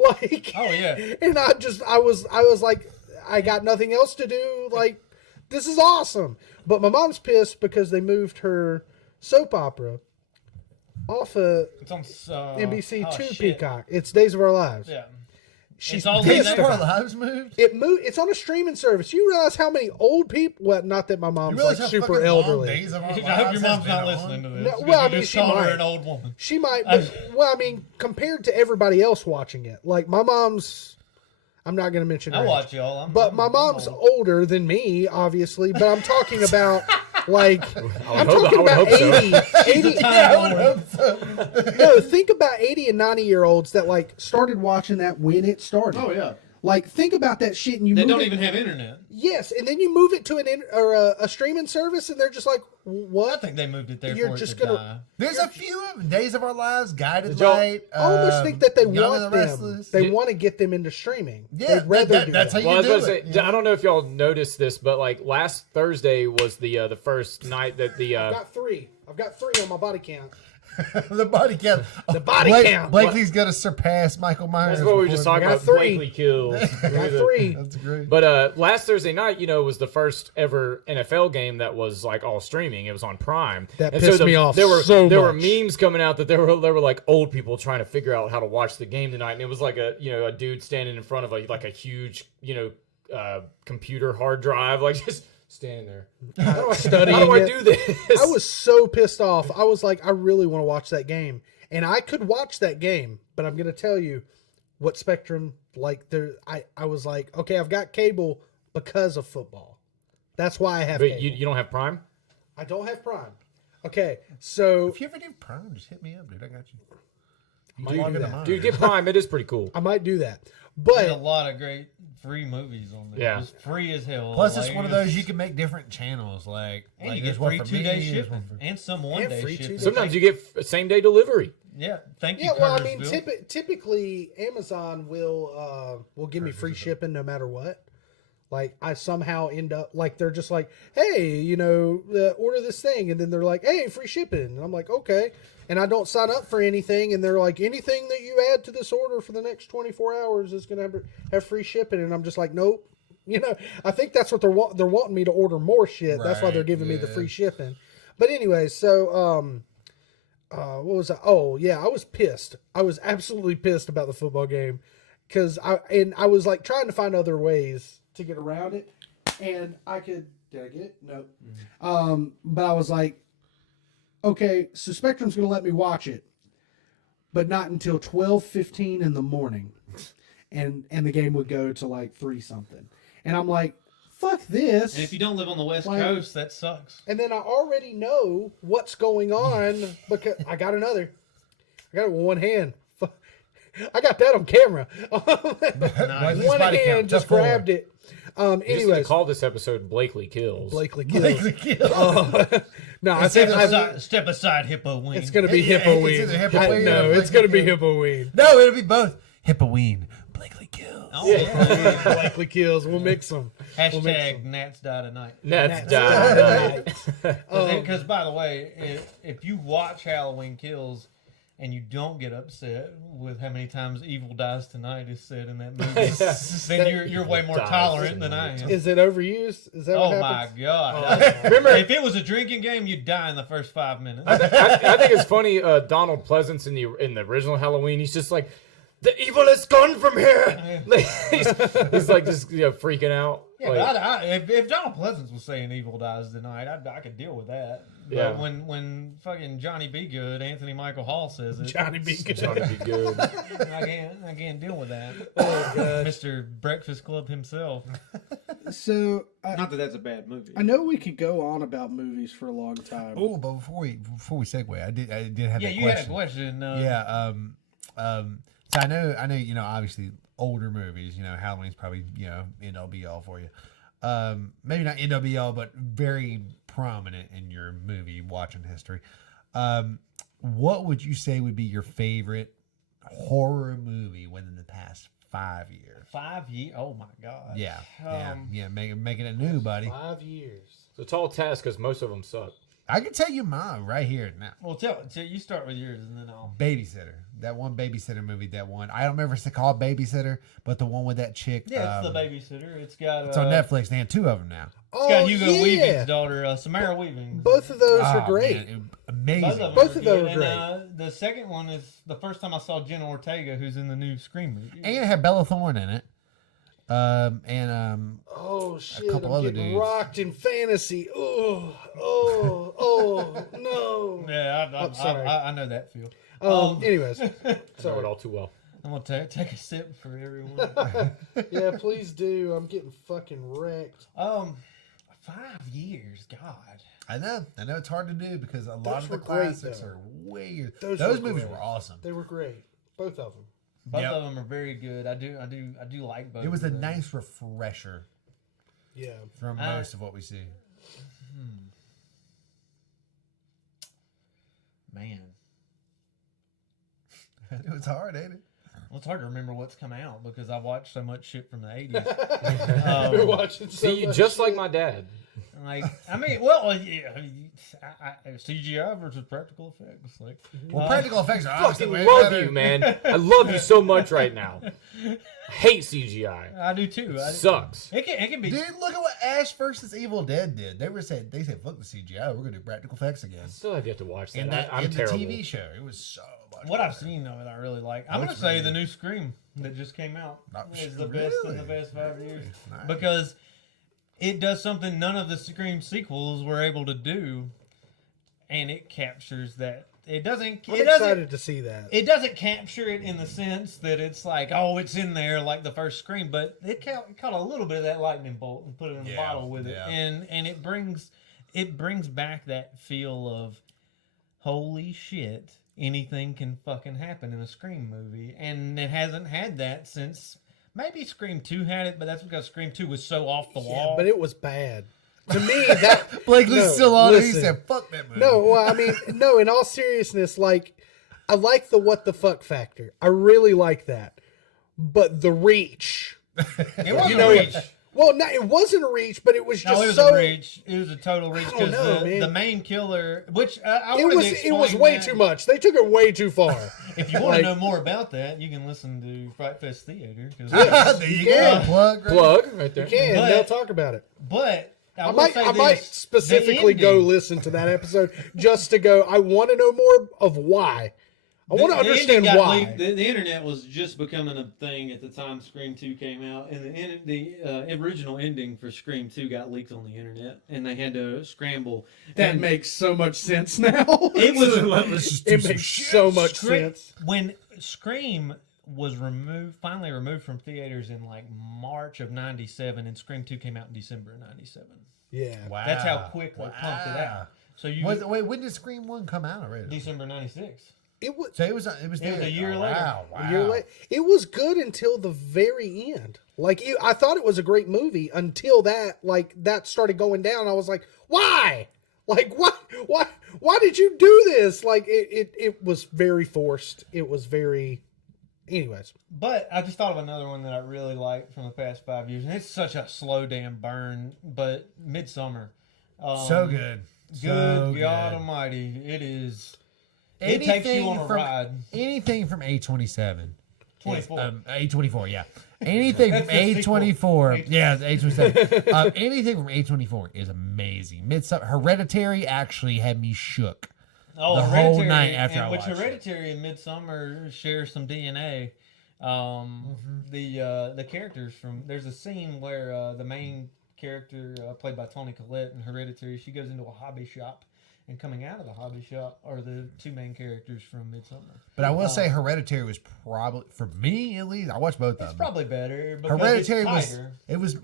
Like Oh yeah. and I was like I got nothing else to do. Like this is awesome. But my mom's pissed because they moved her soap opera off of It's on NBC oh, to shit. Peacock. It's Days of Our Lives. Yeah. She's It's all pissed Days of Our about it. Lives moved. It moved. It's on a streaming service. You realize how many old people? Well, not that my mom's like super elderly. Days of Our I hope Lives your has mom's been not on. listening to this. No, because well, I you mean, just she called her might. an old woman. She might. But, well, I mean, compared to everybody else watching it, like my mom's. I'm not going to mention. I her age. watch y'all. But my mom's older than me, obviously. But I'm talking about like I'm talking about 80. No, think about 80 and 90-year-olds that like started watching that when it started. Oh yeah. Like think about that shit, and you They move don't it, even have internet. yes, and then you move it to a streaming service, and they're just like, I what? think they moved it there You're for just it to gonna- die. There's a few of them. Days of Our Lives, Guided y'all- Light. I almost think that they Young and want the them. Restless. They want to get them into streaming. Yeah, They'd rather do that's that. how Well, I you was do about to it. say, I don't know if y'all noticed this, but like last Thursday was the first night that the I've got three on my body count. The body count. The body count. Blakely's gonna surpass Michael Myers. that's what we were just before- talking got about. three. Blakely kills. I got three. That's great. But last Thursday night, was the first ever NFL game that was like all streaming. It was on Prime. That And pissed me off There were so there were much. memes coming out that there were like old people trying to figure out how to watch the game tonight, and it was like a dude standing in front of like a huge computer hard drive, like just standing there. Studying How do I it. do this? I was so pissed off. I was like, I really want to watch that game, and I could watch that game, but I'm gonna tell you what Spectrum like. There, I was like, okay, I've got cable because of football. That's why I have. But cable. you don't have Prime? I don't have Prime. Okay, so If you ever do Prime, just hit me up, dude. I got you. do Log into that. mine. Dude, get Prime. It is pretty cool. I might do that. There's a But lot of great free movies on there. Yeah. Just free as hell. Plus, it's Like, one of those you can make different channels. Like And like you there's get one free for 2-day me, there's shipping one for- and some And 1-day free shipping. 2-day Sometimes you get same day delivery. Yeah, thank you. yeah, well, I mean, Curtisville. typically Amazon will give me free shipping no matter what. Like I somehow end up like they're just like, hey, order this thing, and then they're like, hey, free shipping, and I'm like, okay, and I don't sign up for anything, and they're like, anything that you add to this order for the next 24 hours is gonna have free shipping, and I'm just like, nope. I think that's what they're wanting me to order more shit. That's why they're Right, giving me the yeah. free shipping. But anyway, so what was that? Oh yeah, I was pissed. I was absolutely pissed about the football game because I was like trying to find other ways to get around it, and I could. Did I get it? No. But I was like, okay, so Spectrum's going to let me watch it, but not until 12:15 in the morning, and the game would go to like 3 something, and I'm like, fuck this. And if you don't live on the West Like- Coast, that sucks. And then I already know what's going on because I got it with one hand. I got that on camera. Nice. One Body count, hand just tough forward. grabbed it. We're just gonna Anyways, call this episode Blakely Kills. Blakely kills. No, I think Step aside, Hippo Wing. it's going to be Yeah, Hippoween. it's either Hippoween No, or it's going to be Blakely Hippoween. No, it'll be both. Hippoween. Blakely kills. Oh, yeah. Blakely kills. We'll mix them. Hashtag Nats die tonight. That's died. Because, by the way, if you watch Halloween Kills and you don't get upset with how many times Evil Dies Tonight is said in that movie, then you're way more Dies tolerant than I am. Is it overused? Is that what Oh my happens? God! Remember, if it was a drinking game, you'd die in the first 5 minutes. I think it's funny. Donald Pleasance in the original Halloween, he's just like, the evil is gone from here. he's like just freaking out. Yeah, Like, but if Donald Pleasance was saying Evil Dies Tonight, I could deal with that. But Yeah. when fucking Johnny Be Good, Anthony Michael Hall says it, Johnny B. Good. trying to be good. I can't deal with that. Oh, God. Mr. Breakfast Club himself. So, Not that that's a bad movie. I know we could go on about movies for a long time. Oh, but before we segue, I did have Yeah, that you question. had a question. Yeah. So I know. Obviously older movies. Halloween's probably end all be all for you. Maybe not end all be all, but very prominent in your movie watching history. What would you say would be your favorite horror movie within the past 5 years? 5 years? Oh my God. Yeah, making it new, buddy. 5 years. It's a tall task because most of them suck. I can tell you mine right here now. Well, tell you start with yours and then I'll. Babysitter. That one Babysitter movie. That one. I don't remember if it's called Babysitter, but the one with that chick. Yeah, it's the Babysitter. It's got. It's on Netflix. They had 2 of them now. It's got Hugo Weaving's daughter, Samara Weaving. Both of those Oh, are great. man, amazing. Both of them good. are great. And, the second one is the first time I saw Jenna Ortega, who's in the new Scream movie. And it had Bella Thorne in it. Oh shit! couple I'm other getting dudes. rocked in fantasy. Oh no. Yeah, I'm sorry. I know that feel. Anyways, I know it sorry. all too well. I'm gonna take a sip for everyone. Yeah, please do. I'm getting fucking wrecked. 5 years, God. I know it's hard to do because a lot Those of the were great, classics though. are way. Those Those were movies great. were awesome. They were great, both of them. Both Yep. of them are very good. I do like both. It was a of them. nice refresher Yeah. from most of what we see. Man. It was hard, ain't it? Well, it's hard to remember what's come out because I watched so much shit from the 80s. We're watching so See, much just shit. like my dad. CGI versus practical effects. Like, Well, practical effects are obviously I way love better. you, man. I love you so much right now. I hate CGI. I do too. Sucks. It can be. Dude, look at what Ash versus Evil Dead did. They said, fuck the CGI. We're gonna do practical effects again. Still have yet to watch that. In that I'm in the terrible. TV show, it was so much. What I've better. seen of it, I really like. I'm Looks gonna say really the good. new Scream that just came out is the Really? best in the past 5 years Nice. because it does something none of the Scream sequels were able to do, and it captures that. It doesn't. I'm It doesn't. excited to see that. It doesn't capture it in the sense that it's like, oh, it's in there like the first Scream, but it caught a little bit of that lightning bolt and put it in a Yeah, bottle with it, yeah. and it brings back that feel of holy shit, anything can fucking happen in a Scream movie, and it hasn't had that since maybe Scream 2 had it, but that's because Scream 2 was so off the Yeah, wall. but it was bad. To me, that Blake was No, still on it. He listen. said, fuck that movie. no. Well, I mean, no. In all seriousness, like I like the what the fuck factor. I really like that, but the reach. it wasn't You know, a reach. Well, no, it wasn't a reach, but it was just No, it was so. a reach. It was a total reach I don't because know, man. the main killer, which I It wanted was. to It was explain way that. too much. They took it way too far. If you want to Like- know more about that, you can listen to Fright Fest Theater. 'Cause- There you Yeah. go. Plug. Right? Plug right there. You can. But- They'll talk about it. but I, I will say might this, specifically the go ending- listen to that episode just to go. I want to know more of why. I want to the ending understand got why. leaked. The internet was just becoming a thing at the time Scream 2 came out, and the original ending for Scream 2 got leaked on the internet, and they had to scramble. That And makes so much sense now. it was Let's just do It some makes shit. so much Scream, sense. when Scream was finally removed from theaters in like March of '97, and Scream 2 came out in December of '97. Yeah. Wow. That's how quick they pumped it out. So you Wait, when did Scream 1 come out already? December '96. It was. So it was a year later. Wow. A year late. It was good until the very end. Like I thought it was a great movie until that started going down. I was like, why? Like why did you do this? Like it was very forced. It was very. Anyways, but I just thought of another one that I really liked from the past 5 years, and it's such a slow damn burn. But Midsummer, So good. So good God Almighty, it is. It takes you on a ride. Anything from A27. 24. A24, yeah. Anything from That's the A24. sequel. Yeah, A27. Anything from A24 is amazing. Hereditary actually had me shook. Oh, the Hereditary, whole night after I which watched it. Hereditary and Midsummer share some DNA. The characters from there's a scene where the main character played by Toni Collette in Hereditary, she goes into a hobby shop, and coming out of the hobby shop are the two main characters from Midsummer. But I will say Hereditary was probably, for me at least, I watched both of them. It's probably better. Because Hereditary it's was, tighter. it was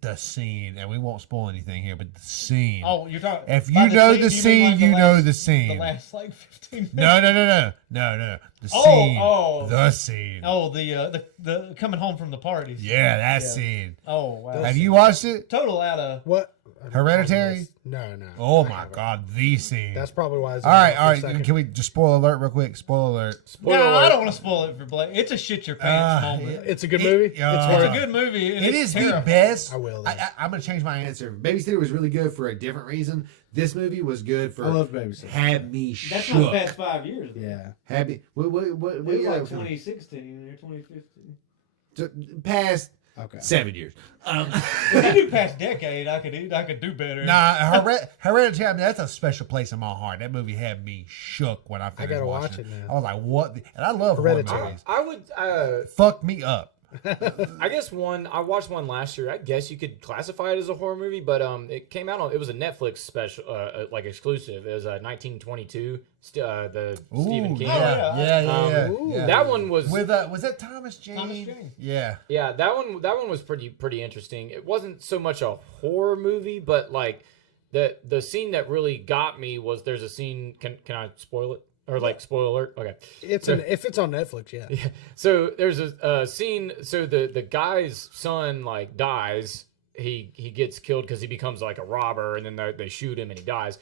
the scene, and we won't spoil anything here, but the scene. Oh, you're talking. If by you know the mean scene, like you know last- the scene. The last like 15 minutes. No. The Oh, scene. oh. The scene. Oh, the coming home from the parties. Yeah, that scene. Oh wow. Have you watched it? Total out of. what? Hereditary? No. Oh my God, the scene. That's probably why. All right. Can we just spoil alert real quick? Spoiler alert. No, I don't want to spoil it for Blake. It's a shit your pants moment. It's a good movie. It's a good movie. And It it's is terrifying. the best. I will. I'm gonna change my answer. Babysitter was really good for a different reason. This movie was good for. I love Babysitter. Had me That's shook. not the past 5 years. Though. Yeah. Had me. What It was year like was it? 2016 or 2015. Past Okay. 7 years. If you do past decade, I could do better. Nah, Hereditary. I mean, that's a special place in my heart. That movie had me shook when I finished gotta watching watch it now. I was like, "What?" And I love horror Hereditary. movies. I would. Fuck me up. I guess I watched one last year. I guess you could classify it as a horror movie, but it came out on. It was a Netflix special, like exclusive. It was 1922. The Stephen King. Yeah. That one was With was that Thomas Jane? Thomas Jane. Yeah. Yeah, that one was pretty interesting. It wasn't so much a horror movie, but like the scene that really got me was there's a scene. Can I spoil it? Or like spoiler alert? Okay. If it's on Netflix, yeah. So there's a scene. So the guy's son like dies. He gets killed because he becomes like a robber, and then they shoot him and he dies.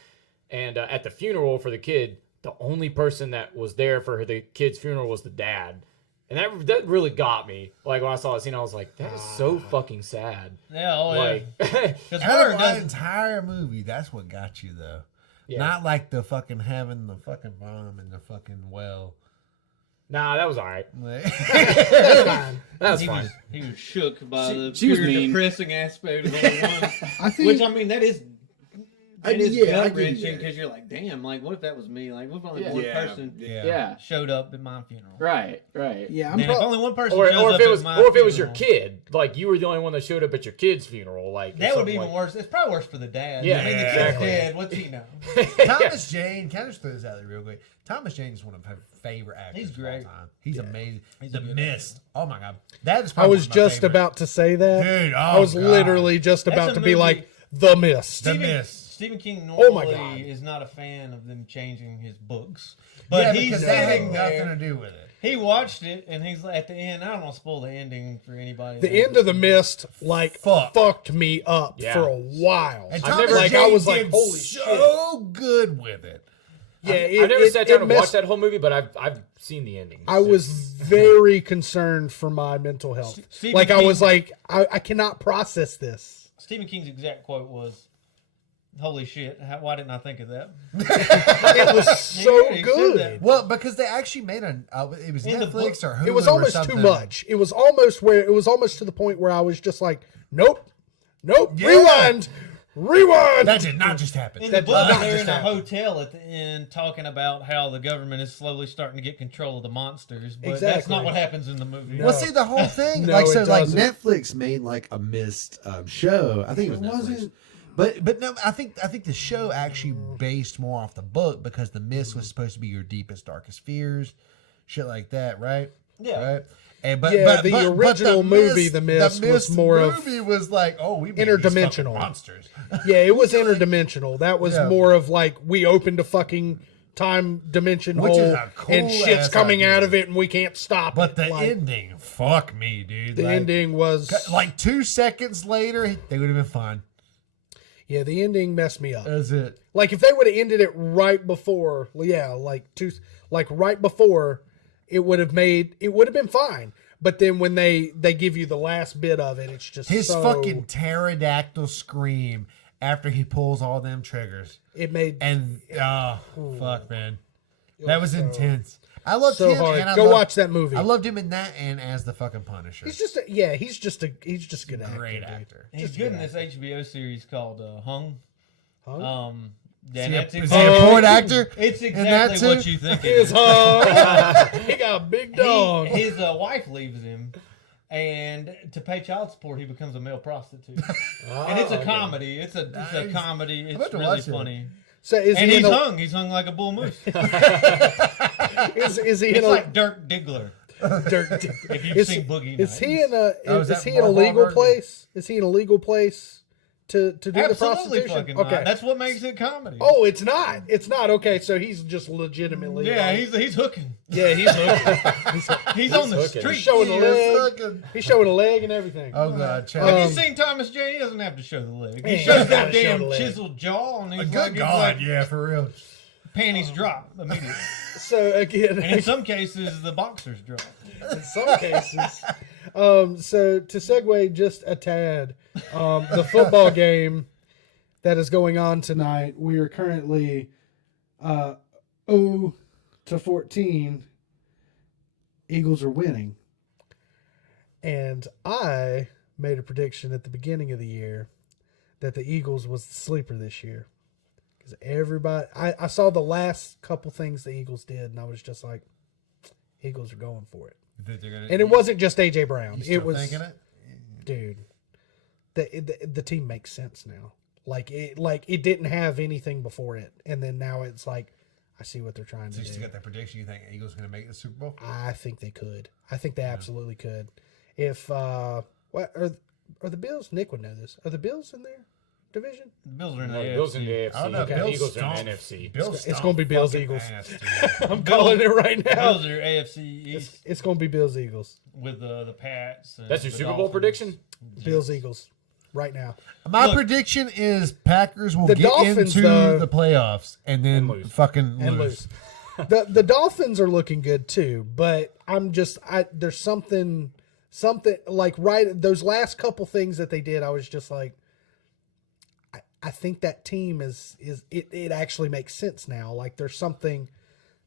And at the funeral for the kid, the only person that was there for the kid's funeral was the dad. And that really got me. Like when I saw that scene, I was like, that is so fucking sad. Yeah, Like, Because Out horror of the doesn't. entire movie, that's what got you though. Yeah. Not like the fucking having the fucking bomb in the fucking well. nah, that was all right. Fine. That was He fine. was shook by the she was pure mean. depressing aspect of the whole one. I think Which I mean, that is. I It is get- I gut get wrenching that. because you're like, damn, like what if that was me? Like what if only Yeah. one Yeah. person Yeah. showed up at my funeral? Right. yeah, And if only one person Or shows up if it was at my or if it was your funeral, kid, like you were the only one that showed up at your kid's funeral, like or that would something be even like- worse. It's probably worse for the dad. Yeah, I mean, the exactly. kid's dead. What's he know? Thomas Jane, can I just throw this out there real quick? Thomas Jane is one of my favorite actors He's of all great. time. He's amazing. He's The a good Mist. Oh my God. That is I probably was one of my just favorite. about to say that. Dude, I oh was God. literally just That's about a to be movie- like The Mist. The Mist. Stephen King Oh my normally God. is not a fan of them changing his books, but Yeah, he's because that had sitting nothing there. to do with it. He watched it, and he's like, at the end. I don't want to spoil the ending for anybody. The that end of The Mist, like, fucked me up Yeah. for a while. And I've Thomas never- like, Jane I was like, did holy shit. so good with it. Yeah, I never sat down and messed- watched that whole movie, but I've seen the ending. I was very concerned for my mental health. Stephen Like, I King- was like, I cannot process this. Stephen King's exact quote was, "Holy shit! Why didn't I think of that?" It was so He said good. that. Well, because they actually made it was In the Netflix book- or Hulu It was or almost something. too much. It was almost to the point where I was just like, nope, Yeah. rewind. That did not just happen. In the That book, did not they're just in a happen. hotel at the end talking about how the government is slowly starting to get control of the monsters, but that's Exactly. not what happens in the movie. No. Well, see the whole thing. No, like it so, like doesn't. Netflix made like a Mist show. I think it was Netflix. But no, I think the show actually based more off the book because the Mist was supposed to be your deepest, darkest fears, shit like that, right? Yeah. Right. And but Yeah, but, the but, original but movie, The Mist, was more of movie was like, oh, we made these interdimensional. fucking monsters. Yeah, it was interdimensional. That was Yeah. more of like, we opened a fucking time dimension Which hole is a cool and shit's ass coming idea. out of it and we can't stop But it. the Like, ending, fuck me, dude. the Like, ending was like 2 seconds later, they would have been fine. yeah, the ending messed me up. That's it. Like if they would have ended it right before, right before, it would have been fine. But then when they give you the last bit of it, it's just His so, fucking pterodactyl scream after he pulls all them triggers. it made And, fuck, man. That was intense. I loved so him. hard. And I Go loved- watch that movie. I loved him in that and as the fucking Punisher. He's just a good actor. Great dude. actor. He's good in this HBO series called Hung. Huh? And that's Is he a porn actor? It's in that exactly what too? you think it His is. he got a big dog. His wife leaves him, and to pay child support, he becomes a male prostitute. And it's a comedy. It's a comedy. It's about to really watch it. funny. So is And he he's in a, hung. He's hung like a bull moose. is he It's in a like Dirk Diggler. dirt? If you've Is, seen Boogie is Nights. he in a Oh, is is that he in a Mark legal Wahlberg? place? Is he in a legal place to do the Absolutely prostitution? fucking Okay. not. That's what makes it comedy. Oh, it's not. It's not. Okay, so he's just legitimately. yeah, he's hooking. yeah, he's hooking. He's on the hooking. street. He's showing a He is leg. fucking- He's showing a leg and everything. Oh, God. Chad. Have you seen Thomas Jane? He doesn't have to show the leg. He ain't shows gotta that show damn the leg. chiseled jaw, and he's Good like, God, it's like yeah, for real. panties drop immediately. So again, And in some cases, the boxers drop. in some cases. So to segue just a tad, the football game that is going on tonight, we are currently 0-14. Eagles are winning. And I made a prediction at the beginning of the year that the Eagles was the sleeper this year. Because everybody, I saw the last couple things the Eagles did, and I was just like, Eagles are going for it. You think they're gonna- And it wasn't just A.J. Brown. You still It was, thinking it? dude, the team makes sense now. Like it didn't have anything before it, and then now it's like, I see what they're trying So to you still do. got that prediction? You think Eagles going to make the Super Bowl? I think they could. I think they absolutely could. If what are the Bills? Nick would know this. Are the Bills in their division? The Bills are in the No, AFC. Bills in the AFC. I don't know. The Bills Eagles are in stomp- the NFC. Bills It's stomp gonna be Bills, fucking Eagles. ass, dude. I'm calling it right The now. Bills are AFC East It's going to be Bills Eagles. with the Pats. And That's your the Super Bowl Dolphins. prediction? Bills Eagles. Right now. My Look, prediction is Packers will The get Dolphins, into though- the playoffs and then lose. fucking And lose. lose. The Dolphins are looking good too, but there's something like those last couple things that they did, I was just like, I think that team is it actually makes sense now. Like there's something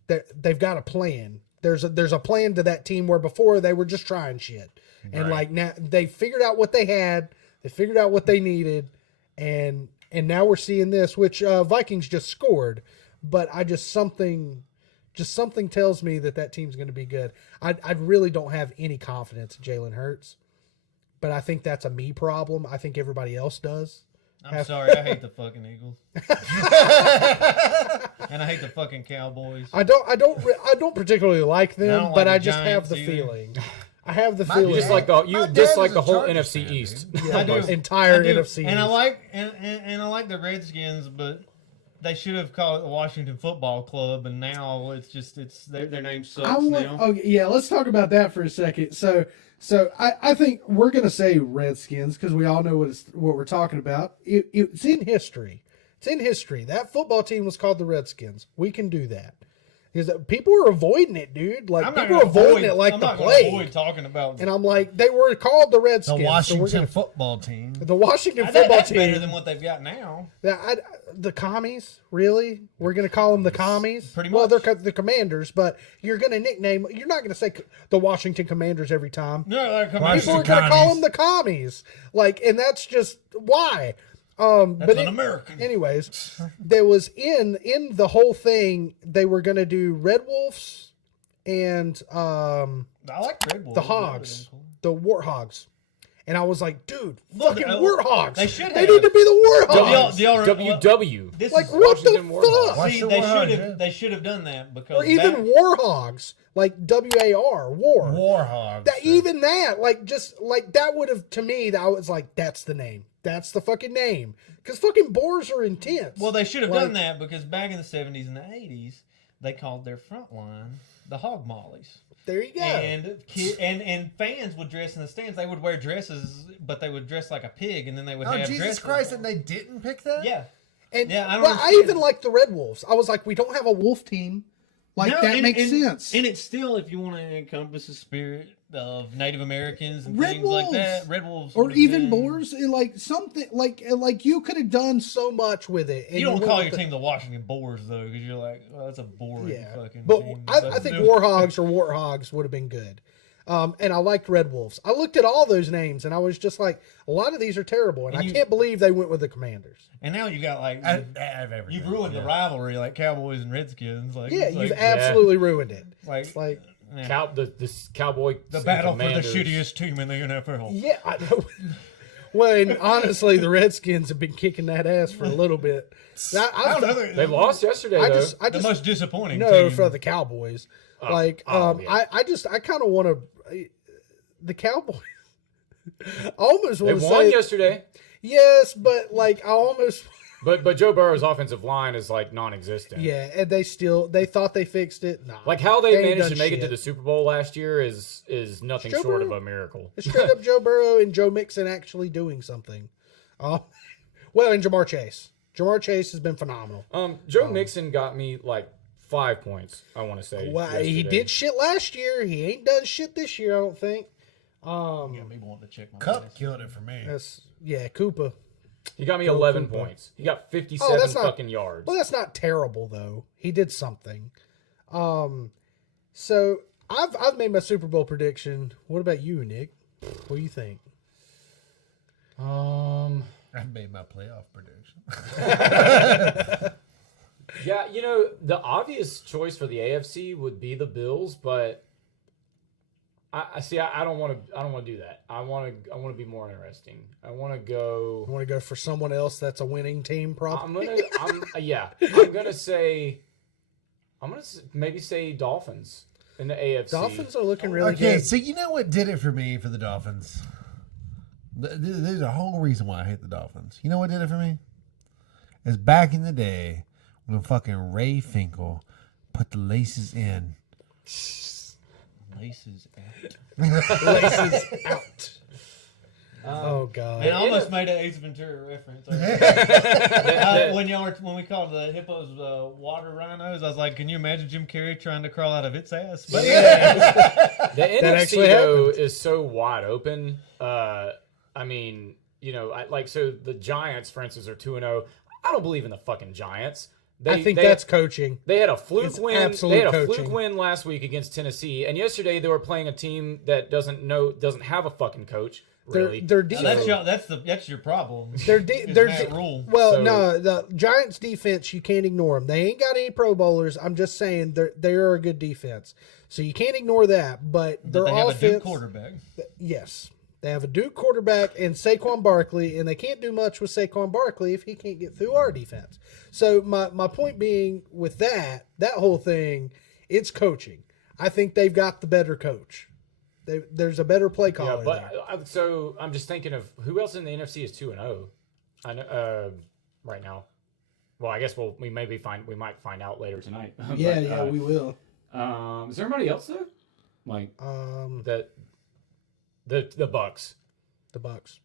that they've got a plan. There's a plan to that team where before they were just trying shit. And like now they figured out what they had, they figured out what they needed, and now we're seeing this, which Vikings just scored, but something tells me that team's going to be good. I really don't have any confidence in Jalen Hurts, but I think that's a me problem. I think everybody else does. I'm sorry, I hate the fucking Eagles. And I hate the fucking Cowboys. I don't particularly like I them, don't but like I the just have Giants the either. feeling. I have the My feeling. You just like the My dad was a whole Chargers NFC fan, East. I do. entire I do. NFC. And I East. like and I like the Redskins, but they should have called it the Washington Football Club, and now it's their name sucks now. Okay, yeah, let's talk about that for a second. So I think we're gonna say Redskins because we all know what we're talking about. It's in history. It's in history. That football team was called the Redskins. We can do that. Because people are avoiding it, dude. Like I'm not people are gonna avoiding it like I'm the not gonna plague. avoid talking about And I'm like, they were called the The Redskins. so we're Washington gonna- football team. the Washington that, football that's team. better than what they've got now. The commies, really? We're going to call them the commies? Pretty Well, much. they're the commanders, but you're going to nickname, you're not going to say the Washington Commanders every time. No, they're People Washington are going to call commies. them the commies. Like, and that's just why. That's un-American. Anyways, there was in the whole thing, they were going to do Red Wolves and I like Red Wolves. the Hogs, the Warthogs. And I was like, dude, Look, fucking uh, Warthogs. they should They have. need to be the Warthogs. Do y'all- WW. This Like, is, what the Washington Warthogs. fuck? see, Washington they Warthogs, should yeah. have they should have done that because Or even back- Warhogs, like WAR, war. Warhogs. That even that, like just like that would have to me. That I was like, that's the name. That's the fucking name. Because fucking boars are intense. Well, they should have Like- done that because back in the 70s and the 80s, they called their front line the Hog Mollies. There you go. And fans would dress in the stands. They would wear dresses, but they would dress like a pig, and then they would have Jesus dresses. Christ, and they didn't pick that? Yeah. And Yeah, I don't well, I understand. even like the Red Wolves. I was like, we don't have a wolf team. Like No, that and- makes and- sense. And it's still, if you want to encompass the spirit of Native Americans and Red things like Wolves. that, Red Wolves, or would have even been- Boers, like something like you could have done so much with it. And You don't went call with your team the Washington Boers though, because you're like, well, that's a boring yeah. fucking But team. I think Warhogs or Warthogs would have been good. And I liked Red Wolves. I looked at all those names and I was just like, a lot of these are terrible, and I can't believe they went with the Commanders. And now you got like you've ruined the rivalry, like Cowboys and Redskins. Like Yeah, it's you've like, absolutely ruined it. like Yeah. This Cowboy the battle Commanders. for the shittiest team in the NFL. Yeah, I know. Well, and honestly, the Redskins have been kicking that ass for a little bit. I don't know. They lost yesterday. I though. just the most disappointing. no team. for the Cowboys. Yeah. I kind of want to the Cowboys. I almost They want to won say yesterday, yes, but like I almost but Joe Burrow's offensive line is like non-existent. yeah, and they thought they fixed it. Nah, Like how they ain't managed done to make it to shit. the Super Bowl last year is nothing Joe short Burrow? of a miracle. It's straight up Joe Burrow and Joe Mixon actually doing something. Well, and Jamar Chase. Jamar Chase has been phenomenal. Joe Mixon got me like 5 points. I want to say. Well, he yesterday. did shit last year. He ain't done shit this year, I don't think. Me wanting to check my Cup list. killed it for me. Cooper. He got me 11 points. He got 57 that's not- fucking yards. Well, that's not terrible though. He did something. So I've made my Super Bowl prediction. What about you, Nick? What do you think? I made my playoff prediction. Yeah, the obvious choice for the AFC would be the Bills, but I see. I don't want to do that. I want to be more interesting. I want to go. I want to go for someone else that's a winning team, probably. I'm gonna maybe say Dolphins in the AFC. Dolphins are looking really Okay, good. so you know what did it for me for the Dolphins? There's a whole reason why I hate the Dolphins. You know what did it for me? It's back in the day when fucking Ray Finkel put the laces in. Laces out. Laces out. Oh god. Man, I almost made an Ace Ventura reference. When we called the hippos water rhinos, I was like, can you imagine Jim Carrey trying to crawl out of its ass? But The NFC actually though happened. is so wide open. I mean, so the Giants, for instance, are 2-0. I don't believe in the fucking Giants. I think that's coaching. They had a fluke It's win. absolute They had a coaching. fluke win last week against Tennessee, and yesterday they were playing a team that doesn't have a fucking coach. Really, Their that's defense. that's your problem. Their Is their Matt Rule. Well, So- no, the Giants' defense you can't ignore them. They ain't got any Pro Bowlers. I'm just saying they're a good defense, so you can't ignore that. But their They have offense, a Duke quarterback. yes, they have a Duke quarterback and Saquon Barkley, and they can't do much with Saquon Barkley if he can't get through our defense. So my point being with that whole thing, it's coaching. I think they've got the better coach. There's a better play yeah. caller But there. so I'm just thinking of who else in the NFC is 2-0. I know right now. Well, I guess we might find out later tonight. But, we will. Is there anybody else though? Like the Bucks. The Bucks.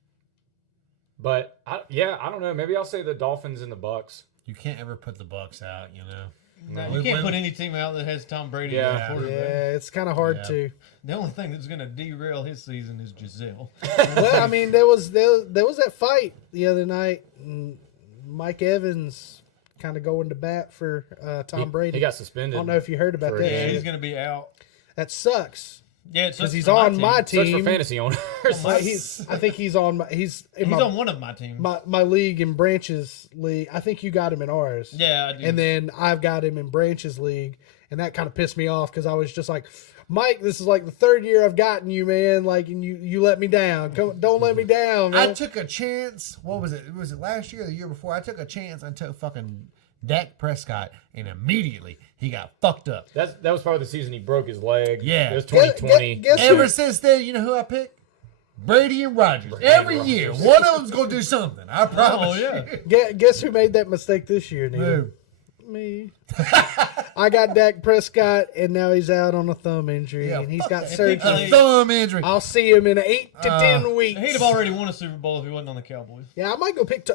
But I don't know. Maybe I'll say the Dolphins and the Bucks. You can't ever put the Bucks out, you know. No, you can't put any team out that has Tom Brady Yeah. as a quarterback. Yeah, it's kind of hard to. The only thing that's going to derail his season is Giselle. Well, I mean, there was that fight the other night. And Mike Evans kind of going to bat for Tom Brady. He got I suspended. don't know if you heard about for that. Yeah, Yeah. he's going to be out. That sucks Yeah, it's because he's for on my Sucks for team. fantasy owners. I think he's on. He's in He's on one of my teams. my league in Branches league. I think you got him in ours. Yeah, I do. And then I've got him in Branches league, and that kind of pissed me off because I was just like, Mike, this is like the third year I've gotten you, man. Like, and you let me down. Don't let me down, man. I took a chance. What was it? Was it last year or the year before? I took a chance and took fucking Dak Prescott, and immediately he got fucked up. That was probably the season he broke his leg. Yeah. It was 2020. Guess who- Ever since then, you know who I picked? Brady and Rogers. Every year, one of them's gonna do something. I promise. Oh, yeah. you. Guess who made that mistake this year, Needham? Who? me. I got Dak Prescott, and now he's out on a thumb injury, and he's got surgery. Thumb injury. I'll see him in 8 to 10 weeks. He'd have already won a Super Bowl if he wasn't on the Cowboys. Yeah, I might go pick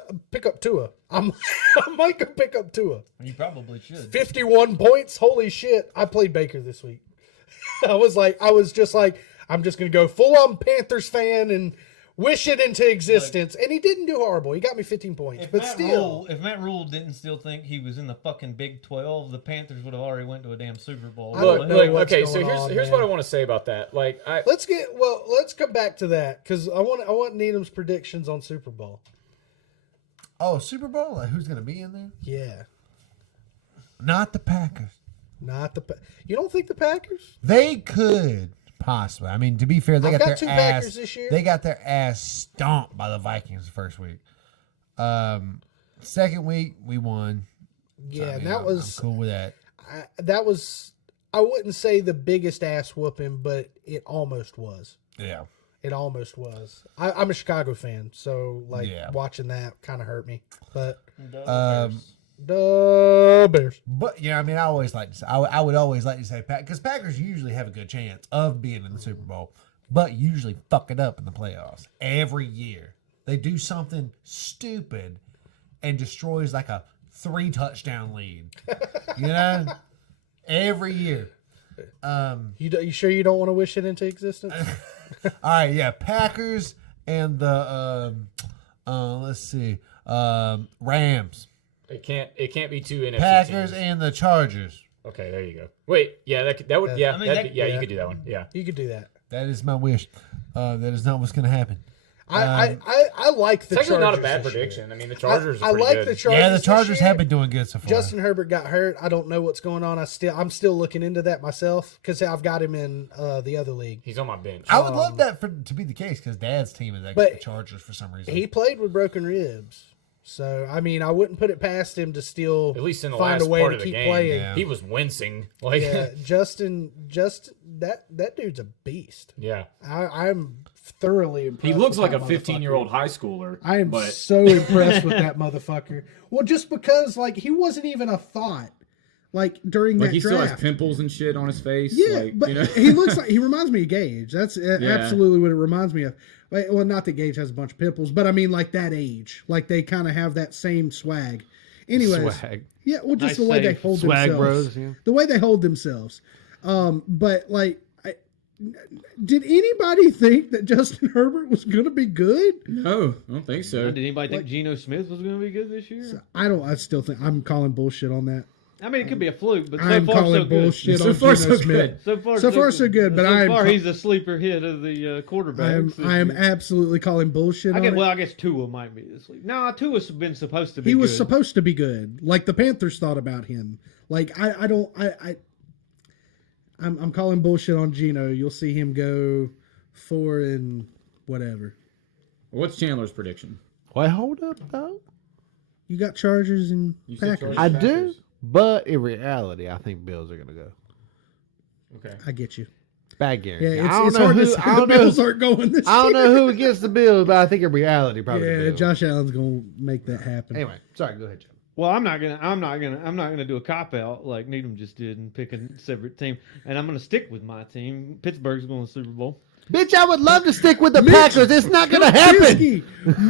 up Tua. I might go pick up Tua. You probably should. 51 points. Holy shit! I played Baker this week. I was just like, I'm just gonna go full on Panthers fan and wish it into existence, and he didn't do horrible. He got me 15 points, but still. If Matt Rule didn't still think he was in the fucking Big 12, the Panthers would have already went to a damn Super Bowl. Look, okay, so here's what I want to say about that. Like, let's come back to that because I want Needham's predictions on Super Bowl. Oh, Super Bowl? Like, who's going to be in there? Yeah, Not the Packers. You don't think the Packers? They could possibly. I mean, to be fair, they I've got got their two ass. Packers this year. They got their ass stomped by the Vikings the first week. Second week we won. Yeah, I mean, and that was I'm cool with that. I wouldn't say the biggest ass whooping, but it almost was. Yeah. It almost was. I'm a Chicago fan, so watching that kind of hurt me. But the Bears. But yeah, I mean, I always like to say, I would always like to say because Packers usually have a good chance of being in the Super Bowl, but usually fuck it up in the playoffs every year. They do something stupid and destroys like a 3 touchdown lead. You know, every year. You sure you don't want to wish it into existence? All right, yeah, Packers and the let's see, Rams. it can't be 2 NFC Packers teams. and the Chargers. Okay, there you go. Wait, yeah, that would yeah, I mean, you could do that one. Yeah. You could do that. That is my wish. That is not what's going to happen. I like the It's actually Chargers not a bad this year. prediction. I mean, the Chargers are I pretty like good. the Chargers. Yeah, the this Chargers year. have been doing good so far. Justin Herbert got hurt. I don't know what's going on. I'm still looking into that myself because I've got him in the other league. He's on my bench. I would love that to be the case because Dad's team is actually but the Chargers for some reason. He played with broken ribs, so I mean, I wouldn't put it past him to still At least in the find last a way part to of the keep game, playing. he was wincing. Like, Yeah, Justin, that dude's a beast. yeah. I'm thoroughly impressed. He looks with like a that 15-year-old motherfucker. high schooler. I am but so impressed with that motherfucker. Well, just because like he wasn't even a thought like during like that he still has draft. pimples and shit on his face. Yeah, like, but you know? he reminds me of Gage. That's absolutely what it reminds me of. Well, not that Gage has a bunch of pimples, but I mean like that age. Like they kind of have that same swag. Anyways, Swag. yeah, well, just Nice the way they save. hold Swag themselves. bros, yeah. The way they hold themselves. But like, did anybody think that Justin Herbert was going to be good? No, I don't think so. Did anybody think Geno Smith was going to be good this year? I still think I'm calling bullshit on that. I mean, it could be a fluke, but so I'm far calling so good. bullshit So on far, Geno so Smith. good. So far, so good. But so far, he's the sleeper hit of the quarterbacks. I am absolutely calling bullshit on it. I guess Tua might be the sleeper. No, Tua's been supposed to be He was good. supposed to be good. Like the Panthers thought about him. Like I'm calling bullshit on Geno. You'll see him go 4 and whatever. What's Chandler's prediction? Wait, hold up, though. You got Chargers and You said Packers. Chargers. I do, but in reality, I think Bills are going to go. Okay. I get you. Bad guarantee. Yeah, it's hard to say the Bills aren't going this I don't year. know who gets the Bills, but I think in reality, probably the Yeah, Bills. Josh Allen's gonna make that happen. Anyway, sorry. Go ahead, Joe. Well, I'm not gonna do a cop out like Needham just did and pick a separate team, and I'm gonna stick with my team. Pittsburgh's going to the Super Bowl. Bitch, I would love to stick with the Packers. It's not going to happen.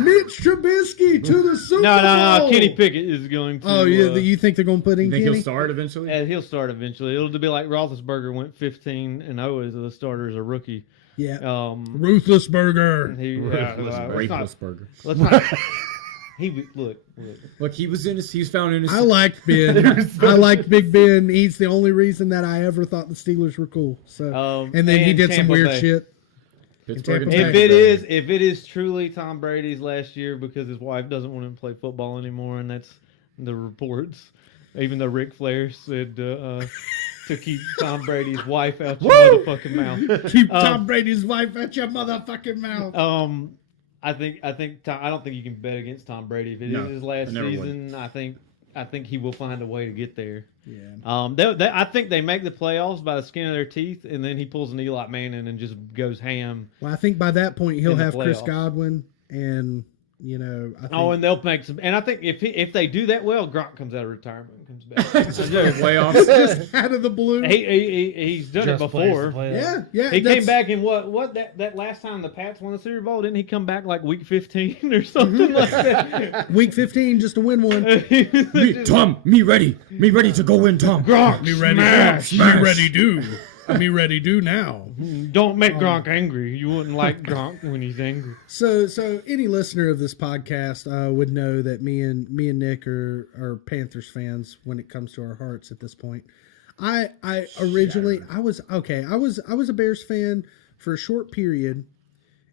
Mitch Trubisky to the Super Bowl. No. Kenny Pickett is going to. Oh, yeah. You think they're going to put in You think Kenny? he'll start eventually? And he'll start eventually. It'll be like Roethlisberger went 15-0 as a starter as a rookie. Yeah. Ruthless Burger. Ruthless burger. Let's not. Look. Look, he's found in his. I liked Ben. I liked Big Ben. He's the only reason that I ever thought the Steelers were cool. So, and then he and did some Tampa weird Bay. shit. Pittsburgh and Tampa If Tampa Bay. it is truly Tom Brady's last year because his wife doesn't want him to play football anymore, and that's the reports. Even though Ric Flair said to keep Tom Brady's wife out your motherfucking mouth. Keep Tom Brady's wife out your motherfucking mouth. I don't think you can bet against Tom Brady. If it is his last season, I think he will find a way to get there. Yeah. I think they make the playoffs by the skin of their teeth, and then he pulls an Eli Manning and just goes ham. Well, I think by that point he'll In the have Chris playoffs. Godwin, and I think, And they'll make some. And I think if they do that well, Gronk comes out of retirement Falcons back. Playoffs. Just out of the blue. He's done it Just plays before. the playoff. Yeah. He that's- came back in what that last time the Pats won the Super Bowl? Didn't he come back like week 15 or something like that? Week 15 just to win one. Tom, me ready to go in, Tom. Gronk, me ready. Smash. Me ready do. Me ready do now. Don't make Gronk angry. You wouldn't like Gronk when he's angry. So any listener of this podcast would know that me and Nick are Panthers fans when it comes to our hearts at this point. I originally I was a Bears fan for a short period,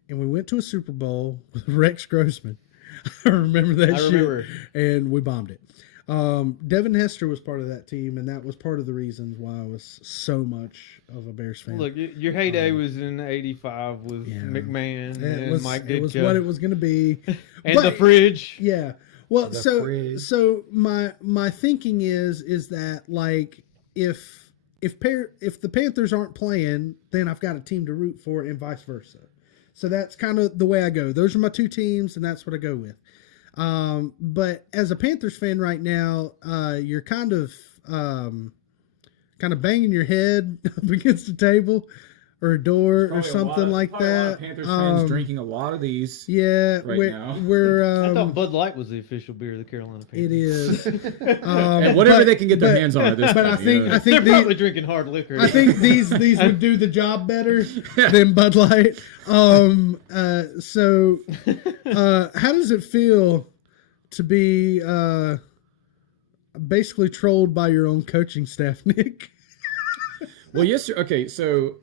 and we went to a Super Bowl with Rex Grossman. I remember that shit, and we bombed it. Devin Hester was part of that team, and that was part of the reasons why I was so much of a Bears fan. Look, your heyday was in '85 with McMahon and Mike Ditka. It was what it was going to be, and the fridge. Yeah. Well, fridge. so my thinking is that like if the Panthers aren't playing, then I've got a team to root for, and vice versa. So that's kind of the way I go. Those are my two teams, and that's what I go with. But as a Panthers fan right now, you're kind of banging your head up against a table or a door or something like that. Panthers fans drinking a lot of these. Yeah, now. we're I thought Bud Light was the official beer of the Carolina Panthers. it is. And whatever they can get their hands on at this But point. I think They're probably drinking hard liquor. I think these would do the job better than Bud Light. So how does it feel to be basically trolled by your own coaching staff, Nick? Well, okay, so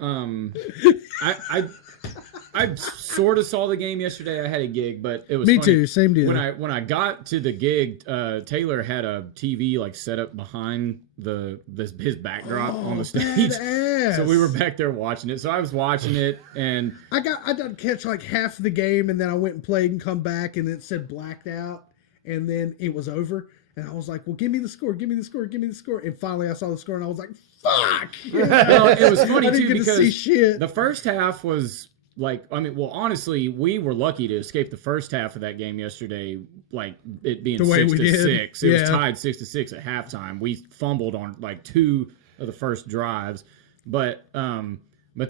I sort of saw the game yesterday. I had a gig, but it was Me funny. too, same deal. When I got to the gig, Taylor had a TV like set up behind his backdrop on the stage. Badass. So we were back there watching it. So I was watching it, and I did catch like half the game, and then I went and played and come back, and it said blacked out, and then it was over. And I was like, well, give me the score. And finally I saw the score, and I was like, fuck! well, it was funny I didn't too get to see because shit. the first half was like, honestly, we were lucky to escape the first half of that game yesterday, like it being The way 6-6. we did. It Yeah. was tied 6-6 at halftime. We fumbled on like 2 of the first drives, but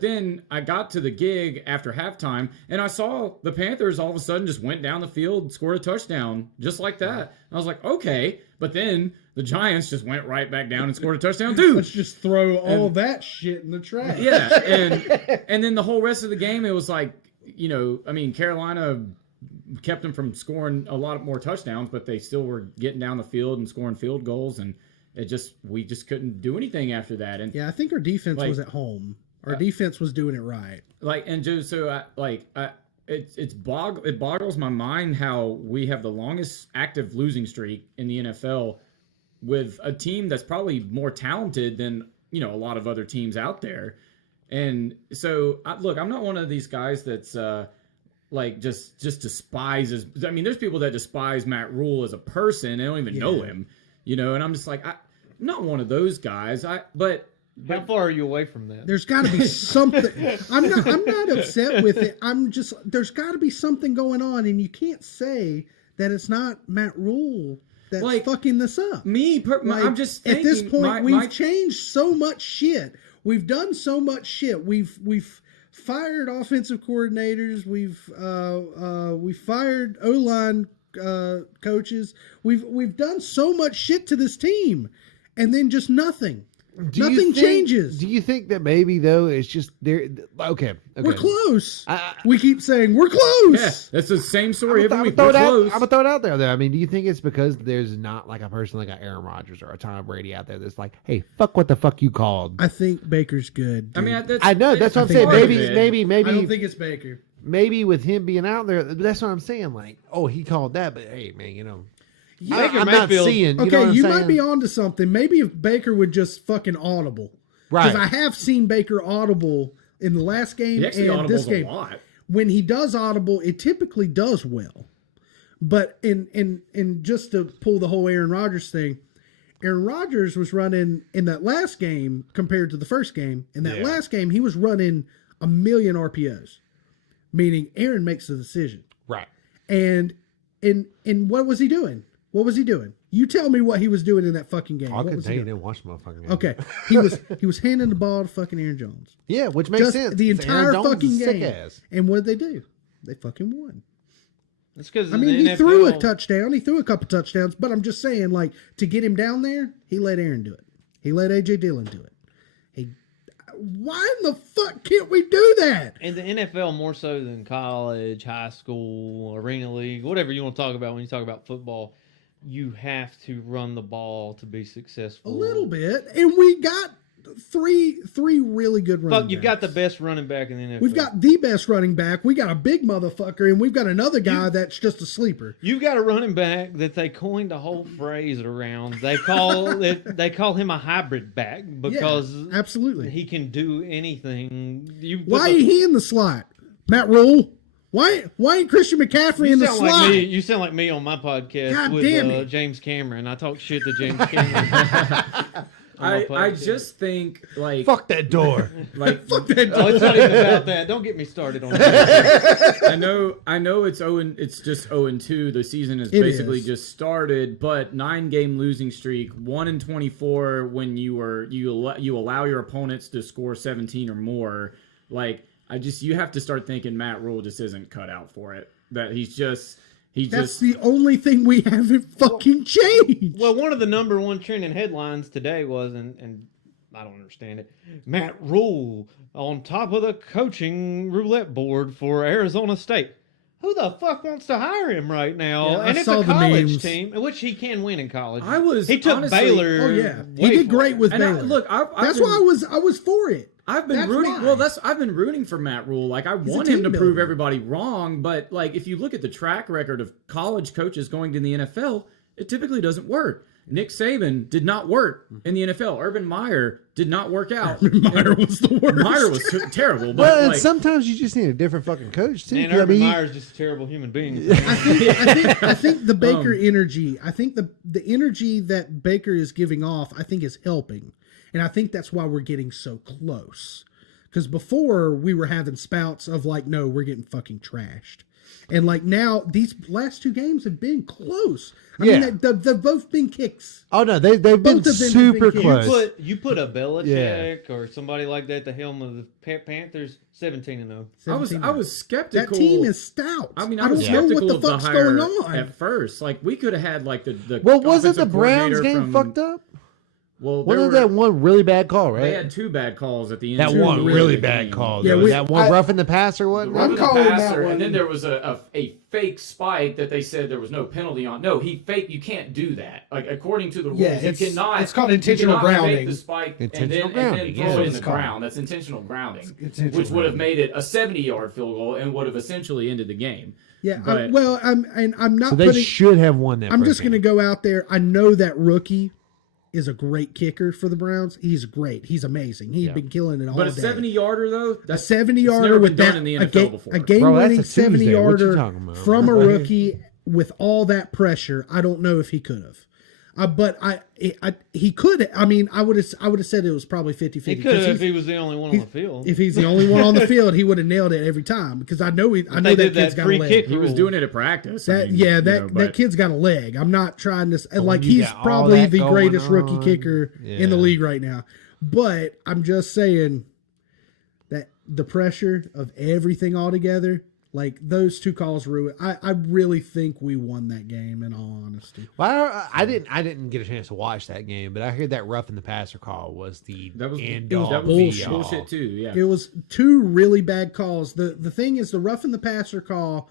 then I got to the gig after halftime, and I saw the Panthers all of a sudden just went down the field, scored a touchdown, just like that. And I was like, okay. But then the Giants just went right back down and scored a touchdown too. Let's just throw all that shit in the trash. Yeah, and then the whole rest of the game, it was like, Carolina kept them from scoring a lot more touchdowns, but they still were getting down the field and scoring field goals, and we just couldn't do anything after that. And Yeah, I think our defense was at home. Our defense was doing it right. It boggles my mind how we have the longest active losing streak in the NFL with a team that's probably more talented than a lot of other teams out there. And so I'm not one of these guys that's just despises. I mean, there's people that despise Matt Rule as a person. They don't even know him, and I'm just like, I'm not one of those guys. But how far are you away from that? There's got to be something. I'm not upset with it. There's got to be something going on, and you can't say that it's not Matt Rule that's fucking this up. I'm just thinking, at this point we've changed so much shit. We've done so much shit. We've fired offensive coordinators. We've fired O-line coaches. We've done so much shit to this team, and then just nothing. Nothing changes. Do you think that maybe though it's just there? Okay. We're close. We keep saying we're close. Yeah, that's the same story every week. I'm We're close. gonna throw it out there though. I mean, do you think it's because there's not like a person like a Aaron Rodgers or a Tom Brady out there that's like, hey, fuck what the fuck you called? I think Baker's good. I mean, I know that's what I'm saying. Maybe. I don't think it's Baker. Maybe with him being out there, that's what I'm saying. Like, oh, he called that, but hey, man, I'm not seeing. Okay, you might be onto something. Maybe if Baker would just fucking audible. Right. Because I have seen Baker audible in the last game and this game. A lot. When he does audible, it typically does well. But in just to pull the whole Aaron Rodgers thing, Aaron Rodgers was running in that last game compared to the first game. In that last game, he was running 1 million RPOs, meaning Aaron makes the decision. Right. And what was he doing? What was he doing? You tell me what he was doing in that fucking game. I What couldn't was tell he you doing? didn't watch the motherfucking game. Okay, he was handing the ball to fucking Aaron Jones. Yeah, which makes Just sense. the It's entire Aaron Jones' fucking sick game. ass. And what did they do? They fucking won. That's because I mean, he threw a touchdown. He threw a couple touchdowns, but I'm just saying, like, to get him down there, he let Aaron do it. He let A.J. Dillon do it. Why in the fuck can't we do that? In the NFL, more so than college, high school, arena league, whatever you want to talk about when you talk about football, you have to run the ball to be A successful. little bit. And we got three really good running Fuck, you've got the best running back in the NFL. We've got the best running back. We got a big motherfucker, and we've got another guy that's just a sleeper. You've got a running back that they coined a whole phrase around. They call they call him a hybrid back because absolutely he can do anything. Why ain't he in the slot? Matt Rule? Why ain't Christian McCaffrey in the slot? You sound like me on my podcast God damn with it. James Cameron. I talk shit to James Cameron. I just think like Fuck that door. like Fuck that Oh, it's not even about that. Don't get me started on that. I know it's just 0-2. The season has It basically is. just started, but 9-game losing streak, 1-24 when you allow your opponents to score 17 or more. Like you have to start thinking Matt Rule just isn't cut out for it. That That's the only thing we haven't fucking changed. Well, one of the number one trending headlines today was, and I don't understand it, Matt Rule on top of the coaching roulette board for Arizona State. Who the fuck wants to hire him right now? Yeah, I and it's saw a the college memes. team, which he can win in college. He took honestly, Baylor. Oh yeah, he way did for great it. with And Baylor. That's why I was for it. I've been That's rooting. why. Well, I've been rooting for Matt Rule. Like I want a him to team prove builder. everybody wrong, but like if you look at the track record of college coaches going to the NFL, it typically doesn't work. Nick Saban did not work in the NFL. Urban Meyer did not work out. Meyer was the worst. Meyer was terrible. But Well, and like, sometimes you just need a different fucking coach too. And 'cause, I Urban mean, Meyer's just a terrible human being. I think the Baker energy. I think the energy that Baker is giving off, I think, is helping, and I think that's why we're getting so close. Because before we were having spouts of like, no, we're getting fucking trashed, and like now these last two games have been close. I Yeah. mean, they've both been kicks. oh no, they've been Both of them have super been close. You put a Belichick or somebody like that at the helm of the Panthers, 17-0. I was skeptical. That team is stout. I mean, I I was don't know skeptical what the of fuck's hire going on. at first. Like we could have had like the Well, wasn't the offensive Browns coordinator game from- fucked up? Well, there Wasn't were- that one really bad call, right? They had two bad calls at the end. that of the one really game. bad call. Yeah, Yeah, we- that one I- rough in the passer one. I'm calling that passer, one. and then there was a fake spike that they said there was no penalty on. No, he faked. You can't do that. Like according to the rules, Yeah, you it's- cannot. it's called you intentional cannot grounding. Fake the spike Intentional and grounding, then yeah. throw it in It's the called. ground. That's intentional grounding, intentional which would have made it a 70-yard field goal and would have essentially ended the game. Yeah, But- I'm not So they putting. should have won that. I'm first just going to game. go out there. I know that rookie is a great kicker for the Browns. He's great. He's amazing. He's been killing it all But a day. 70-yarder though, A that's 70-yarder never with been done that in the a NFL before. a Bro, that's game-winning a Tuesday. What you 70-yarder talking about? from a rookie with all that pressure. I don't know if he could have. But he could. I mean, I would have said it was probably 50-50. He could have if he was the only one on the field. If he's the only one on the field, he would have nailed it every time because I know they that did kid's that got a free leg. kick he was rule. doing it at practice. That that kid's got a leg. I'm not trying to like you he's got all probably that the going greatest rookie on. kicker in the Yeah. league right now. But I'm just saying that the pressure of everything all together, like those two calls ruined. I really think we won that game in all honesty. Well, I didn't get a chance to watch that game, but I heard that rough in the passer call was the That was end that all was be all. bullshit too. Yeah. It was two really bad calls. The thing is the rough in the passer call,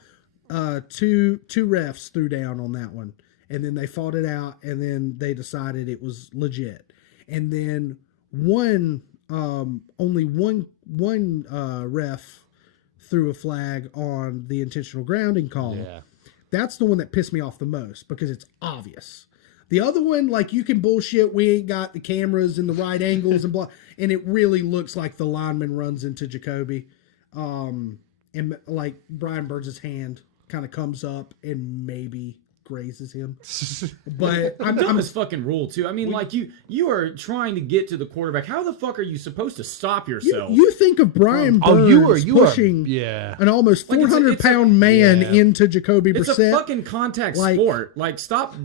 two refs threw down on that one. And then they fought it out and then they decided it was legit. And then only one ref threw a flag on the intentional grounding call. Yeah. That's the one that pissed me off the most because it's obvious. The other one, like you can bullshit, we ain't got the cameras in the right angles and blah, and it really looks like the lineman runs into Jacoby, and like Brian Burns' hand kind of comes up and maybe grazes him. But I'm this fucking rule too. I mean, like you are trying to get to the quarterback. How the fuck are you supposed to stop yourself? You think of Brian Burns pushing an almost 400-pound man into Jacoby Brissett. It's a fucking contact sport. Like, stop,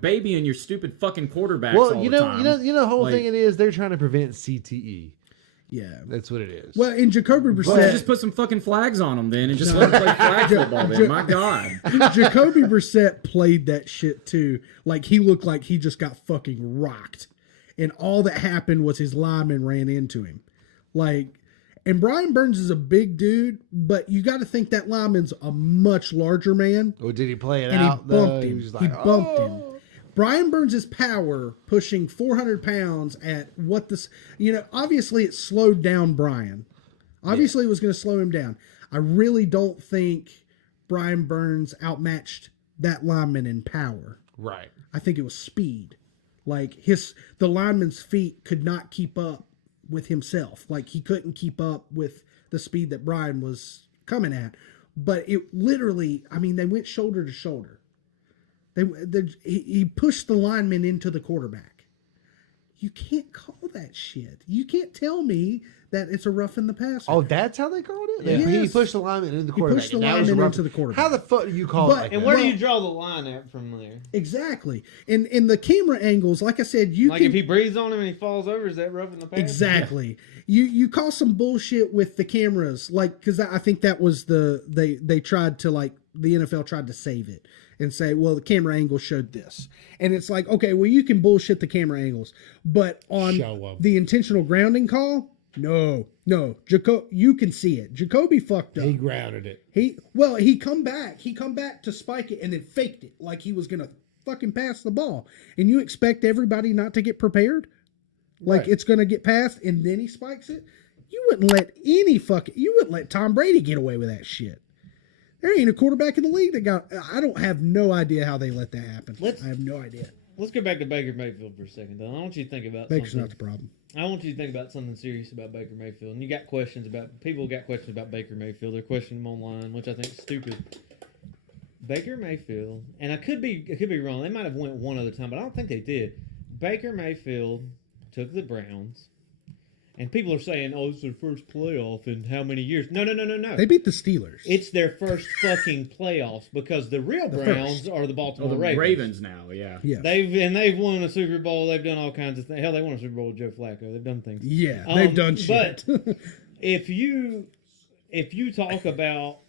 babying your stupid fucking quarterbacks all the time. The whole thing it is they're trying to prevent CTE. Yeah, that's what it is. Well, in Jacoby Brissett, just put some fucking flags on them then, and just let them play flag football. Then, my God, Jacoby Brissett played that shit too. Like, he looked like he just got fucking rocked, and all that happened was his lineman ran into him. Like, and Brian Burns is a big dude, but you got to think that lineman's a much larger man. Or did he play it and out? He bumped him. He bumped him. Brian Burns' power pushing 400 pounds at what this, obviously it slowed down Brian. Obviously it was going to slow him down. I really don't think Brian Burns outmatched that lineman in power. Right. I think it was speed. Like, the lineman's feet could not keep up with himself. Like, he couldn't keep up with the speed that Brian was coming at. But it literally, they went shoulder to shoulder. He pushed the lineman into the quarterback. You can't call that shit. You can't tell me that it's a rough in the passer. Oh, that's how they called it? Yeah. He pushed the lineman into the quarterback. He pushed the lineman into the quarterback. How the fuck do you call it? And where do you draw the line at from there? Exactly. And in the camera angles, like I said, if he breathes on him and he falls over, is that rough in the passer? Exactly. Yeah. You call some bullshit with the cameras, because I think that was they tried to, the NFL tried to save it and say, well, the camera angle showed this. And it's like, okay, well, you can bullshit the camera angles. But on the intentional grounding call, no. You can see it. Jacoby fucked up. He grounded it. He come back to spike it and then faked it like he was going to fucking pass the ball. And you expect everybody not to get prepared? Like, it's going to get passed and then he spikes it? You wouldn't let Tom Brady get away with that shit. There ain't a quarterback in the league I don't have no idea how they let that happen. I have no idea. Let's go back to Baker Mayfield for a second, though. I want you to think about Baker's not the problem. I want you to think about something serious about Baker Mayfield. And people got questions about Baker Mayfield. They're questioning him online, which I think is stupid. Baker Mayfield, and I could be wrong. They might have went one other time, but I don't think they did. Baker Mayfield took the Browns. And people are saying, oh, it's their first playoff in how many years? No. They beat the Steelers. It's their first fucking playoffs because the real Browns are the Baltimore Ravens. Ravens now, yeah. They've won a Super Bowl. They've done all kinds of things. Hell, they won a Super Bowl with Joe Flacco. They've done things. Yeah, they've done shit. But if you talk about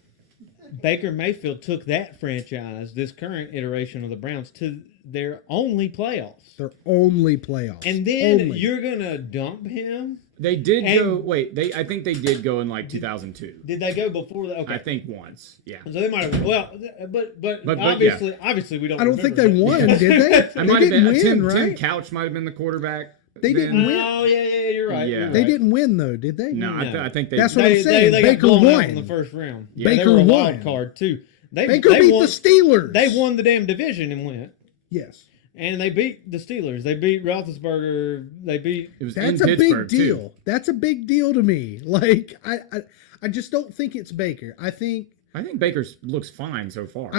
Baker Mayfield took that franchise, this current iteration of the Browns, to their only playoffs. Their only playoffs. And then you're going to dump him? They did go. Wait, I think they did go in 2002. Did they go before that? Okay, I think once. Yeah. So they might have. Well, but obviously we don't. I don't think they won, did they? They didn't win, right? Tim Couch might have been the quarterback. They didn't win. Oh yeah, you're right. Yeah. They didn't win though, did they? No, I think they. That's what I'm saying. They Baker got blown won out in the first round. Yeah. Baker they were a won. wild card too. Baker beat the Steelers. They won the damn division and went. Yes. And they beat the Steelers. They beat Roethlisberger. That's a big deal. Too. That's a big deal to me. Like, I just don't think it's Baker. I think Baker looks fine so far.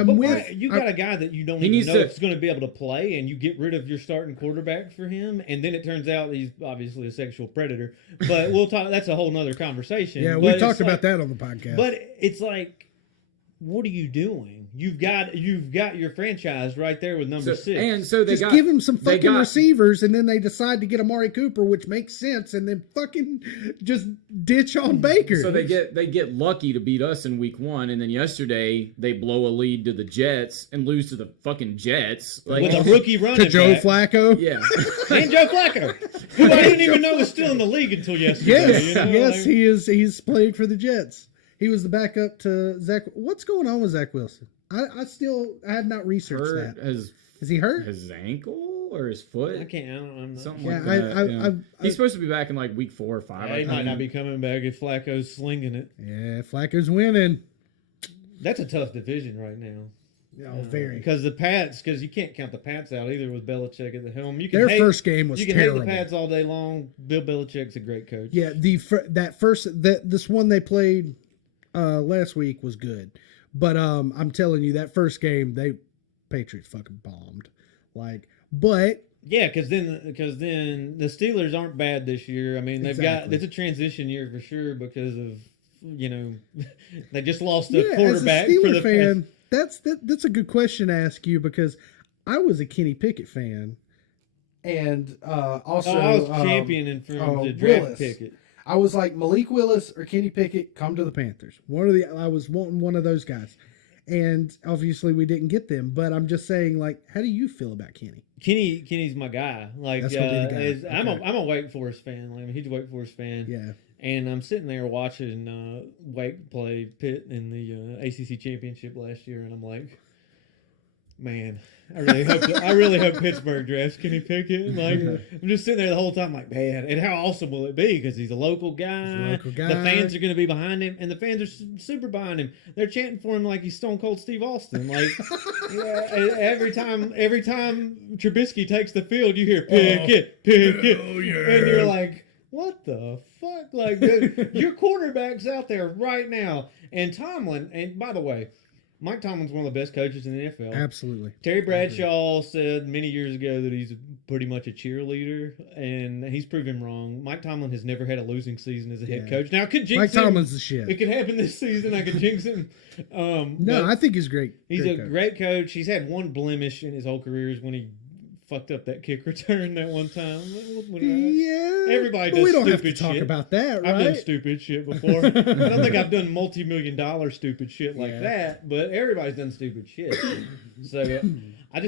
You got a guy that you don't even know if he's going to be able to play, and you get rid of your starting quarterback for him, and then it turns out he's obviously a sexual predator. But we'll talk. That's a whole nother conversation. Yeah, we talked about that on the podcast. But it's like, what are you doing? You've got your franchise right there with number 6. And so they just give him some fucking receivers, and then they decide to get Amari Cooper, which makes sense, and then fucking just ditch on Baker. So they get lucky to beat us in week 1, and then yesterday they blow a lead to the Jets and lose to the fucking Jets. With a rookie running to Joe back. Flacco. Yeah. And Joe Flacco, who I didn't even know was still in the league until yesterday. Yes, he is. He's playing for the Jets. He was the backup to Zach. What's going on with Zach Wilson? I have not researched that. Is he hurt? His ankle or his foot? I can't. Something like that. He's supposed to be back in week 4 or 5. He might not be coming back if Flacco's slinging it. Yeah, Flacco's winning. That's a tough division right now. Oh, very. Because you can't count the Pats out either with Belichick at the helm. Their first game was terrible. You can hate the Pats all day long. Bill Belichick's a great coach. Yeah, this one they played last week was good, but I'm telling you that first game Patriots fucking bombed. Like, but Yeah, because then the Steelers aren't bad this year. I mean, they've got it's a transition year for sure because of they just lost a quarterback. As a Steeler for the fan, that's a good question to ask you because I was a Kenny Pickett fan, and also I was championing for him to draft Willis. Pickett. I was like Malik Willis or Kenny Pickett, come to the Panthers. I was wanting one of those guys, and obviously we didn't get them. But I'm just saying, like, how do you feel about Kenny? Kenny's my guy. Like, That's gonna be the guy. I'm a Wake Forest fan. Like, I'm a huge Wake Forest fan. Yeah. And I'm sitting there watching Wake play Pitt in the ACC championship last year, and I'm like, man, I really hope Pittsburgh drafts Kenny Pickett. Like, I'm just sitting there the whole time, like, man, and how awesome will it be? Because he's a local guy. The fans are going to be behind him, and the fans are super behind him. They're chanting for him like he's Stone Cold Steve Austin. Like, every time Trubisky takes the field, you hear Pickett, and you're like, what the fuck? Like, your quarterback's out there right now. And Tomlin, and by the way, Mike Tomlin's one of the best coaches in the NFL. Absolutely. Terry Bradshaw said many years ago that he's pretty much a cheerleader, and he's proven wrong. Mike Tomlin has never had a losing season as a head coach. Now, it could jinx him. Mike Tomlin's the shit. It could happen this season. I could jinx him. No, I think he's great. He's a great coach. He's had one blemish in his whole career is when he fucked up that kick return that one time. Everybody does we don't stupid have to talk shit. about that, right? I've done stupid shit before. I don't think I've done multi-million-dollar stupid shit like that, but everybody's done stupid shit. So I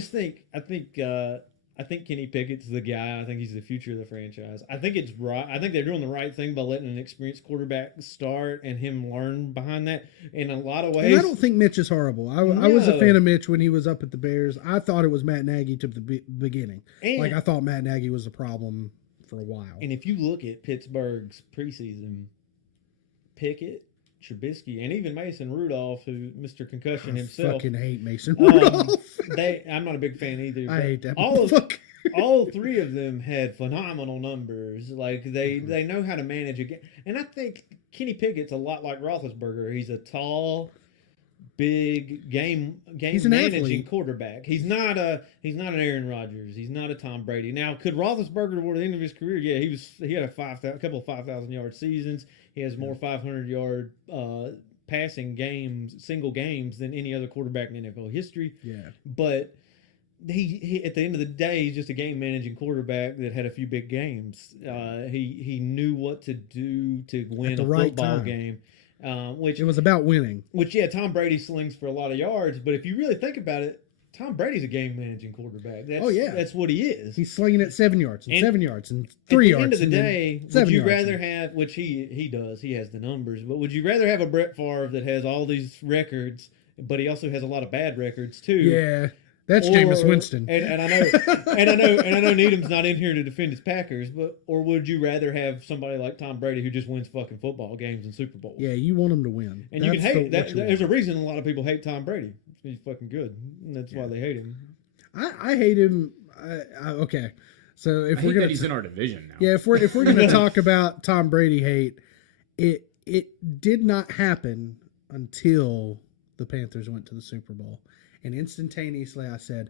think Kenny Pickett's the guy. I think he's the future of the franchise. I think it's right. I think they're doing the right thing by letting an experienced quarterback start and him learn behind that in a lot of ways. And I don't think Mitch is horrible. I was a fan of Mitch when he was up at the Bears. I thought it was Matt Nagy to the beginning. Like, I thought Matt Nagy was a problem for a while. And if you look at Pittsburgh's preseason, Pickett, Trubisky, and even Mason Rudolph, who Mr. Concussion himself. I fucking hate Mason Rudolph. I'm not a big fan either. I hate that. All three of them had phenomenal numbers. Like, they know how to manage a game. And I think Kenny Pickett's a lot like Roethlisberger. He's a tall, big game managing athlete. quarterback. He's not an Aaron Rodgers. He's not a Tom Brady. Now, could Roethlisberger toward the end of his career? Yeah, he had a couple of 5,000-yard seasons. He has more 500-yard passing games, single games, than any other quarterback in NFL history. Yeah, but he at the end of the day, he's just a game managing quarterback that had a few big games. He knew what to do to win a football game. Which it was about winning. Which, Tom Brady slings for a lot of yards, but if you really think about it, Tom Brady's a game managing quarterback. That's what he is. He's slinging at 7 yards and 7 yards and 3 yards. At the end of the day, would you rather have, which he does, he has the numbers, but would you rather have a Brett Favre that has all these records, but he also has a lot of bad records too? Yeah. That's Jameis Winston. And I know Needham's not in here to defend his Packers, or would you rather have somebody like Tom Brady who just wins fucking football games and Super Bowls? Yeah, you want him to win. And you can hate that. There's a reason a lot of people hate Tom Brady. He's fucking good. And that's why they hate him. I hate him. Okay, so if we're gonna he's in our division now. Yeah, if we're gonna talk about Tom Brady hate, it did not happen until the Panthers went to the Super Bowl. And instantaneously, I said,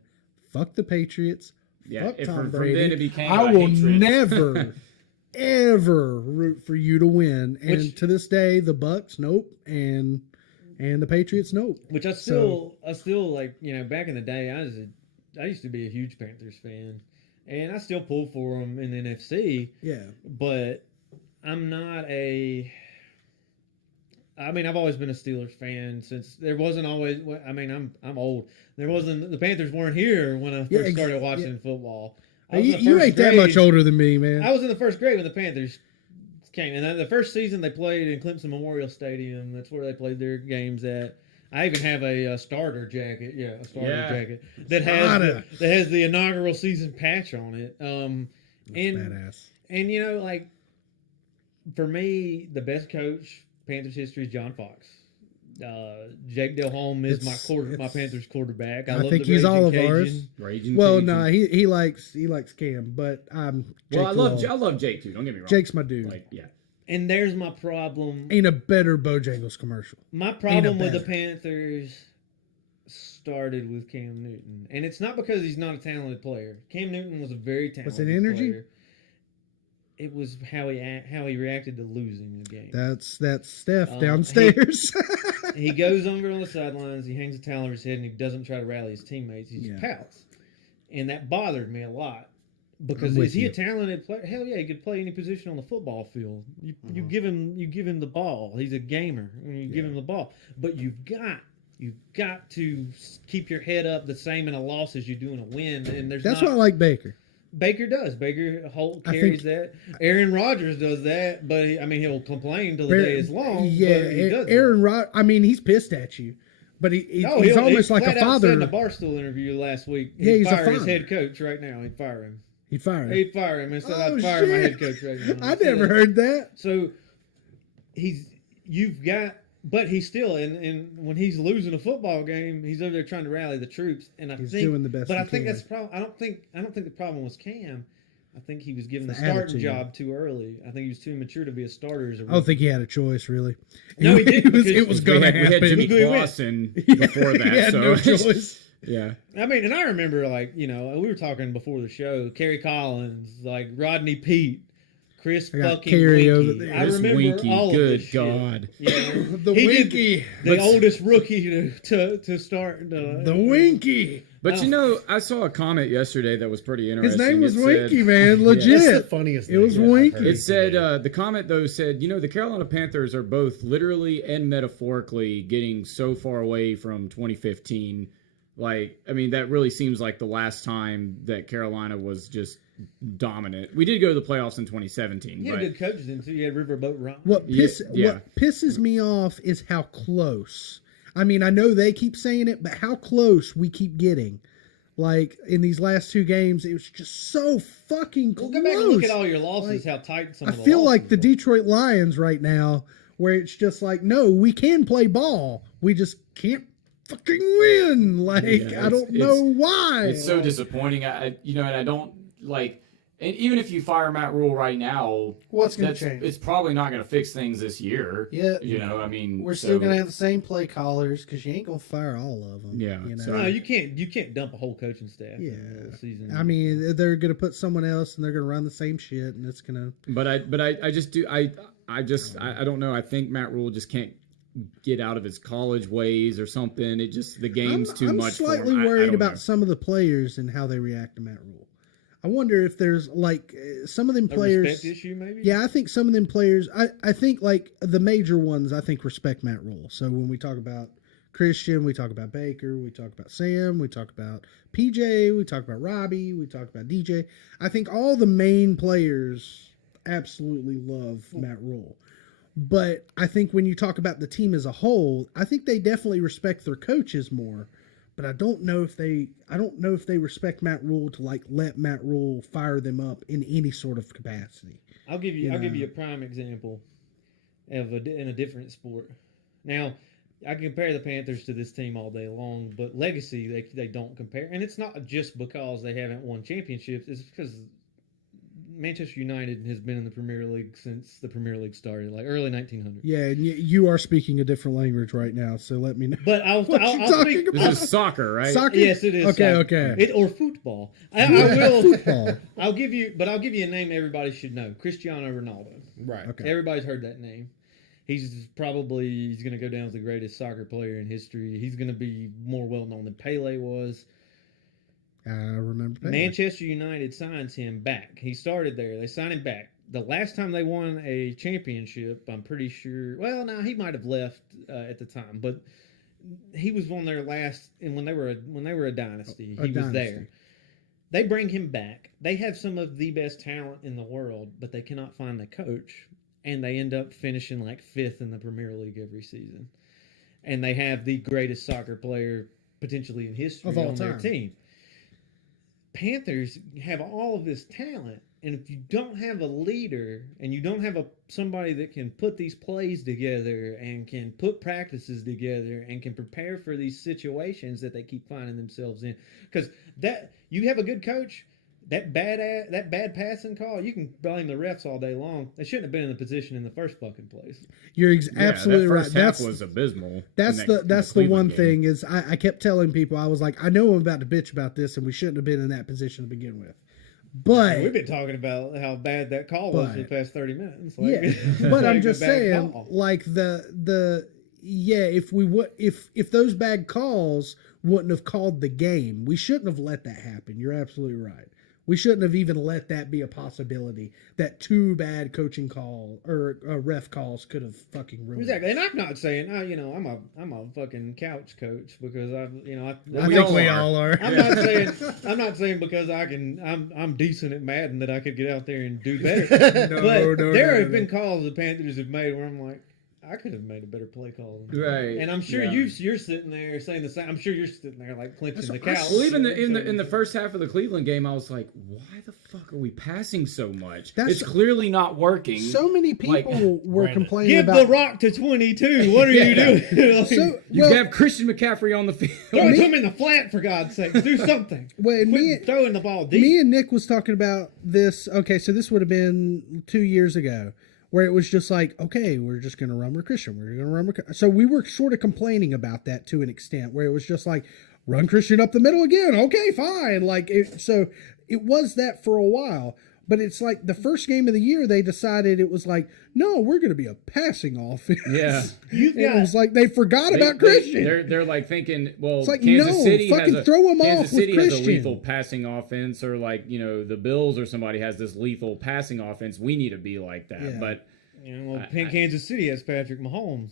"Fuck the Patriots. Fuck Tom Brady. I will never, ever root for you to win." And to this day, the Bucks, nope, and the Patriots, nope. Which I still like. Back in the day, I used to be a huge Panthers fan, and I still pull for them in the NFC. Yeah, but I'm not a. I mean, I've always been a Steelers fan since there wasn't always. I mean, I'm old. The Panthers weren't here when I first started watching football. You ain't that much older than me, man. I was in the first grade when the Panthers came, and the first season they played in Clemson Memorial Stadium. That's where they played their games at. I even have a starter jacket. Yeah, a starter jacket that has the inaugural season patch on it. Badass. And like for me, the best coach Panthers history is John Fox. Jake Delhomme is my Panthers quarterback. I think he's all of ours. Well, no, he likes Cam, but I'm. Well, I love Jake too. Don't get me wrong. Jake's my dude. And there's my problem. Ain't a better Bojangles commercial. My problem with the Panthers started with Cam Newton, and it's not because he's not a talented player. Cam Newton was a very talented Was it energy? player. It was how he reacted to losing the game. That's Steph downstairs. He goes over on the sidelines, he hangs a towel over his head, and he doesn't try to rally his teammates. He just pouts. And that bothered me a lot. Because is he a talented player? Hell yeah, he could play any position on the football field. You give him the ball. He's a gamer. You give him the ball. But you've got to keep your head up the same in a loss as you do in a win. And that's why I like Baker. Baker does. Baker carries that. Aaron Rodgers does that, but he'll complain till the day is long. Yeah, but he does Aaron Rodgers. He's pissed at you, but he's almost like a father. In the Barstool interview last week, he's a father. His head coach right now. He'd fire him. He'd fire him. He'd fire him instead. I'd fire my head coach right now. I never heard that. So but he's still, and when he's losing a football game, he's over there trying to rally the troops. And he's doing the best. But I think that's problem. I don't think the problem was Cam. I think he was given the starting job too early. I think he was too mature to be a starter. I don't think he had a choice, really. No, he didn't. It was going to happen. We had Jimmy Clausen before that. He had no choice. Yeah. And I remember, we were talking before the show, Kerry Collins, Rodney Pete, Chris fucking Winky. I remember Winky, all good of this God. Shit. The Winky. The oldest rookie to start. The Winky. But I saw a comment yesterday that was pretty interesting. His name was Winky, man. Legit. That's the funniest name. It was Winky. It said, the comment, though, said, the Carolina Panthers are both literally and metaphorically getting so far away from 2015. That really seems like the last time that Carolina was just dominant. We did go to the playoffs in 2017. You had good coaches then, too. You had Riverboat Ron. What pisses me off is how close. I know they keep saying it, but how close we keep getting. In these last two games, it was just so fucking close. Well, go back and look at all your losses, how tight some of the I feel losses like the were. Detroit Lions right now, where it's just no, we can play ball. We just can't fucking win. I don't know why. It's so disappointing. I don't like. And even if you fire Matt Rule right now, what's going to change? It's probably not going to fix things this year. Yeah, we're still going to have the same play callers because you ain't going to fire all of them. Yeah, no, you can't dump a whole coaching staff. Yeah, in the season. They're going to put someone else and they're going to run the same shit, and it's going to. But I don't know. I think Matt Rule just can't get out of his college ways or something. It just the game's too much. I'm slightly worried about some of the players and how they react to Matt Rule. I wonder if there's some of them players. A respect issue, maybe. Yeah, I think some of them players. I think the major ones. I think respect Matt Rule. So when we talk about Christian, we talk about Baker, we talk about Sam, we talk about PJ, we talk about Robbie, we talk about DJ. I think all the main players absolutely love Matt Rule. But I think when you talk about the team as a whole, I think they definitely respect their coaches more. But I don't know if they respect Matt Rule to let Matt Rule fire them up in any sort of capacity. I'll give you a prime example in a different sport. Now, I can compare the Panthers to this team all day long, but legacy they don't compare, and it's not just because they haven't won championships. It's because Manchester United has been in the Premier League since the Premier League started, early 1900s. Yeah, and you are speaking a different language right now, so let me know. But I'll speak about. This is soccer, right? Soccer? Yes, it is. Okay. Or football. I will. Football. I'll give you a name everybody should know: Cristiano Ronaldo. Right. Okay. Everybody's heard that name. He's going to go down as the greatest soccer player in history. He's going to be more well known than Pele was. I remember Pele. Manchester United signs him back. He started there. They signed him back. The last time they won a championship, I'm pretty sure. Well, no, he might have left at the time, but he was on their last. And when they were a dynasty, he was there. They bring him back. They have some of the best talent in the world, but they cannot find the coach, and they end up finishing 5th in the Premier League every season. And they have the greatest soccer player potentially in history on their team. Panthers have all of this talent, and if you don't have a leader and you don't have somebody that can put these plays together and can put practices together and can prepare for these situations that they keep finding themselves in, because that you have a good coach, that bad passing call, you can blame the refs all day long. They shouldn't have been in the position in the first fucking place. You're absolutely that right. first half was abysmal. That's the one thing is I kept telling people, I was like, I know I'm about to bitch about this, and we shouldn't have been in that position to begin with. But we've been talking about how bad that call was for the past 30 minutes. Like, yeah, but I'm just saying, call. like if those bad calls wouldn't have called the game, we shouldn't have let that happen. You're absolutely right. We shouldn't have even let that be a possibility that 2 bad coaching call or ref calls could have fucking ruined. Exactly, and I'm not saying, I'm a fucking couch coach because I think we all are. I'm not saying because I'm decent at Madden that I could get out there and do better. There have been calls the Panthers have made where I'm like, I could have made a better play call. Right. And I'm sure you're sitting there saying the same. I'm sure you're sitting there like clenching the couch. Well, even in the first half of the Cleveland game, I was like, why the fuck are we passing so much? It's clearly not working. So many people were complaining Give about the rock to 22. What are you doing? You have Christian McCaffrey on the field. Throw it to him in the flat, for God's sake. Do something. Quit throwing the ball deep. Me and Nick was talking about this. Okay, so this would have been 2 years ago, where it was just like, okay, we're just going to run with Christian. We're going to run with. So we were sort of complaining about that to an extent, where it was just like, run Christian up the middle again. Okay, fine. So it was that for a while. But it's like the first game of the year, they decided it was like, no, we're going to be a passing offense. Yeah. It was like they forgot about Christian. They're like thinking, well, It's like, Kansas City fucking has throw him Kansas off with City has a Christian. lethal passing offense, or like, the Bills or somebody has this lethal passing offense. We need to be like that. Yeah. But Kansas City has Patrick Mahomes.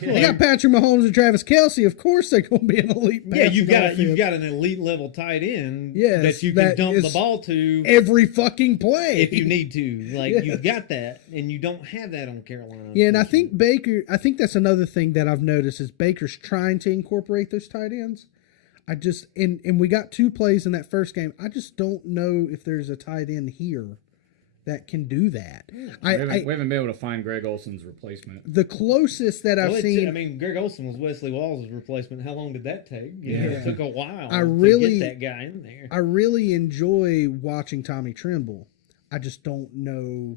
They got Patrick Mahomes and Travis Kelce. Of course, they're going to be an elite. You've got an elite level tight end that you can that dump the ball to every fucking play if you need to. Like you've got that, and you don't have that on Carolina. Yeah, and I think Baker. I think that's another thing that I've noticed is Baker's trying to incorporate those tight ends. And we got 2 plays in that first game. I just don't know if there's a tight end here that can do that. We haven't been able to find Greg Olson's replacement. The closest that I've seen. Greg Olson was Wesley Walls' replacement. How long did that take? It took a while to get that guy in there. I really enjoy watching Tommy Tremble. I just don't know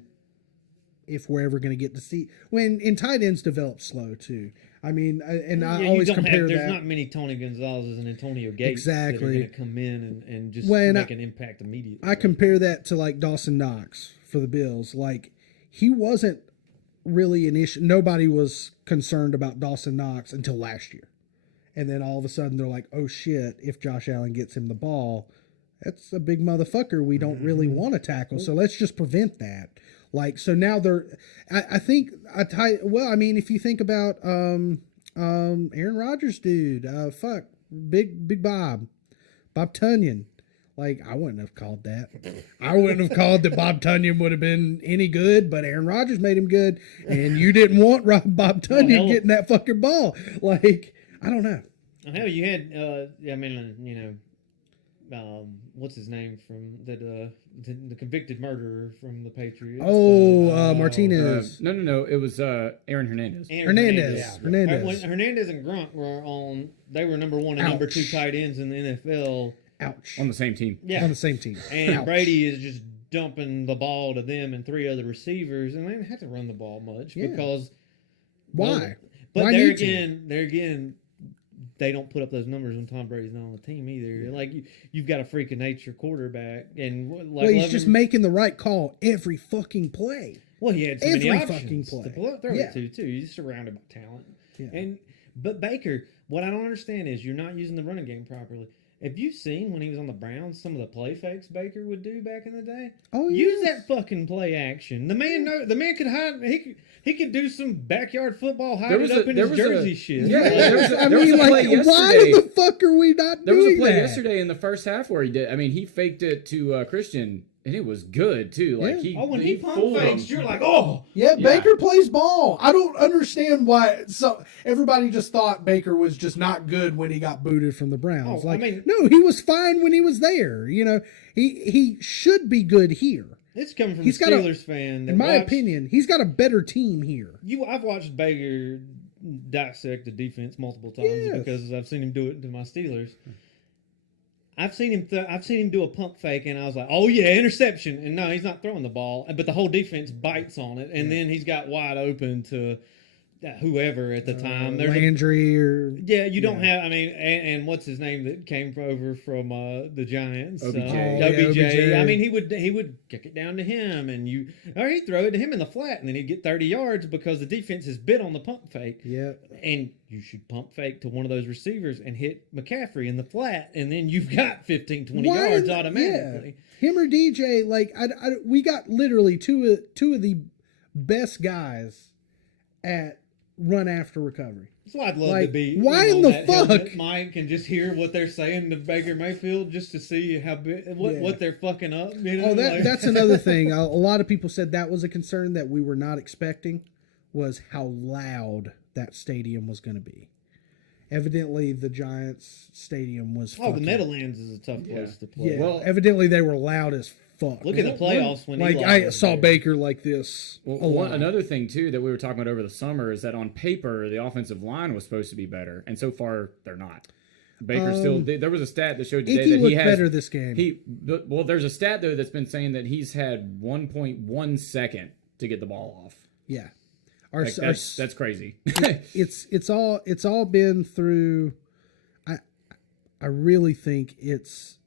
if we're ever going to get to see and tight ends develop slow too. I mean, I always compare that. There's not many Tony Gonzalez's and Antonio Gates that are going to come in and just make an impact immediately. I compare that to like Dawson Knox for the Bills. Like, he wasn't really an issue. Nobody was concerned about Dawson Knox until last year. And then all of a sudden they're like, oh shit, if Josh Allen gets him the ball, that's a big motherfucker we don't really want to tackle. So let's just prevent that. Like, so now if you think about Aaron Rodgers, dude, Big Bob Tunyon. Like, I wouldn't have called that. I wouldn't have called that Bob Tunyon would have been any good, but Aaron Rodgers made him good, and you didn't want Bob Tunyon getting that fucking ball. Like, I don't know. Hell, you had, what's his name from the convicted murderer from the Patriots? Martinez. No. It was Aaron Hernandez. Hernandez. When Hernandez and Grunt were they were number 1 and number 2 tight ends in the NFL. Ouch. On the same team. Yeah. On the same team. And Ouch. Brady is just dumping the ball to them and 3 other receivers, and they didn't have to run the ball much because. Why? But Why there again, they don't put up those numbers when Tom Brady's not on the team either. Like you've got a freak of nature quarterback, and he's just making the right call every fucking play. Well, he had so many options fucking play. to throw it to too. He's surrounded by talent. Yeah. But Baker, what I don't understand is you're not using the running game properly. Have you seen when he was on the Browns some of the play fakes Baker would do back in the day? Oh, yeah. Use that fucking play action. The man could hide. He could do some backyard football, hide it up in his jersey shit. Yeah, why the fuck are we not doing that? There was a play yesterday in the first half where he did. I mean, he faked it to Christian, and it was good too. Like when he pump fakes, you're like, oh yeah. Baker plays ball. I don't understand why. So everybody just thought Baker was just not good when he got booted from the Browns. No, he was fine when he was there. He should be good here. It's coming from a Steelers fan. In my opinion, he's got a better team here. I've watched Baker dissect the defense multiple times because I've seen him do it to my Steelers. I've seen him do a pump fake, and I was like, "Oh yeah, interception!" And no, he's not throwing the ball, but the whole defense bites on it, and then he's got wide open to whoever at the time. There's Landry or you don't have. I mean, and what's his name that came over from the Giants? OBJ. OBJ. I mean, he would kick it down to him, and he'd throw it to him in the flat, and then he'd get 30 yards because the defense has bit on the pump fake. Yeah. And you should pump fake to one of those receivers and hit McCaffrey in the flat, and then you've got 15, 20 yards automatically. Yeah. Him or DJ, like we got literally two of the best guys at run after recovery. So I'd love to be. Why in the fuck, Mike, and just hear what they're saying to Baker Mayfield, just to see how what they're fucking up. You know? Oh, that's another thing. A lot of people said that was a concern that we were not expecting, was how loud that stadium was going to be. Evidently, the Giants stadium was. The Meadowlands is a tough place to play. Yeah, well, evidently they were loud as fuck. Look at the playoffs when I saw Baker like this. Another thing too that we were talking about over the summer is that on paper the offensive line was supposed to be better, and so far they're not. Baker still. There was a stat that showed today that he has better this game. There's a stat though that's been saying that he's had 1.1 second to get the ball off. Yeah, that's crazy. It's all been through. I really think it's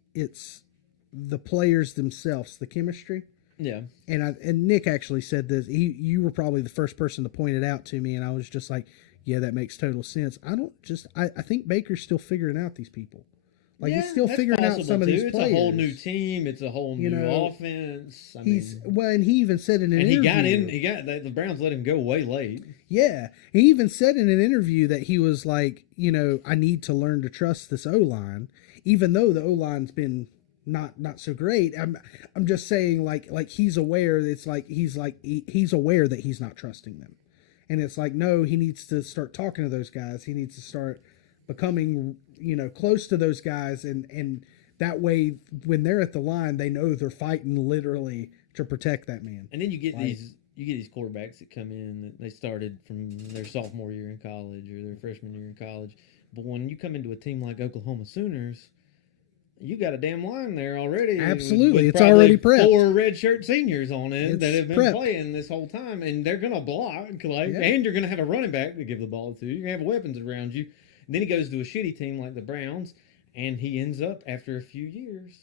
the players themselves, the chemistry. Yeah. And Nick actually said this. You were probably the first person to point it out to me, and I was just like, yeah, that makes total sense. I think Baker's still figuring out these people. Like he's still figuring out some of these players. It's a whole new team. It's a whole new offense. And he even said in an interview. The Browns let him go way late. Yeah. He even said in an interview that he was like, I need to learn to trust this O-line, even though the O-line's been not so great. I'm just saying like he's aware. It's like he's aware that he's not trusting them, and it's like no, he needs to start talking to those guys. He needs to start becoming close to those guys, and that way when they're at the line, they know they're fighting literally to protect that man. And then you get these quarterbacks that come in that they started from their sophomore year in college or their freshman year in college, but when you come into a team like Oklahoma Sooners, you got a damn line there already. Absolutely. It's already prepped. 4 redshirt seniors on it that have been prepped. playing this whole time, and they're going to block. And you're going to have a running back to give the ball to. You're going to have weapons around you. And then he goes to a shitty team like the Browns, and he ends up, after a few years,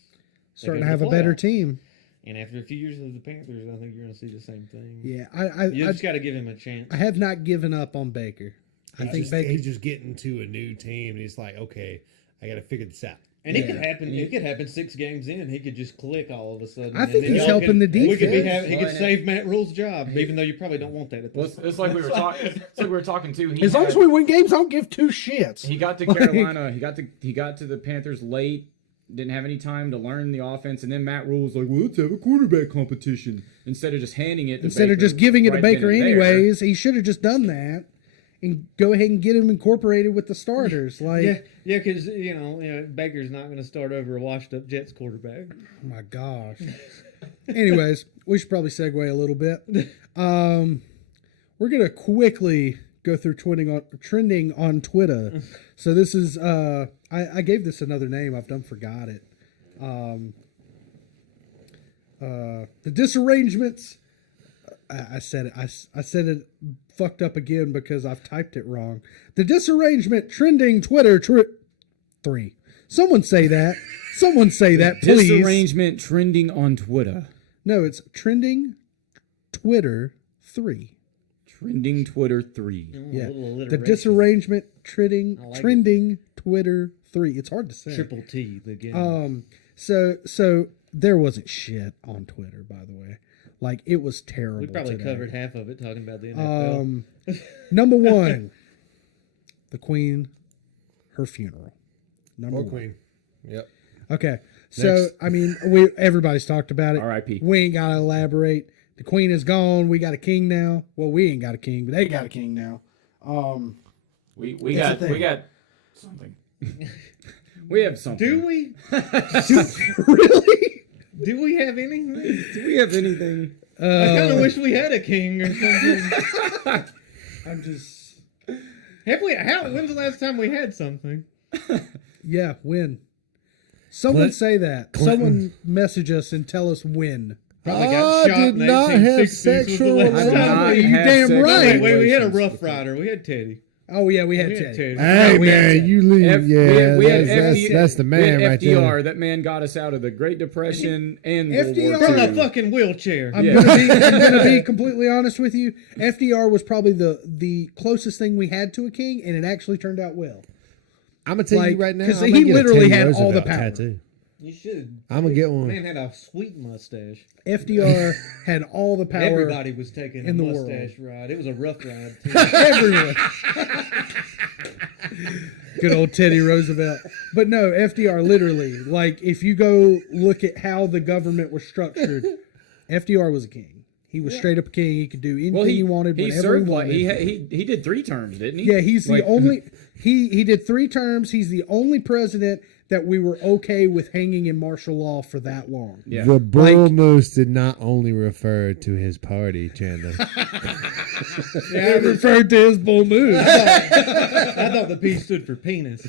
starting to have a better team. And after a few years of the Panthers, I think you're going to see the same thing. Yeah. You just got to give him a chance. I have not given up on Baker. I think he's just getting to a new team, and he's like, okay, I got to figure this out. And it could happen. It could happen 6 games in. He could just click all of a sudden. I think he's helping the defense. He could save Matt Rule's job, even though you probably don't want that. It's like we were talking. It's like we were talking too. As long as we win games, I don't give 2 shits. He got to Carolina. He got to the Panthers late. Didn't have any time to learn the offense, and then Matt Rule was like, "Well, let's have a quarterback competition." Instead of just handing it, instead of just giving it to Baker anyways, he should have just done that. And go ahead and get him incorporated with the starters. Because Baker's not going to start over a washed-up Jets quarterback. Oh my gosh. Anyways, we should probably segue a little bit. We're going to quickly go through trending on Twitter. So this is I gave this another name. I've done forgot it. The Disarrangements. I said it. I said it fucked up again because I've typed it wrong. The Disarrangement trending Twitter 3. Someone say that. Someone say that, please. Disarrangement trending on Twitter. No, it's trending Twitter 3. Trending Twitter 3. Yeah. The Disarrangement trending Twitter 3. It's hard to say. Triple T. The So there wasn't shit on Twitter, by the way. Like, it was terrible. We probably covered half of it talking about the NFL. Number 1, the Queen, her funeral. Number 1. Queen. Yep. Okay. So, I mean, everybody's talked about it. R.I.P. We ain't got to elaborate. The Queen is gone. We got a king now. Well, we ain't got a king, but they got a king now. We got something. We have something. Do we? Really? Do we have anything? Do we have anything? I kind of wish we had a king or something. I'm just... When's the last time we had something? Yeah, when? Someone say that. Someone message us and tell us when. Probably got shot did in the not have 1860s sexual was the last relations. time. You damn right. Wait, we had a Rough Rider. We had Teddy. Oh yeah, we had We had Teddy. Teddy. Hey we had man, Ted. you leave. That's the we man had right FDR. there. That man got us out of the Great Depression and FDR World From War a II. fucking wheelchair. I'm gonna be completely honest with you. FDR was probably the closest thing we had to a king, and it actually turned out well. I'm gonna tell Like, you right now, 'cause I'm he gonna get a literally Teddy had all the Roosevelt power. tattoo. You should. I'm gonna get one. Man had a sweet mustache. FDR had all the power. Everybody was taking in a the mustache ride. It was a rough ride. Too. Everyone. Good old Teddy Roosevelt. But no, FDR literally, like, if you go look at how the government was structured, FDR was a king. He was straight up a king. He could do anything he wanted, he whenever served he like wanted. he did 3 terms, didn't he? Yeah, he's the only. He did 3 terms. He's the only president that we were okay with hanging in martial law for that long. Yeah. The bull moose did not only refer to his party, Chandler. Yeah, I referred to his bull moose. I thought the P stood for penis.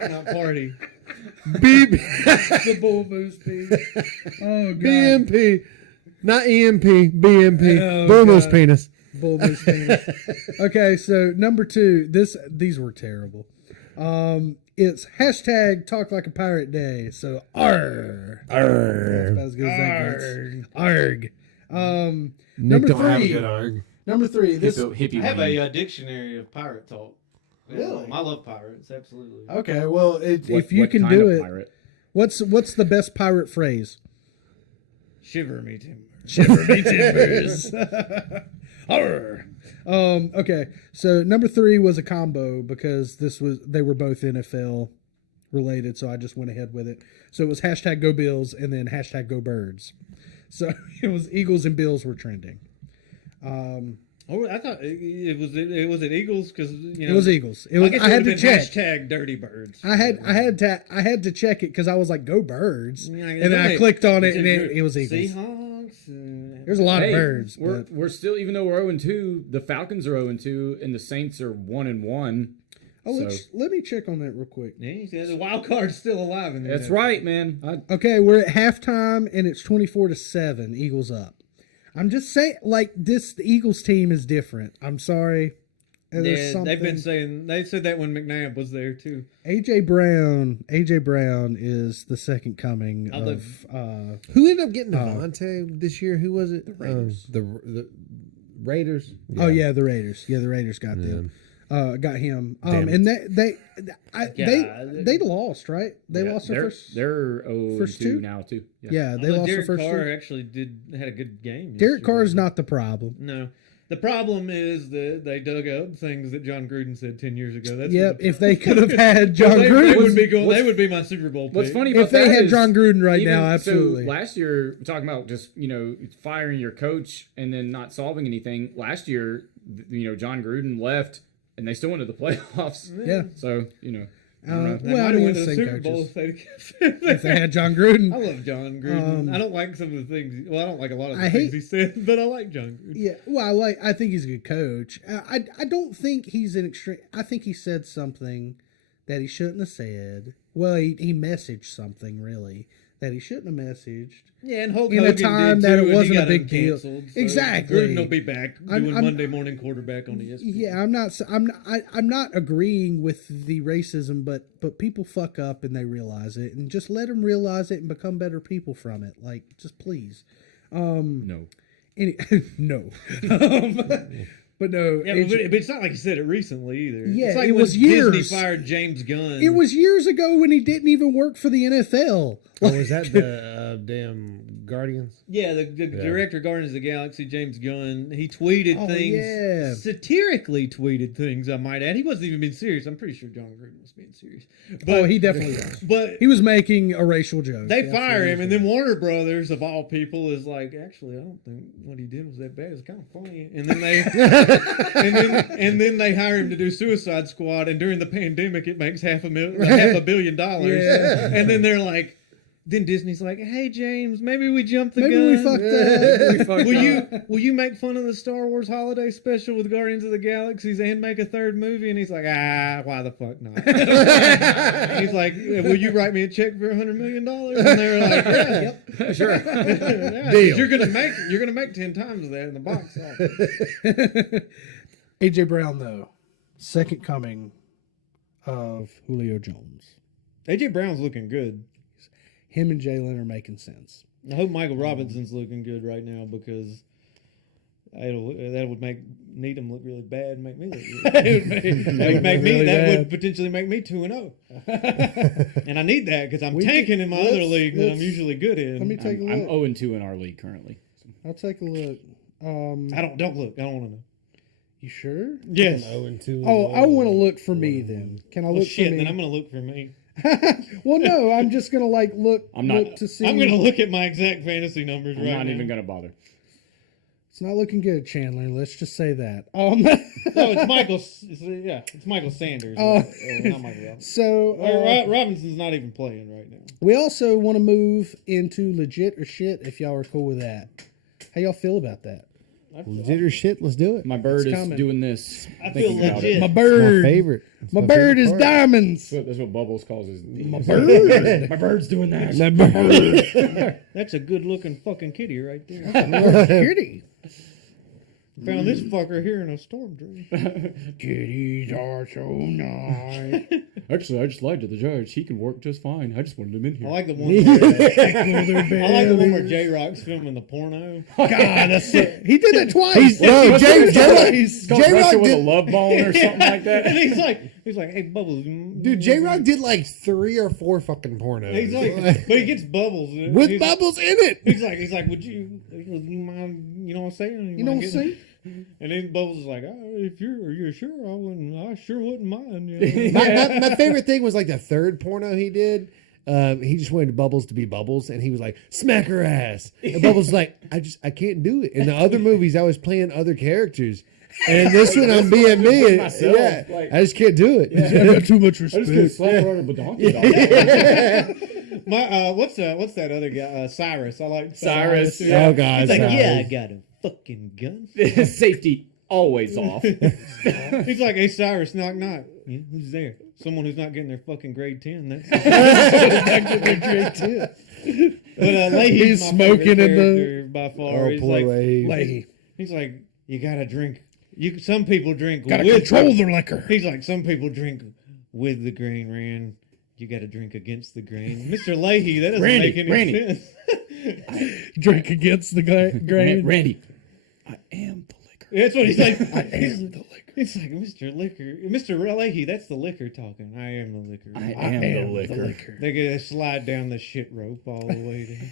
Not party. B The bull moose piece. Oh god. BMP, not EMP. BMP. Oh, bull moose God. penis. Bull moose penis. Okay, so number 2. These were terrible. It's hashtag Talk Like a Pirate Day. So arg. That's about as good as that gets. Arg. Number don't have a 3. good arg. Number 3. This. hippie I have wing. a dictionary of pirate talk. Really? I love pirates. Absolutely. Okay, well, if you What can kind do of it, pirate? what's the best pirate phrase? Shiver me timber. Shiver me timbers. Arr. Okay, so number 3 was a combo because they were both NFL related, so I just went ahead with it. So it was hashtag Go Bills and then hashtag Go Birds. So it was Eagles and Bills were trending. Oh, I thought it was Eagles because It was Eagles. It was. I had to check. Hashtag Dirty Birds. I had to check it because I was like, "Go Birds," Yeah, and then I clicked on it, and it was Eagles. Seahawks. There's a lot Hey, of birds. We're still, even though we're 0-2, the Falcons are 0-2, and the Saints are 1-1. Let me check on that real quick. Yeah, the wild card's still alive in there. That's right, man. Okay, we're at halftime, and it's 24-7. Eagles up. I'm just saying, like, the Eagles team is different. I'm sorry. There's something. they've been saying they said that when McNabb was there too. AJ Brown is the second coming Although- of. Who ended up getting Devontae this year? Who was it? The Raiders. The Raiders. Oh yeah, the Raiders. Yeah, the Raiders got them. Got him. And they lost, right? They lost their first. They're 0-2 first 2? now too. Yeah, they lost Derek their first. Carr 2. actually had a good game. Derek yesterday. Carr is not the problem. No. The problem is that they dug up things that John Gruden said 10 years ago. That's Yep. what the If they could have had John they Gruden, would be going. They would be my Super Bowl pick. What's funny about if they that had is John Gruden right even- now, absolutely. So last year, we're talking about just firing your coach and then not solving anything. Last year, John Gruden left and they still went to the playoffs. Yeah. So They well, might I have mean, went to the same Super Bowl coaches. if they'd kept If they had John Gruden, I love John Gruden. I don't like some of the things. Well, I don't like a lot of the I things hate- he said, but I like John Gruden. yeah. Well, I think he's a good coach. I don't think he's an extreme. I think he said something that he shouldn't have said. Well, he messaged something really that he shouldn't have messaged. Yeah, and Hulk In a Hogan time did that too, it and he wasn't a got big deal. uncanceled, so Exactly. Gruden will be back doing I'm- Monday morning quarterback on ESPN. Yeah, I'm not agreeing with the racism, but people fuck up and they realize it, and just let them realize it and become better people from it. Like, just please. no. No. But no. Yeah, but it's not like he said it recently either. Yeah, it's like it when was years. Disney fired James Gunn. It was years ago when he didn't even work for the NFL. Oh, was that the damn Guardians? Yeah, the director of Guardians of the Galaxy, James Gunn, he tweeted Oh, things, yeah. satirically tweeted things, I might add. He wasn't even being serious. I'm pretty sure John Gruden was being serious. But, Oh, he definitely was. But He was making a racial joke. they Yeah, fire him, and then absolutely. Warner Brothers, of all people, is like, actually, I don't think what he did was that bad. It's kind of funny. And then they and then they hire him to do Suicide Squad, and during the pandemic, it makes $500 million. Yeah. And then they're like, then Disney's like, "Hey James, maybe we jumped the Maybe gun. we fucked up. Will you make fun of the Star Wars holiday special with Guardians of the Galaxies and make a third movie?" And he's like, why the fuck not? He's like, "Will you write me a check for $100 million?" And they were like, "Yeah, yep, sure." Yeah, Deal. you're gonna make 10 times of that in the box office. AJ Brown, though, second coming of Julio Jones. AJ Brown's looking good. Him and Jalen are making sense. I hope Michael Robinson's looking good right now because that would make Needham look really bad and make me look good. That would potentially make me 2-0. And I need that because I'm tanking in my other league that I'm usually good in. Let me take a look. I'm 0-2 in our league currently. I'll take a look. Don't look. I don't want to know. You sure? Yes. 0-2. Oh, I want to look for me then. Can I look Shit, for me? then I'm going to look for me. Well, no, I'm just gonna look to see. I'm going to look at my exact fantasy numbers I'm right not now. even going to bother. It's not looking good, Chandler. Let's just say that. No, it's Michael. It's Michael Sanders. Not Michael Robinson. So Robinson's not even playing right now. we also want to move into legit or shit. If y'all are cool with that, how y'all feel about that? Legit or shit? Let's do it. My bird is coming. doing this. I feel thinking about legit. it. My My bird, favorite. It's my bird favorite is part. diamonds. That's what Bubbles calls his. My bird. My bird's doing that. My bird. That's a good looking fucking kitty right there. Kitty. Found this fucker here in a storm drain. Kitties are so nice. Actually, I just lied to the judge. He can work just fine. I just wanted him in I here. like the one. I like the one where J Rock's filming the porno. God, he did that twice. No, It's called J-Rock Wrestle with a did, love bone or something like that. And he's like, "Hey Bubbles, dude, J-Rock did like 3 or 4 fucking pornos. He's like, but he gets Bubbles with he's Bubbles in it. He's like, would you mind? You know what I'm saying? You know what I'm saying? And then Bubbles is like, are you sure? I sure wouldn't mind. You know? My favorite thing was like the third porno he did. He just wanted Bubbles to be Bubbles, and he was like, "Smack her ass." And Bubbles was like, I can't do it. In the other movies, I was playing other characters, and this one I'm being me. And, myself, yeah, like- I just can't do it. I got too much I just get respect. slapped around with a donkey dog. What's that other guy? Cyrus. I like Cyrus. too. Yeah. Oh God, He's like, Cyrus. "Yeah, I got a fucking gun." Safety always off. He's like, "Hey Cyrus, knock knock. Yeah, who's there? Someone who's not getting their fucking grade 10. That's But Leahy's He's my smoking favorite in the- character by far. Oh, He's poor like, Leahy. he's like, you gotta drink. Some people drink Gotta with control their liquor. He's like, some people drink with the grain, Rand. You gotta drink against the grain. Mr. Leahy, that doesn't make any sense. Drink against the grain. Randy, I am the liquor. That's what he's like. I am the liquor. It's like, Mr. Leahy, that's the liquor talking. I am the liquor. I am the liquor. They gotta slide down the shit rope all the way there.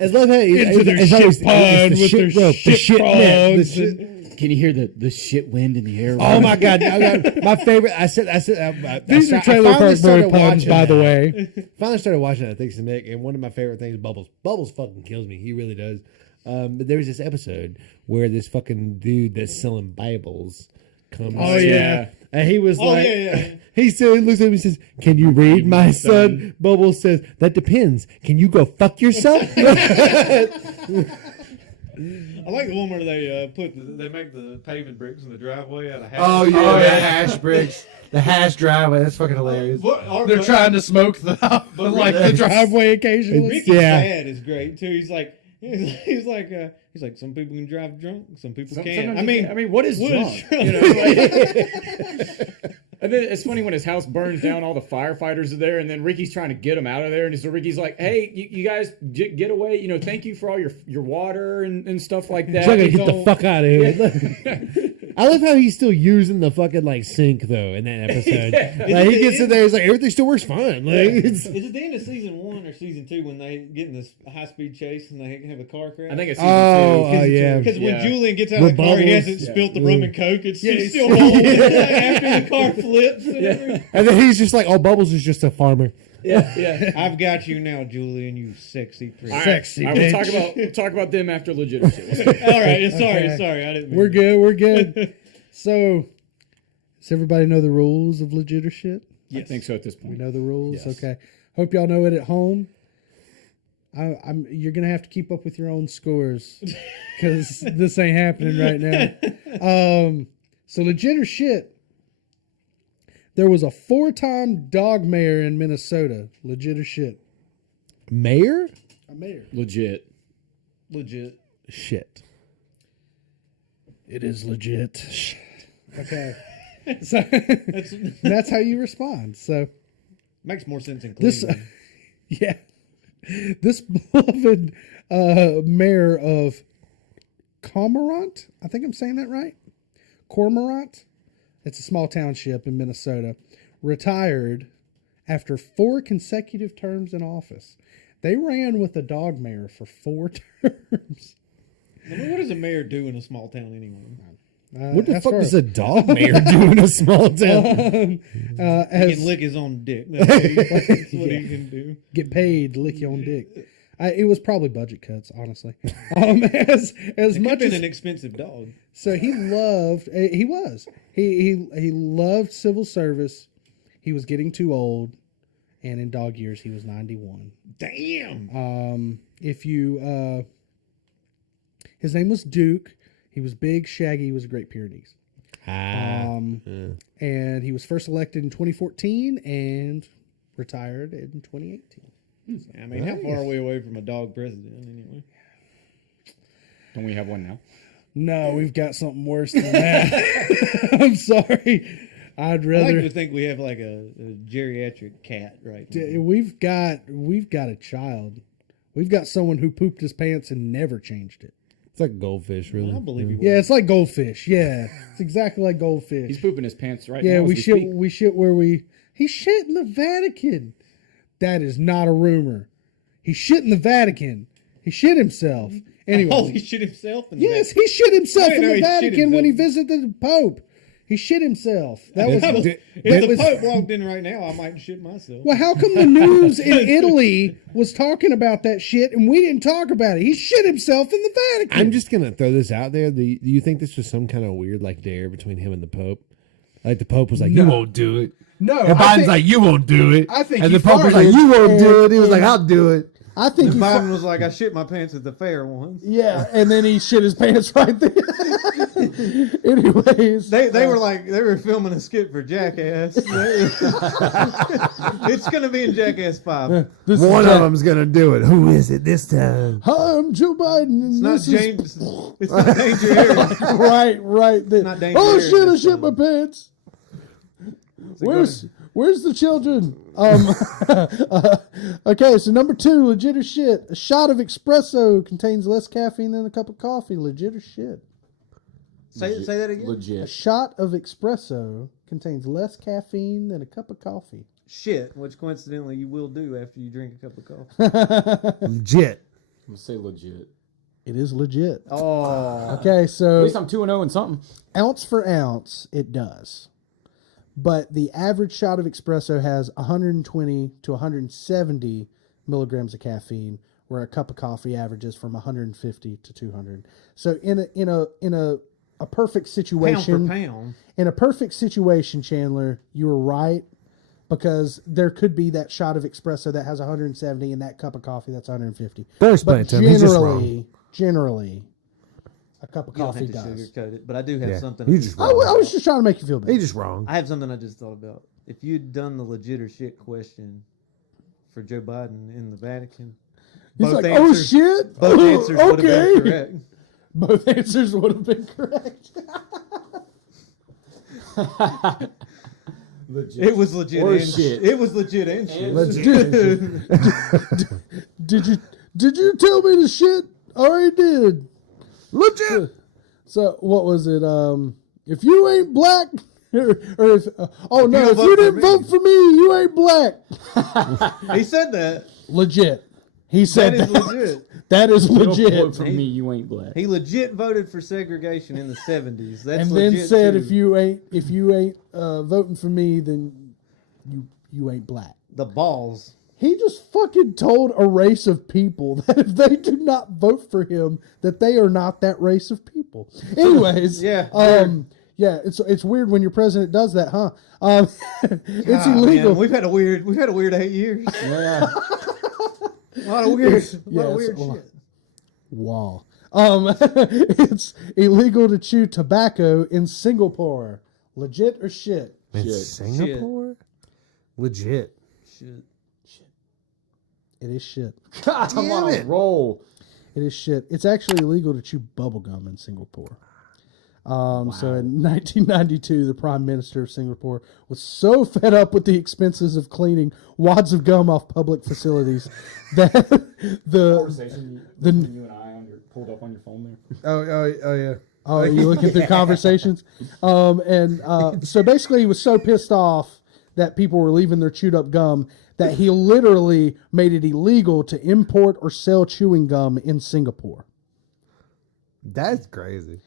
I love how Into their shit pond with their shit frogs. Can you hear the shit wind in the air? Oh my God! My favorite. These are Trailer Park Boy puns, by the way. Finally started watching it thanks to Nick, and one of my favorite things is Bubbles. Bubbles fucking kills me. He really does. But there was this episode where this fucking dude that's selling Bibles comes. Oh, yeah. And he was like, yeah. he said, looks at him and says, "Can you read, my son?" Bubbles says, "That depends. Can you go fuck yourself?" I like the one where they make the paving bricks in the driveway out of hash. Oh yeah, the hash bricks, the hash driveway. That's fucking hilarious. They're trying to smoke the driveway occasionally. Ricky's Yeah. dad is great too. He's like, some people can drive drunk, some people can't. Sometimes I mean, what is drunk? drunk? You know, like, and then it's funny when his house burns down, all the firefighters are there, and then Ricky's trying to get him out of there, and so Ricky's like, "Hey, you guys get away! You know, thank you for all your water and stuff like that." Get He's the all- fuck out of here. I love how he's still using the fucking like sink though in that episode. Like he gets in there, he's like everything still works fine. Like it's, Is it the end of season 1 or season 2 when they get in this high speed chase and they have a car crash? I think it's season oh two. yeah. Because when Yeah. Julian gets out With of the car, he Bubbles. hasn't spilt the rum and coke. It's he's still rolling after the car flips and everything. And then he's just like, "Oh, Bubbles is just a farmer." Yeah. I've got you now, Julian, you sexy prick. All right. Sexy All right, we'll talk about them after legitimacy. All right, sorry, I didn't mean We're good. So, does everybody know the rules of legit or shit? I think so at this We point. know the rules. Yes. Okay. Hope y'all know it at home. You're gonna have to keep up with your own scores because this ain't happening right now. So legit or shit, there was a 4-time dog mayor in Minnesota. Legit or shit? Mayor? A mayor. Legit. Legit. Shit. It is legit. Okay. So that's how you respond. So Makes more sense in this, Cleveland. yeah, this beloved mayor of Cormorant, I think I'm saying that right. Cormorant, it's a small township in Minnesota. Retired after 4 consecutive terms in office. They ran with a dog mayor for 4 terms. I mean, what does a mayor do in a small town anyway? What the fuck does a dog mayor do in a small town? He can lick his own dick. That's what he can do. Get paid to lick your own dick. It was probably budget cuts, honestly. As It much been as an expensive dog. so he loved. He loved civil service. He was getting too old, and in dog years he was 91. Damn. His name was Duke. He was big, shaggy. He was a Great Pyrenees. And he was first elected in 2014 and retired in 2018. I mean, how far are we away from a dog president anyway? Don't we have one now? No, we've got something worse than that. I'm sorry. I'd I rather. like to think we have like a geriatric cat right now. We've got a child. We've got someone who pooped his pants and never changed it. It's like goldfish, really. I believe you. Yeah, it's like goldfish. Yeah, it's exactly like goldfish. He's pooping his pants right Yeah, now. we shit where he shit in the Vatican. That is not a rumor. He shit in the Vatican. He shit himself. Anyway. Oh, he shit himself in the Yes, he shit himself I in didn't know the he shit Vatican when he himself. visited the Pope. He shit himself. That was If the Pope walked in right now, I might shit myself. well. How come the news in Italy was talking about that shit and we didn't talk about it? He shit himself in the Vatican. I'm just gonna throw this out there. Do you think this was some kind of weird like dare between him and the Pope? Like the Pope was like, "You won't do it." no. And Biden's like, "You won't do it." I think and he the Pope was like, farted "You won't do and- it." He was like, "I'll do it." I think And he Biden was like, I shit my pants at the fair once. yeah, and then he shit his pants right there. Anyways, They were filming a skit for Jackass. It's gonna be in Jackass 5. One of them's gonna do it. Who is it this time? Hi, I'm Joe Biden. And It's not this is James. It's not Danger Aaron. right. Then. not Danger Oh Aaron shit! I this shit time. my pants. Where's the children? Okay, so number 2, legit or shit. A shot of espresso contains less caffeine than a cup of coffee. Legit or shit? Say that again. A Legit. shot of espresso contains less caffeine than a cup of coffee. Shit, which coincidentally you will do after you drink a cup of coffee. Legit. I'm gonna say legit. It is legit. Oh, Okay, At so least I'm 2-0 in something. ounce for ounce, it does. But the average shot of espresso has 120 to 170 milligrams of caffeine, where a cup of coffee averages from 150 to 200. So in a perfect situation, pound for pound. in a perfect situation, Chandler, you were right, because there could be that shot of espresso that has 170 and that cup of coffee that's 150. There's But plenty. He's just wrong. generally, a cup of You don't coffee have to does. sugarcoat it, but I do have Yeah. something. You just I was just trying to make you feel better. He's just wrong. I have something I just thought about. If you'd done the legit or shit question for Joe Biden in the Vatican, He's both like, answers, oh shit! both answers would have been Okay. correct. Both answers would have been correct. Legit. It was legit Or and shit. It was legit and shit. Did you tell me the shit? I already did. Legit. So what was it? If you ain't black, or if don't if vote you for didn't me. vote for me, you ain't black. He said that. Legit. He said That is legit. That is Don't legit. vote for me, you ain't black. He legit voted for segregation in the 70s. That's And then legit said, too. if you ain't voting for me, then you ain't black. The balls. He just fucking told a race of people that if they do not vote for him, that they are not that race of people. Anyways, Yeah, yeah, it's weird when your president does that, huh? It's Ah, illegal. man, we've had a weird 8 years. Yeah. A lot of weird, Yes, well, shit. Wow. It's illegal to chew tobacco in Singapore. Legit or shit? In Shit. Singapore? Legit. Shit. It is shit. God, I'm on a roll. It is shit. It's actually illegal to chew bubblegum in Singapore. So in 1992, the Prime Minister of Singapore was so fed up with the expenses of cleaning wads of gum off public facilities that Conversation the you and I pulled up on your phone there. Oh yeah. Oh, are you looking through conversations? So basically he was so pissed off that people were leaving their chewed up gum that he literally made it illegal to import or sell chewing gum in Singapore. That's crazy.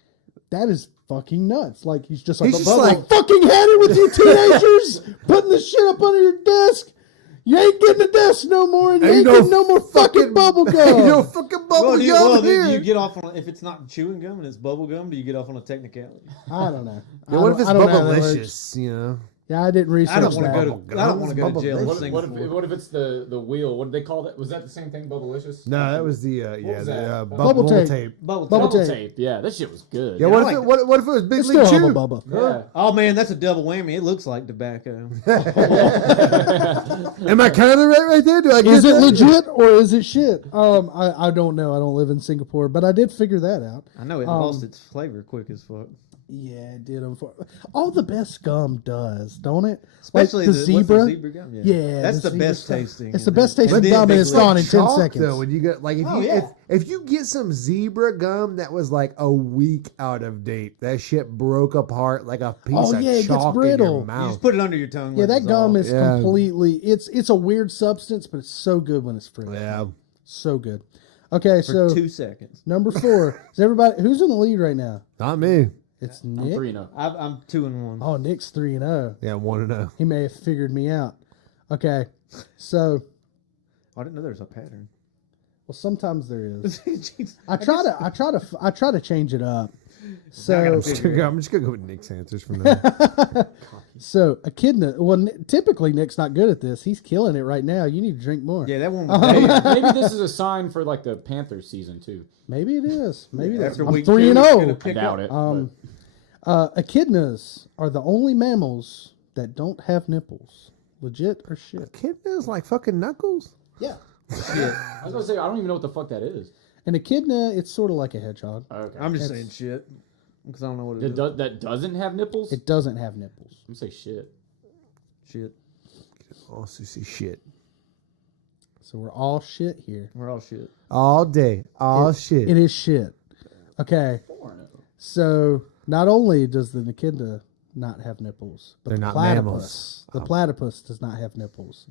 That is fucking nuts. Like, he's just like, He's just like- I fucking had it with you teenagers putting this shit up under your desk. You ain't getting the desk no more, and you ain't getting no more fucking bubble gum. Ain't no fucking bubble Well, gum do here. you get off on if it's not chewing gum and it's bubble gum? Do you get off on a technicality? I don't know. Yeah, what if it's I don't know how that works. bubblicious? You know. Yeah, I didn't research I don't want that. to go to. I don't want to go to jail. in What Singapore. if it's the wheel? What did they call that? Was that the same thing, Bubblicious? No, that was the was that? bubble Bubble tape. Bubble Bubble tape. tape. Yeah, that shit was good. Yeah, I what like if what if it was Big It's League still Chew? Hubba Bubba. Yeah. Oh man, that's a double whammy. It looks like tobacco. Am I kind of right there? Do I get Is it that? legit or is it shit? I don't know. I don't live in Singapore, but I did figure that out. I know it lost its flavor quick as fuck. Yeah, it did. All the best gum does, don't it? Especially like the zebra. what's the zebra gum. Yeah, that's the the best zebra stuff. tasting. It's the and best then- tasting then gum, and it's big gone in league. 10 Chalk, seconds. Though, when you get like if you get some zebra gum that was like a week out of date, that shit broke apart like a piece Oh, of yeah, it gets chalk in brittle. your You mouth. just put it under your tongue. Yeah, let that it gum dissolve. is Yeah. completely. It's a weird substance, but it's so good when it's free. Yeah. So good. Okay, for so 2 seconds. number 4 is everybody who's in the lead right now? Not me. It's I'm Nick. 3-0. I'm 2-1. Oh, Nick's 3-0. Yeah, 1-0. He may have figured me out. Okay, so I didn't know there was a pattern. well, sometimes there is. Jeez. I try to change it up. So I'm just gonna go with Nick's answers from now. so echidna. Well, typically Nick's not good at this. He's killing it right now. You need to drink more. Yeah, that one was bad. Maybe this is a sign for like the Panthers season too. Maybe it is. Maybe that's. After I'm week 3-0. 2, it's gonna I pick doubt up. it. Echidnas are the only mammals that don't have nipples. Legit or shit? Kidneys like fucking knuckles. Yeah. Shit. I was gonna say I don't even know what the fuck that is. An echidna, it's sort of like a hedgehog. Okay. I'm just saying shit because I don't know what it is. That doesn't have nipples. It doesn't have nipples. I'm gonna say shit. Shit. Also see shit. So we're all shit here. We're all shit. All day. All shit. It is shit. Okay. So not only does the echidna not have nipples, but They're the not platypus. mammals. The platypus does not have nipples.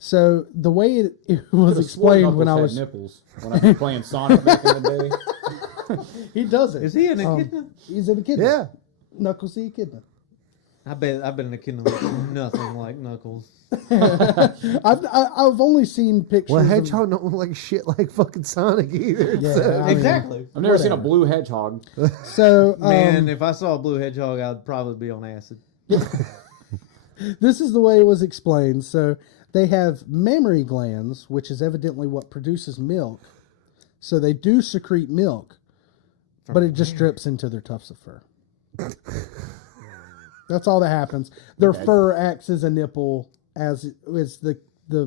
So the way it was Could've sworn explained when I Knuckles was had nipples when I was playing Sonic back in the day. he does it. Is he an echidna? He's an echidna. Yeah. Knuckles the echidna. I've been an echidna that looks nothing like Knuckles. I've only seen pictures. Well, of- hedgehog don't look like shit like fucking Sonic either. Yeah, so. I mean, Exactly. I've never seen a Whatever. blue hedgehog. So Man, if I saw a blue hedgehog, I'd probably be on acid. this is the way it was explained. So they have mammary glands, which is evidently what produces milk. So they do secrete milk, but it just drips into their tufts of fur. That's all that happens. Their fur acts as a nipple, as is the I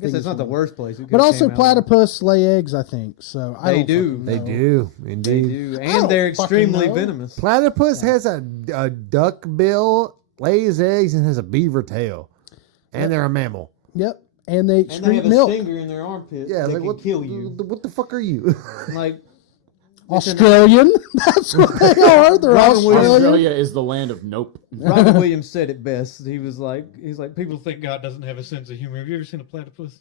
guess that's not the worst place. It But could've also came out. platypus lay eggs, I think. So I They don't do. fucking They know. do. They Indeed. do, don't and they're fucking extremely know. venomous. Platypus has a duck bill, lays eggs, and has a beaver tail. And they're a mammal. Yep, and they And they excrete have a milk. stinger in their armpit. Yeah, that like can what, kill you. What the fuck are you? Like Australian. That's what they are. They're Robin Williams. Australian. Australia is the land of nope. Robin Williams said it best. He's like, people think God doesn't have a sense of humor. Have you ever seen a platypus?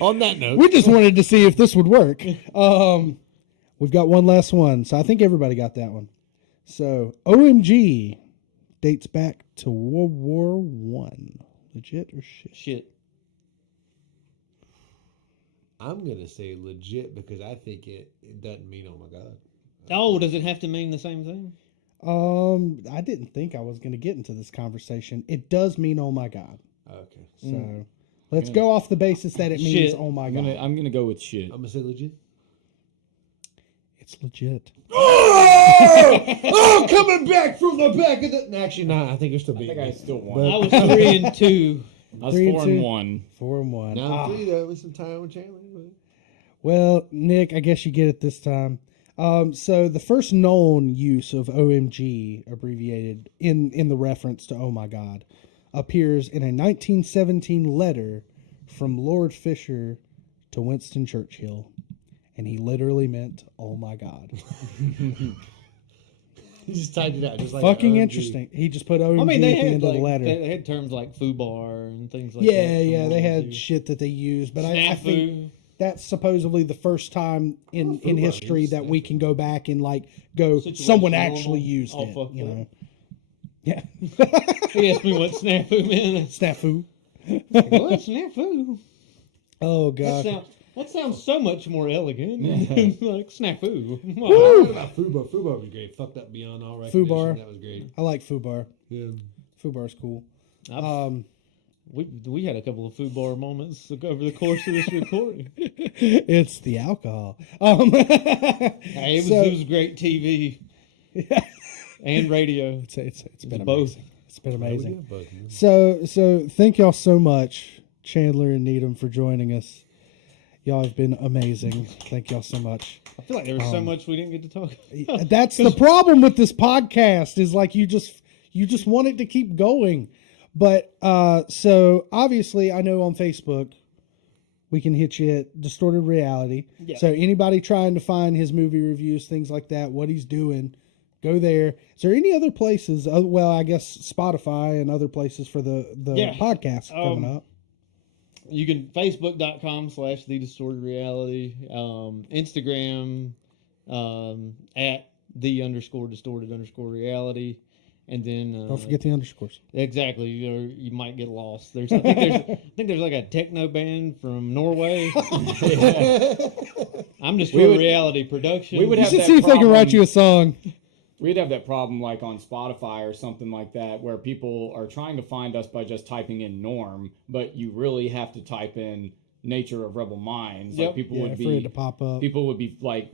On that note. We just wanted to see if this would work. We've got one last one, so I think everybody got that one. So OMG dates back to World War One. Legit or shit? Shit. I'm gonna say legit because I think it doesn't mean oh my god. Oh, does it have to mean the same thing? I didn't think I was going to get into this conversation. It does mean oh my god. Okay. So Let's go off the basis that it means, Shit. oh my God. I'm gonna go with shit. I'm gonna say legit. It's legit. Oh, coming back from the back of the. Actually, no, I think you're still I beating think I me. still won. I was 3-2. I was 3-2. 4-1. 4-1. Now 3 though with some time with Chandler. Well, Nick, I guess you get it this time. So the first known use of OMG, abbreviated in the reference to Oh My God, appears in a 1917 letter from Lord Fisher to Winston Churchill. And he literally meant, oh my God. He just typed it out. Just like Fucking OMG. interesting. He just put OMG I mean, at they the had end of the letter. they had terms like foobar and things like Yeah, that. yeah, they had shit that they used. But I think Snafu. that's supposedly the first time in history that we can go back and like go, Situation someone normal. actually used All it. fucked You up. know? Yeah. He asked me what snafu meant. Snafu. What snafu? Oh, That God. sounds so much more elegant. Like snafu. I heard about Fubar. Fubar was great. Fucked up beyond all recognition. Fubar. That was great. I like Fubar. Yeah. Fubar's cool. We had a couple of foobar moments over the course of this recording. It's the alcohol. Hey, it was great TV and radio. It's been both. amazing. It's been amazing. Both, man. So thank y'all so much, Chandler and Needham, for joining us. Y'all have been amazing. Thank y'all so much. I feel like there was so much we didn't get to talk about. That's the problem with this podcast is like you just want it to keep going. But so obviously I know on Facebook we can hit you at Distorted Reality. Yeah. So anybody trying to find his movie reviews, things like that, what he's doing, go there. Is there any other places? Well, I guess Spotify and other places for the podcast coming up. You can Facebook.com/The Distorted Reality, Instagram at _distorted_reality, and then Don't forget the underscores. exactly, you might get lost. I think there's like a techno band from Norway. I'm Distorted Reality Production. we would You have should that see if they can write problem. you a song. We'd have that problem like on Spotify or something like that where people are trying to find us by just typing in norm, but you really have to type in Nature of Rebel Minds. Yep. Like people Yeah, would for it be to pop up. people would be like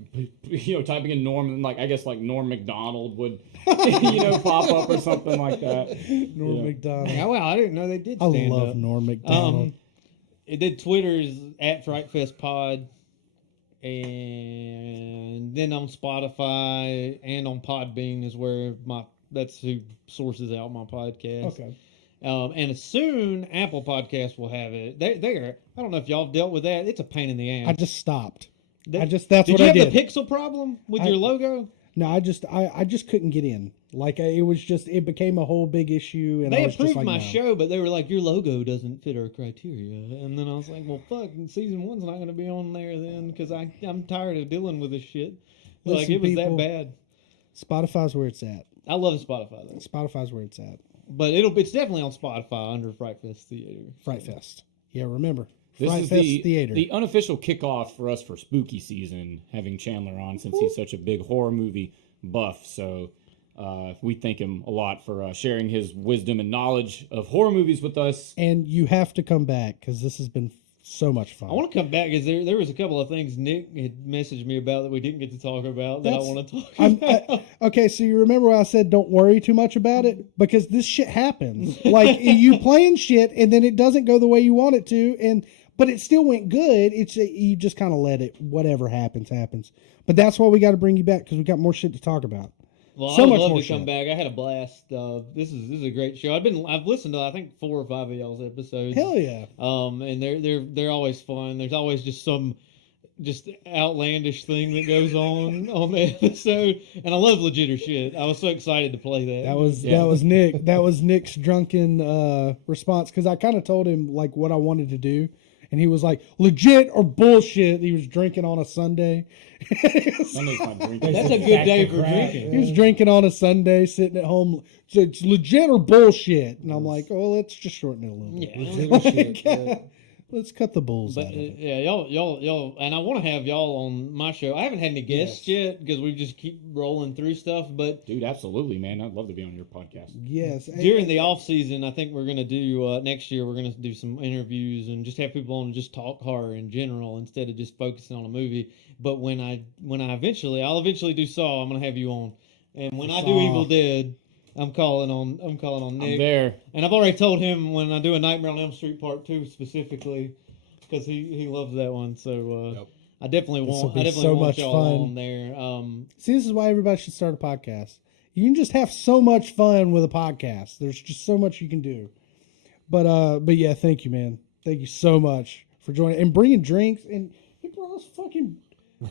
typing in Norm and like I guess like Norm McDonald would pop up or something like that. Norm Yeah. McDonald. Yeah, well, I didn't know they did I stand love up. Norm McDonald. It did Twitter's at Fright Fest Pod, and then on Spotify and on Podbean is where that's who sources out my podcast. Okay. And soon Apple Podcast will have it. They I don't know if y'all have dealt with that. It's a pain in the ass. I just stopped. They- that's did what you I have did. the pixel problem with your logo? No, I just couldn't get in. Like it became a whole big issue, and They I was approved just like, my no. show, but they were like, "Your logo doesn't fit our criteria." And then I was like, "Well, fuck, season 1's not going to be on there then because I'm tired of dealing with this shit." Like Listen, it was people, that bad. Spotify's where it's at. I love Spotify though, Spotify's where it's at. but it's definitely on Spotify under Fright Fest Theater. Fright Fest. Yeah, remember This Fright is Fest Theater. the unofficial kickoff for us for spooky season, having Chandler on since he's such a big horror movie buff. So we thank him a lot for sharing his wisdom and knowledge of horror movies with us. And you have to come back because this has been so much fun. I want to come back because there was a couple of things Nick had messaged me about that we didn't get to talk about that I want to talk about. Okay, so you remember when I said don't worry too much about it? Because this shit happens. Like you playing shit and then it doesn't go the way you want it to, but it still went good. It's you just kind of let it. Whatever happens. But that's why we got to bring you back because we got more shit to talk about. Well, So I would much love more to come shit. back. I had a blast. This is a great show. I've listened to I think 4 or 5 of y'all's episodes. Hell yeah. And they're always fun. There's always just some outlandish thing that goes on the episode, and I love legitter shit. I was so excited to play that. That was Nick. That was Nick's drunken response because I kind of told him like what I wanted to do, and he was like, "Legit or bullshit?" He was drinking on a Sunday. Sunday's my drinking. That's a good day for drinking. He was drinking on a Sunday, sitting at home. So it's legit or bullshit, and I'm like, "Oh, let's just shorten it a little bit." Yeah, legit shit, but Let's cut the bulls But out of it. yeah, y'all, and I want to have y'all on my show. I haven't had any guests yet because we just keep rolling through stuff. But Dude, absolutely, man. I'd love to be on your podcast. Yes. during the off season, I think we're gonna do next year. We're gonna do some interviews and just have people on and just talk horror in general instead of just focusing on a movie. But when I'll eventually do Saw. I'm gonna have you on, and when I do Evil Dead, I'm calling on Nick. I'm there. And I've already told him when I do a Nightmare on Elm Street Part 2 specifically, because he loves that one. So I definitely want y'all on there. See, this is why everybody should start a podcast. You can just have so much fun with a podcast. There's just so much you can do. But yeah, thank you, man. Thank you so much for joining and bringing drinks. And you brought us fucking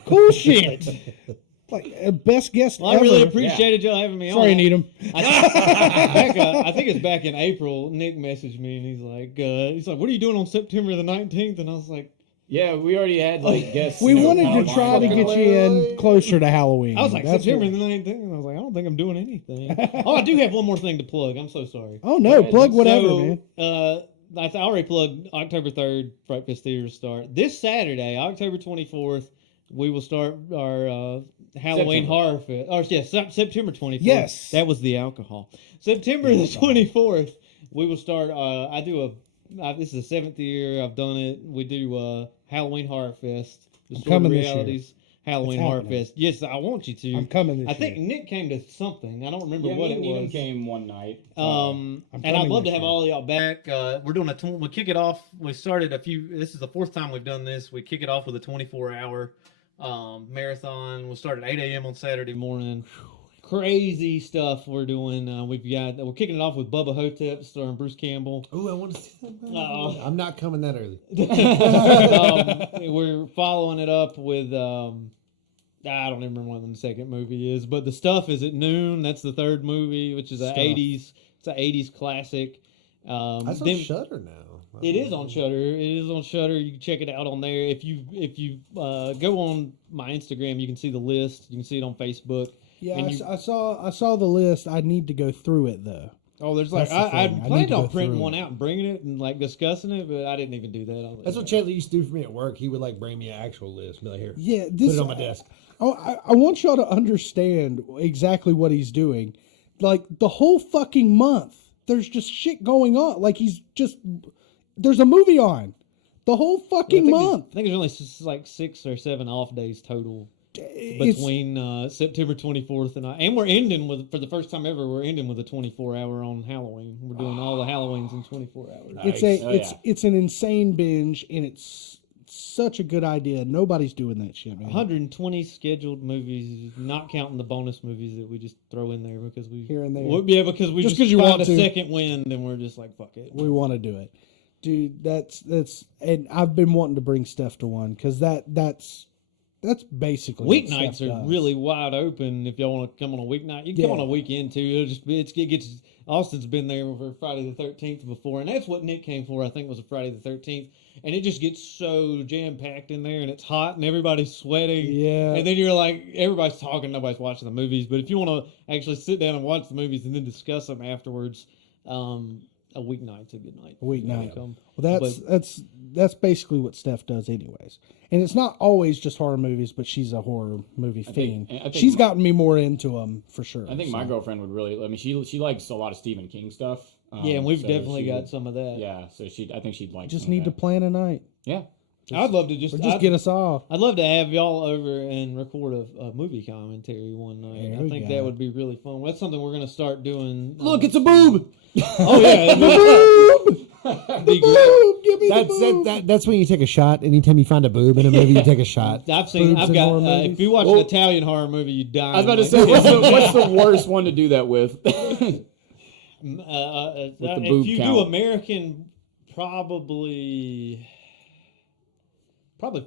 cool shit. Like best guest Well, ever. I really appreciated y'all having me on. Sorry, Needham. I think it's back in April. Nick messaged me and he's like, "What are you doing on September the 19th?" And I was like, Yeah, we already had guests. We wanted to try to get you in closer to Halloween. I was like, That's September what- the 19th, and I was like, I don't think I'm doing anything. Oh, I do have one more thing to plug. I'm so sorry. Oh no, plug whatever, man. I already plugged October 3rd, Fright Fest Theater start. This Saturday, October 24th, we will start our Halloween Horror Fest. Or yes, September 24th. Yes. That was the alcohol. September the 24th, we will start. This is the 7th year I've done it. We do Halloween Horror Fest. I'm coming this year. Realities. Halloween It's Horror happening. Fest. Yes, I want you to. I'm coming this I think year. Nick came to something. I don't remember Yeah, what me it and Needham was. came one night. And I'd coming love to this have year. all of y'all back. We're doing we'll kick it off. We started this is the 4th time we've done this. We kick it off with a 24-hour marathon. We'll start at 8 a.m. on Saturday morning. Crazy stuff we're doing. We're kicking it off with Bubba Hotep starring Bruce Campbell. Ooh, I want to see that. Uh-oh. I'm not coming that early. We're following it up with I don't even remember when the second movie is, but The Stuff is at noon. That's the 3rd movie, which is an 80s. It's an 80s classic. That's on Shudder now. It is on Shudder. It is on Shudder. You can check it out on there. If you go on my Instagram, you can see the list. You can see it on Facebook. Yeah, And I saw the list. I need to go through it though. Oh, there's That's the I thing. I need planned to on go printing through one it. out and bringing it and discussing it, but I didn't even do that. I was like, That's what Chandler used to do for me at work. He would bring me an actual list. Be like, here, Yeah, put this it on my desk. I want y'all to understand exactly what he's doing. Like the whole fucking month, there's just shit going on. Like there's a movie on the whole fucking month. I think there's only like 6 or 7 off days total It's- between September 24th and we're ending with, for the first time ever, we're ending with a 24-hour on Halloween. We're doing all the Halloweens in 24 hours. It's an insane binge, and it's such a good idea. Nobody's doing that shit, man. 120 scheduled movies, not counting the bonus movies that we just throw in there because we Here and there. Yeah, because we Just just 'cause you find want a to. second wind, and we're just like, fuck it. We want to do it, dude. That's and I've been wanting to bring Steph to one because that's basically what Weeknights Steph are does. really wide open. If y'all want to come on a weeknight, you can come on a weekend too. It gets. Austin's been there for Friday the 13th before, and that's what Nick came for. I think was a Friday the 13th, and it just gets so jam packed in there, and it's hot, and everybody's sweating. Yeah. And then you're like, everybody's talking, nobody's watching the movies. But if you want to actually sit down and watch the movies and then discuss them afterwards, a weeknight's a good night. A weeknight. Come. Well, that's basically what Steph does, anyways. And it's not always just horror movies, but she's a horror movie fiend. I think She's gotten me more into them for sure. I think my girlfriend would really. I mean, she likes a lot of Stephen King stuff. Yeah, and we've so definitely she got would- some of that. Yeah, so I think she'd like. just some of need to that. plan a night. Yeah. I'd love to Or just get us off. I'd love to have y'all over and record a movie commentary one night. There I we think go. that would be really fun. That's something we're going to start doing. Look, it's a boob. Oh yeah, be great. Boob, give me the boob. That's when you take a shot. Anytime you find a boob in a movie, you take a shot. I've Boobs in got. horror movies? If you watch an Italian horror movie, you die. I was about to say, what's the worst one to do that with? the boob if you do count. American, probably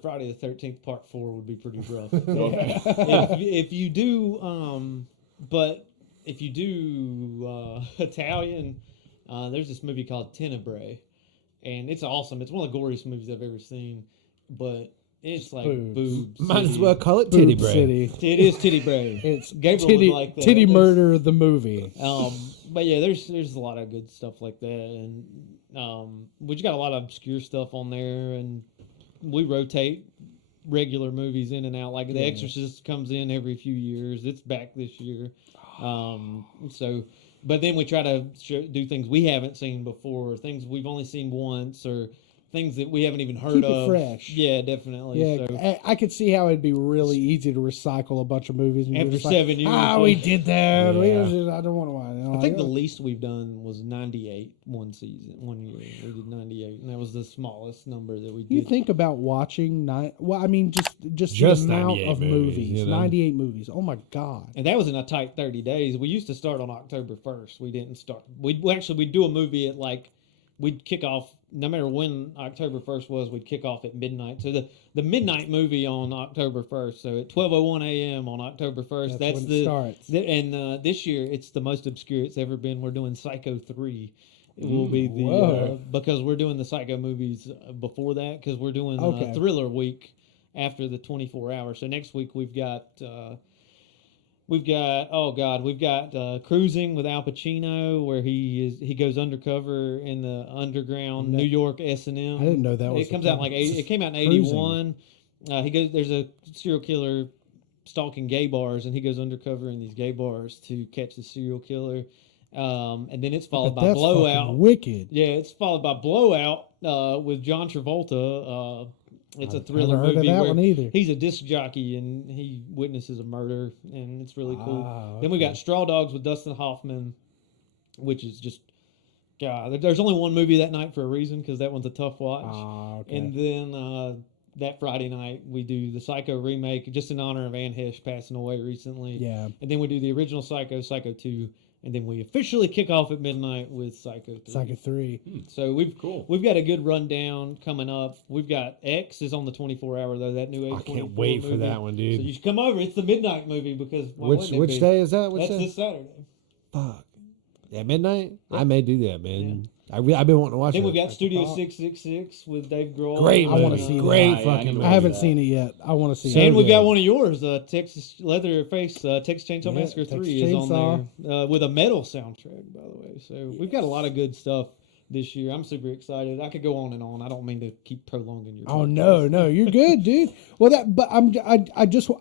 Friday the 13th Part 4 would be pretty rough. if you do, but if you do Italian, there's this movie called Tenebrae, and it's awesome. It's one of the goriest movies I've ever seen, but it's like boobs. Might as well call it Titty Boob Bread. City. It is Titty Bray. It's Gabriel titty, would like that. titty That's- murder the movie. But yeah, there's a lot of good stuff like that, and We just got a lot of obscure stuff on there, and we rotate regular movies in and out. Like The Exorcist comes in every few years. It's back this year. But then we try to do things we haven't seen before, things we've only seen once, or things that we haven't even heard Keep of. it fresh. Yeah, definitely. Yeah, So, I could see how it'd be really easy to recycle a bunch of movies. And after just 7 years. we did that. Yeah. I don't want to watch it. I think the least we've done was 98 one year. We did 98, and that was the smallest number that we did. You think about watching just the amount 98 of movies, you know? 98 movies. Oh my god! And that was in a tight 30 days. We used to start on October 1st. We didn't start. We'd do a movie at we'd kick off, no matter when October 1st was, we'd kick off at midnight. So the midnight movie on October 1st. So at 12:01 a.m. on October 1st, that's when it starts. And this year, it's the most obscure it's ever been. We're doing Psycho 3. It will be because we're doing the Psycho movies before that, because we're doing Thriller Week after the 24 hours. So next week we've got Cruising with Al Pacino, where he goes undercover in the underground New York S&M. I didn't know that was. It comes out it came out in 81. There's a serial killer stalking gay bars, and he goes undercover in these gay bars to catch the serial killer. And then it's followed by Blowout. Wicked. Yeah, it's followed by Blowout with John Travolta. It's a thriller heard movie of that where one either. he's a disc jockey and he witnesses a murder, and it's really cool. Okay. Then we got Straw Dogs with Dustin Hoffman, which is just, God, there's only one movie that night for a reason, because that one's a tough watch. Okay. And then that Friday night we do the Psycho remake, just in honor of Anne Hesh passing away recently. Yeah. And then we do the original Psycho 2. And then we officially kick off at midnight with Psycho 3. Psycho 3. So we've got a good rundown coming up. We've got X is on the 24 hour though, that new I can't wait for that one, dude. So you should come over. It's the midnight movie, because Which day is that? That's this Saturday. Fuck. At midnight? Yeah. I may do that, man. I've been wanting to watch it. Then we've got Studio 666 with Dave Grohl. Great I want to see Great that. fucking movie. I haven't seen it yet. I want to see it. And we've got one of yours, Texas Leatherface, Texas Chainsaw Massacre 3 Texas is Chainsaw. on there with a metal soundtrack, by the way. So we've got a lot of good stuff this year. I'm super excited. I could go on and on. I don't mean to keep prolonging your. Oh podcast. no, you're good, dude. Well,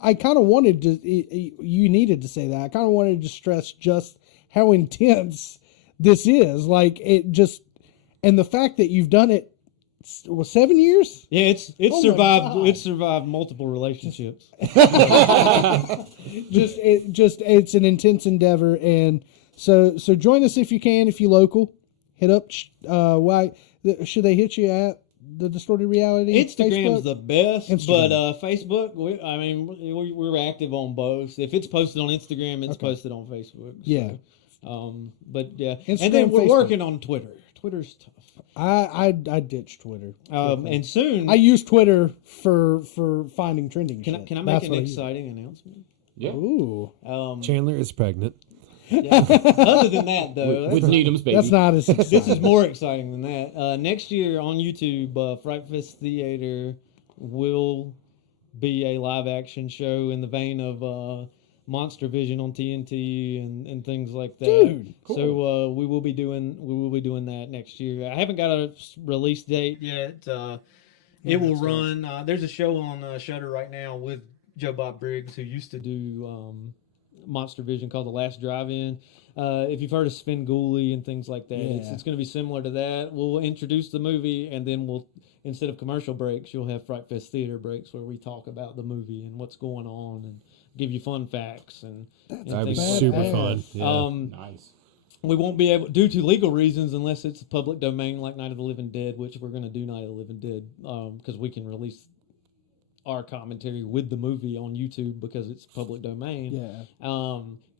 I kind of wanted to. You needed to say that. I kind of wanted to stress just how intense this is. Like it just. And the fact that you've done it, 7 years? Yeah, it's Oh survived. my God. It's survived multiple relationships. It's an intense endeavor, and so join us if you can. If you're local, hit up. Should they hit you at the Distorted Reality? Instagram's Facebook? the best, Instagram. but Facebook. We're active on both. If it's posted on Instagram, it's posted on Facebook. So, Yeah. But yeah, Instagram, and then we're Facebook. working on Twitter. Twitter's tough. I ditched Twitter. And soon, I use Twitter for finding trending shit. can I make That's an what I use. exciting announcement? Yeah. Ooh, Chandler is pregnant. Yeah. Other than that, though, With Needham's baby. that's not as this is exciting. more exciting than that. Next year on YouTube, Fright Fest Theater will be a live action show in the vein of Monster Vision on TNT and things like that. Dude, cool. So we will be doing that next year. I haven't got a release date yet. It will run. There's a show on Shudder right now with Joe Bob Briggs, who used to do Monster Vision, called The Last Drive-In. If you've heard of Svengoolie and things like that, it's going to be similar to that. We'll introduce the movie, and then we'll, instead of commercial breaks, you'll have Fright Fest Theater breaks where we talk about the movie and what's going on and give you fun facts and That'd be things super like that. fun. Yeah. Nice. We won't be able, due to legal reasons, unless it's public domain like Night of the Living Dead, which we're going to do Night of the Living Dead, because we can release our commentary with the movie on YouTube because it's public domain. Yeah.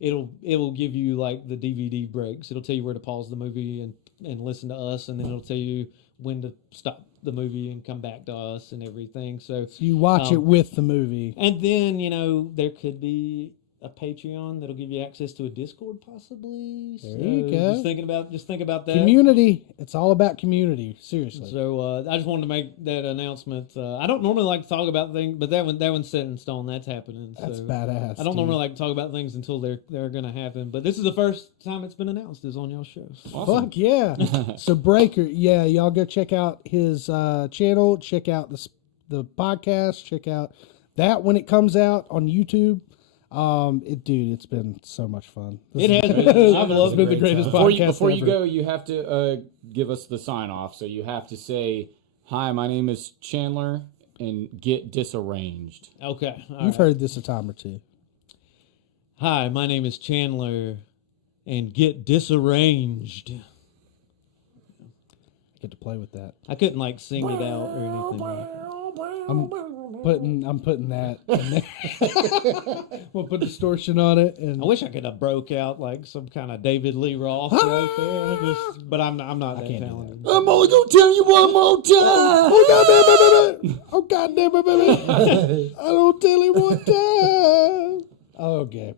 It'll give you like the DVD breaks. It'll tell you where to pause the movie and listen to us, and then it'll tell you when to stop the movie and come back to us and everything. So You watch it with the movie. and then, there could be a Patreon that'll give you access to a Discord, possibly. There you go. Just think about that. Community. It's all about community. Seriously. So I just wanted to make that announcement. I don't normally like to talk about things, but that one's set in stone. That's happening. That's so badass. I don't normally like to talk about things until they're going to happen. But this is the first time it's been announced is on y'all's show. Awesome. Fuck yeah. So Breaker, yeah, y'all go check out his channel. Check out the podcast. Check out that when it comes out on YouTube. It's been so much fun. It has been. I've loved it. Been the greatest podcast Before you ever. go, you have to give us the sign off. So you have to say, "Hi, my name is Chandler," and get disarranged. Okay. You've heard this a time or two. Hi, my name is Chandler, and get disarranged. Get to play with that. I couldn't like sing it out or anything. Like I'm putting that in there. We'll put distortion on it, and I wish I could have broke out like some kind of David Lee Roth right there. But I'm not that talented. I'm only gonna tell you one more time. Oh goddamn it, baby! I don't tell you one time. Okay.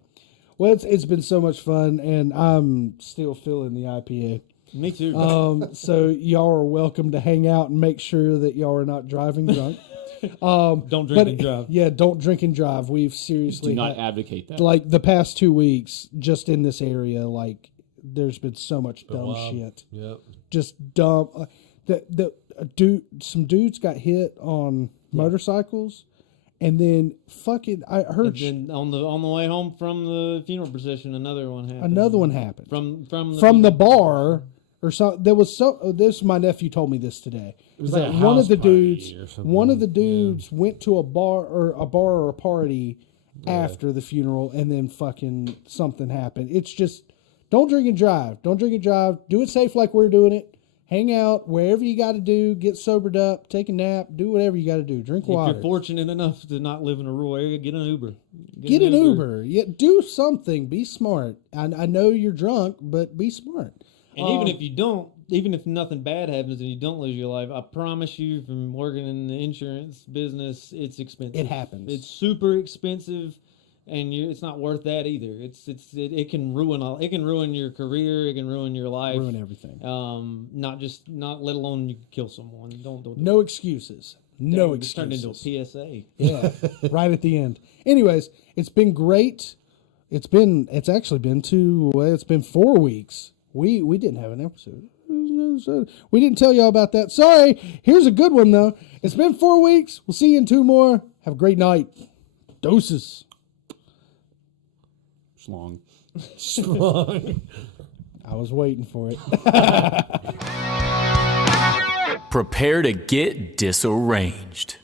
Well, it's been so much fun, and I'm still feeling the IPA. Me too. So y'all are welcome to hang out and make sure that y'all are not driving drunk. Don't drink and drive. Yeah, don't drink and drive. We've seriously Do not advocate that. like the past 2 weeks, just in this area, like there's been so much dumb shit. Yep. Just dumb. Some dudes got hit on motorcycles, and then fucking I heard And then on the way home from the funeral procession, another one happened. another one happened From the bar. Or so there was this. My nephew told me this today. It was like like a one house of the party dudes. or something. One of the dudes went to a bar or a party after the funeral, and then fucking something happened. It's just don't drink and drive. Don't drink and drive. Do it safe like we're doing it. Hang out wherever you got to do. Get sobered up. Take a nap. Do whatever you got to do. Drink If water. you're fortunate enough to not live in a rural area, get an Uber. Get an Uber. Yeah, do something. Be smart. I know you're drunk, but be smart. And even if you don't, even if nothing bad happens and you don't lose your life, I promise you, from working in the insurance business, it's expensive. It happens. It's super expensive, and it's not worth that either. It can ruin your career. It can ruin your life. Ruin everything. Not let alone you can kill someone. Don't. No excuses. No It's turned into a excuses. PSA. Yeah, right at the end. Anyways, it's been great. It's been 4 weeks. We didn't have an episode. We didn't tell y'all about that. Sorry. Here's a good one though. It's been 4 weeks. We'll see you in 2 more. Have a great night. Doses. Schlong. I was waiting for it. Prepare to get disarranged.